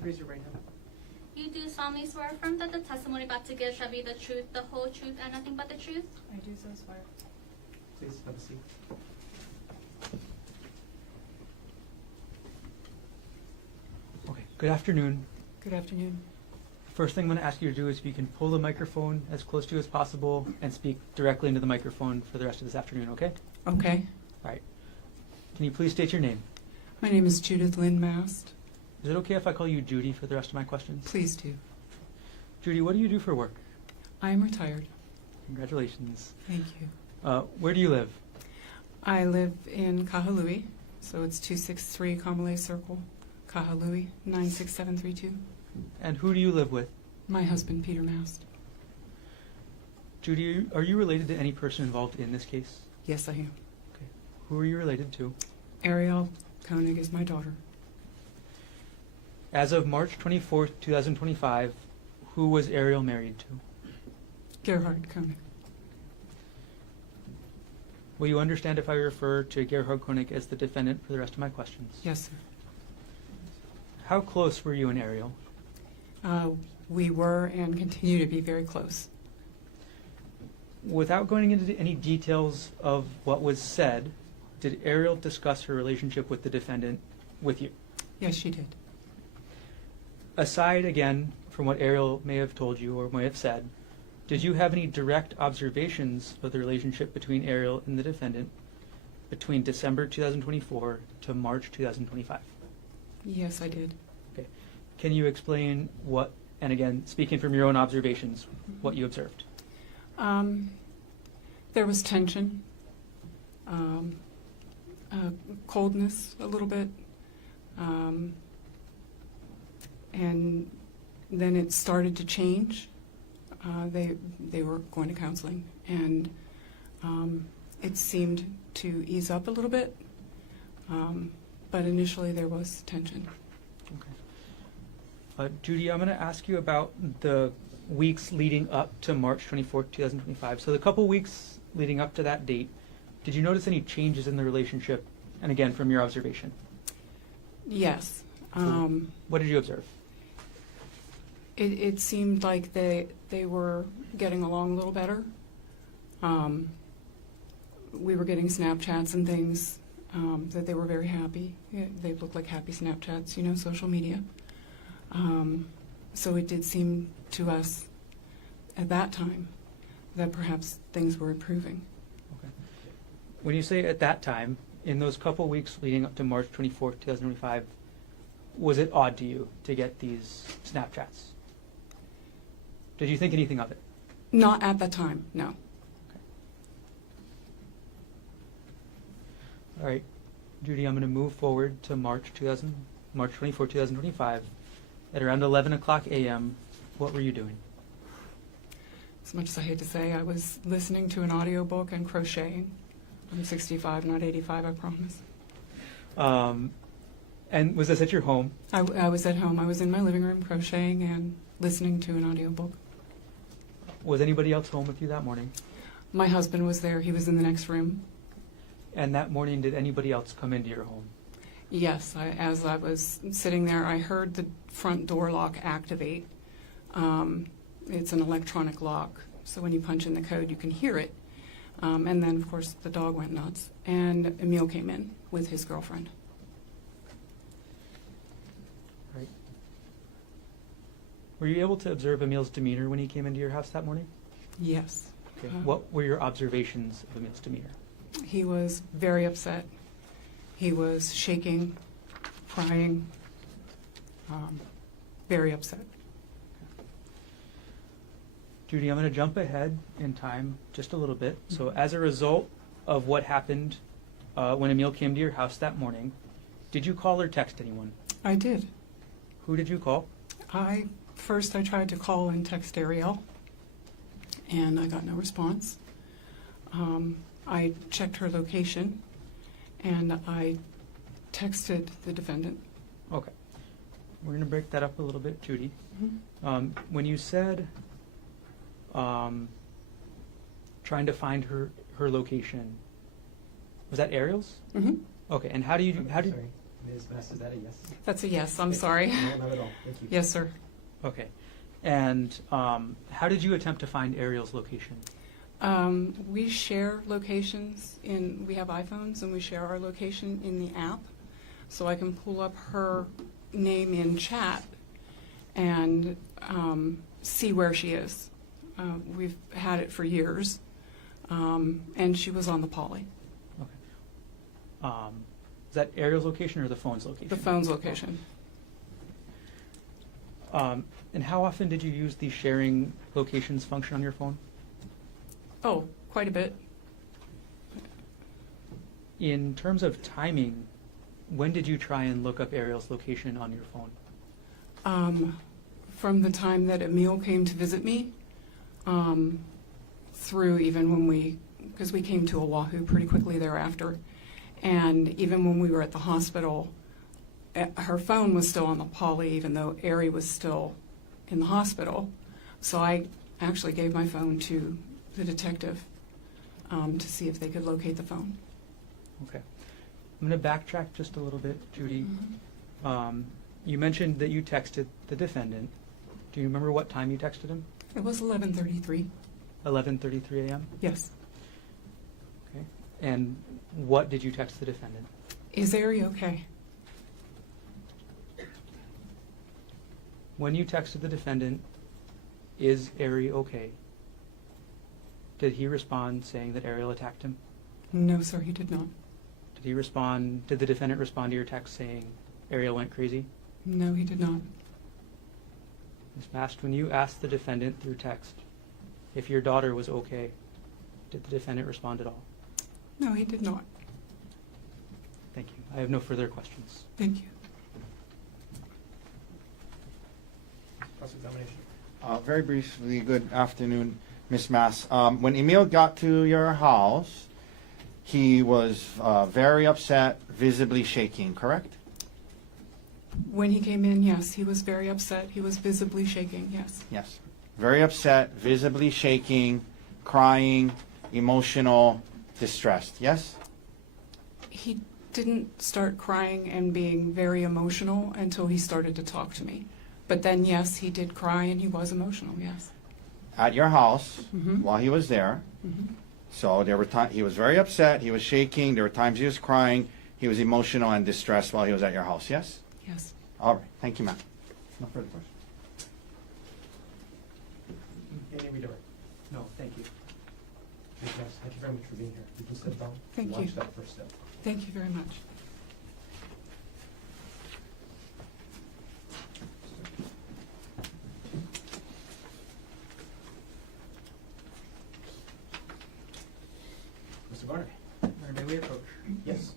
Please raise your right hand. You do solemnly swear or affirm that the testimony about to give shall be the truth, the whole truth, and nothing but the truth? I do so swear. Please have a seat. Okay, good afternoon. Good afternoon. First thing I'm going to ask you to do is if you can pull the microphone as close to you as possible and speak directly into the microphone for the rest of this afternoon, okay? Okay. All right. Can you please state your name? My name is Judith Lynn Mast. Is it okay if I call you Judy for the rest of my questions? Please do. Judy, what do you do for work? I am retired. Congratulations. Thank you. Where do you live? I live in Kahului, so it's 263 Kamalei Circle, Kahului, 96732. And who do you live with? My husband, Peter Mast. Judy, are you related to any person involved in this case? Yes, I am. Okay. Who are you related to? Ariel Konig is my daughter. As of March 24th, 2025, who was Ariel married to? Gerhardt Konig. Will you understand if I refer to Gerhardt Konig as the defendant for the rest of my questions? Yes, sir. How close were you and Ariel? We were and continue to be very close. Without going into any details of what was said, did Ariel discuss her relationship with the defendant with you? Yes, she did. Aside, again, from what Ariel may have told you or may have said, did you have any direct observations of the relationship between Ariel and the defendant between December 2024 to March 2025? Yes, I did. Okay. Can you explain what, and again, speaking from your own observations, what you observed? There was tension, coldness a little bit, and then it started to change. They were going to counseling, and it seemed to ease up a little bit, but initially there was tension. Okay. Judy, I'm going to ask you about the weeks leading up to March 24th, 2025. So the couple weeks leading up to that date, did you notice any changes in the relationship? And again, from your observation. Yes. What did you observe? It seemed like they were getting along a little better. We were getting Snapchats and things that they were very happy. Yeah, they looked like happy Snapchats, you know, social media. So it did seem to us at that time that perhaps things were improving. Okay. When you say at that time, in those couple weeks leading up to March 24th, 2025, was it odd to you to get these Snapchats? Did you think anything of it? Not at that time, no. Okay. All right, Judy, I'm going to move forward to March 24, 2025. At around 11 o'clock a.m., what were you doing? As much as I hate to say, I was listening to an audiobook and crocheting. I'm 65, not 85, I promise. And was this at your home? I was at home. I was in my living room crocheting and listening to an audiobook. Was anybody else home with you that morning? My husband was there. He was in the next room. And that morning, did anybody else come into your home? Yes, as I was sitting there, I heard the front door lock activate. It's an electronic lock, so when you punch in the code, you can hear it. And then, of course, the dog went nuts. And Emil came in with his girlfriend. Right. Were you able to observe Emil's demeanor when he came into your house that morning? Yes. Okay. What were your observations of Emil's demeanor? He was very upset. He was shaking, crying, very upset. Judy, I'm going to jump ahead in time just a little bit. So as a result of what happened when Emil came to your house that morning, did you call or text anyone? I did. Who did you call? First I tried to call and text Ariel, and I got no response. I checked her location, and I texted the defendant. Okay. We're going to break that up a little bit, Judy. Mm-hmm. When you said trying to find her location, was that Ariel's? Mm-hmm. Okay, and how did Ms. Mass, is that a yes? That's a yes, I'm sorry. No, not at all. Thank you. Yes, sir. Okay. And how did you attempt to find Ariel's location? We share locations we have iPhones and we share our location in the app. So I can pull up her name in chat and see where she is. We've had it for years. And she was on the Poly, Okay. Is that Ariel's location or the phone's location? the phone's location. And how often did you use the sharing locations function on your phone? Oh, quite a bit. In terms of timing, when did you try and look up Ariel's location on your phone? From the time that Emil came to visit me, through even when because we came to Oahu pretty quickly thereafter, and even when we were at the hospital, her phone was still on the Poly, even though Ari was still in the hospital. So I actually gave my phone to the detective to see if they could locate the phone. Okay. I'm going to backtrack just a little bit, Judy. You mentioned that you texted the defendant. Do you remember what time you texted him? It was 11:33. 11:33 a.m.? Yes. Okay. And what did you text the defendant? Is Ari okay? When you texted the defendant, is Ari okay? Did he respond saying that Ariel attacked him? No, sir, he did not. Did the defendant respond to your text saying Ariel went crazy? No, he did not. Ms. Mast, when you asked the defendant through text if your daughter was okay, did the defendant respond at all? No, he did not. Thank you. I have no further questions. Thank you. Cross-examination. Very briefly, good afternoon, Ms. Mass. When Emil got to your house, he was very upset, visibly shaking, correct? When he came in, yes, he was very upset. He was visibly shaking, yes. Yes. Very upset, visibly shaking, crying, emotional, distressed, yes? He didn't start crying and being very emotional until he started to talk to me. But then, yes, he did cry and he was emotional, yes. At your house, Mhm. while he was there, Mhm. so there were times he was very upset, he was shaking, there were times he was crying, he was emotional and distressed while he was at your house, yes? Yes. All right, thank you, ma'am. No further questions. Any redirect? No, thank you. Ms. Mass, thank you very much for being here. You can sit down. Thank Watch you. that first step. Thank you very much. Mr. Garner? May we approach? Yes.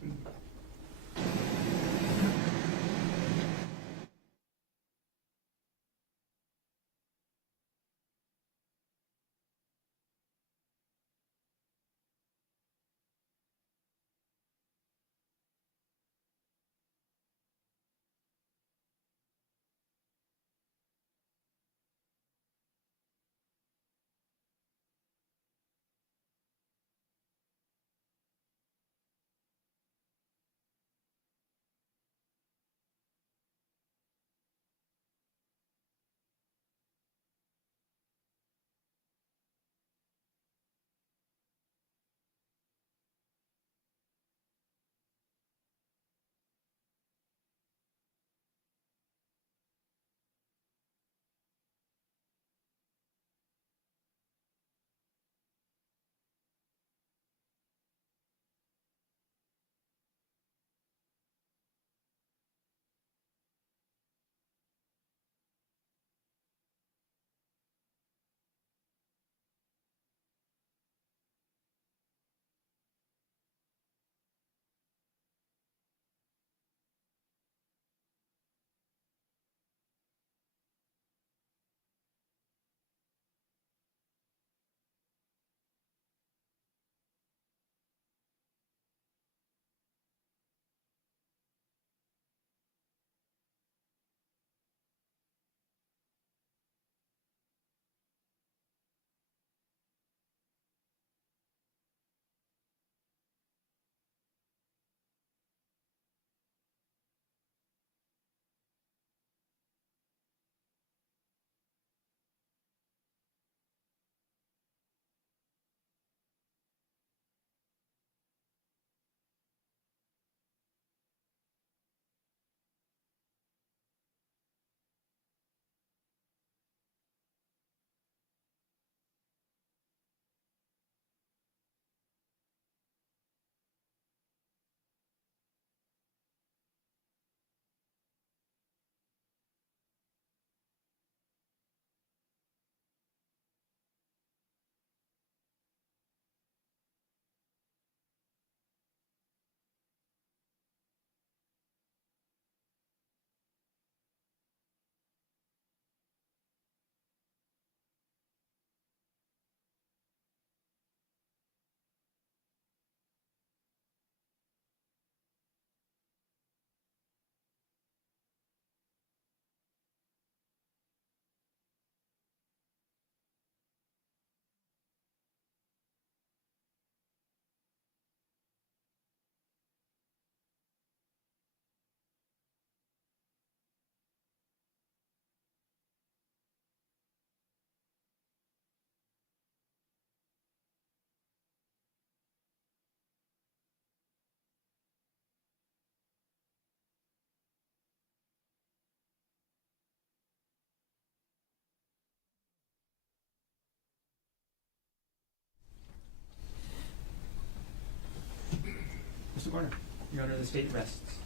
Garner. Your Honor, the state rests.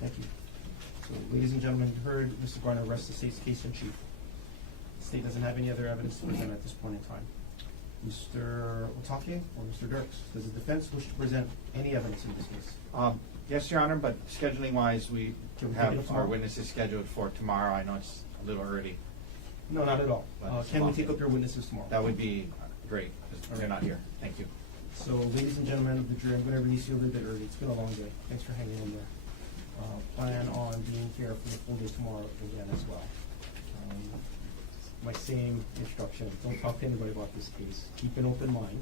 Thank you. So, ladies and gentlemen, you heard Mr. Garner rest the state's case in chief. The state doesn't have any other evidence to present at this point in time. Mr. Otake or Mr. Dirks, does the defense wish to present any evidence in this case? Yes, Your Honor, but scheduling wise, we Can we take it have up our tomorrow? witnesses scheduled for tomorrow. I know it's a little early. No, not at all. But- Can we take up your witnesses tomorrow? That would be great, because they're not here. Thank you. So, ladies and gentlemen of the jury, I'm going to release you a little bit early. It's been a long day. Thanks for hanging in there. Plan on being here for the full day tomorrow again as well. My same instruction, don't talk to anybody about this case. Keep an open mind.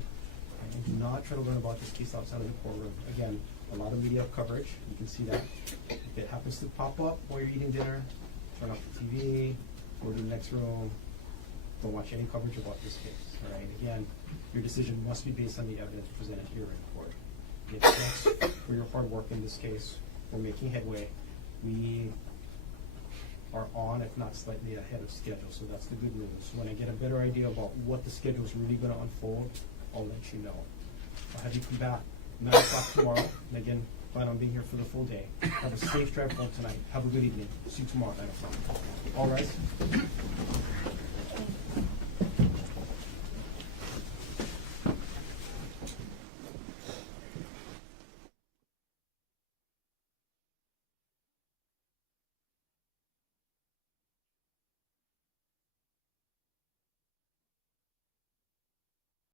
And do not try to learn about this case outside of the courtroom. Again, a lot of media coverage. You can see that. If it happens to pop up while you're eating dinner, turn off the TV, go to the next room. Don't watch any coverage about this case. All right. Again, your decision must be based on the evidence presented here in court. Again, thanks for your hard work in this case. We're making headway. We are on, if not slightly ahead of schedule, so that's the good news. When I get a better idea about what the schedule is really going to unfold, I'll let you know. I'll have you come back 9 o'clock tomorrow, and again, plan on being here for the full day. Have a safe drive home tonight. Have a good evening. See you tomorrow at 9 o'clock. All rise.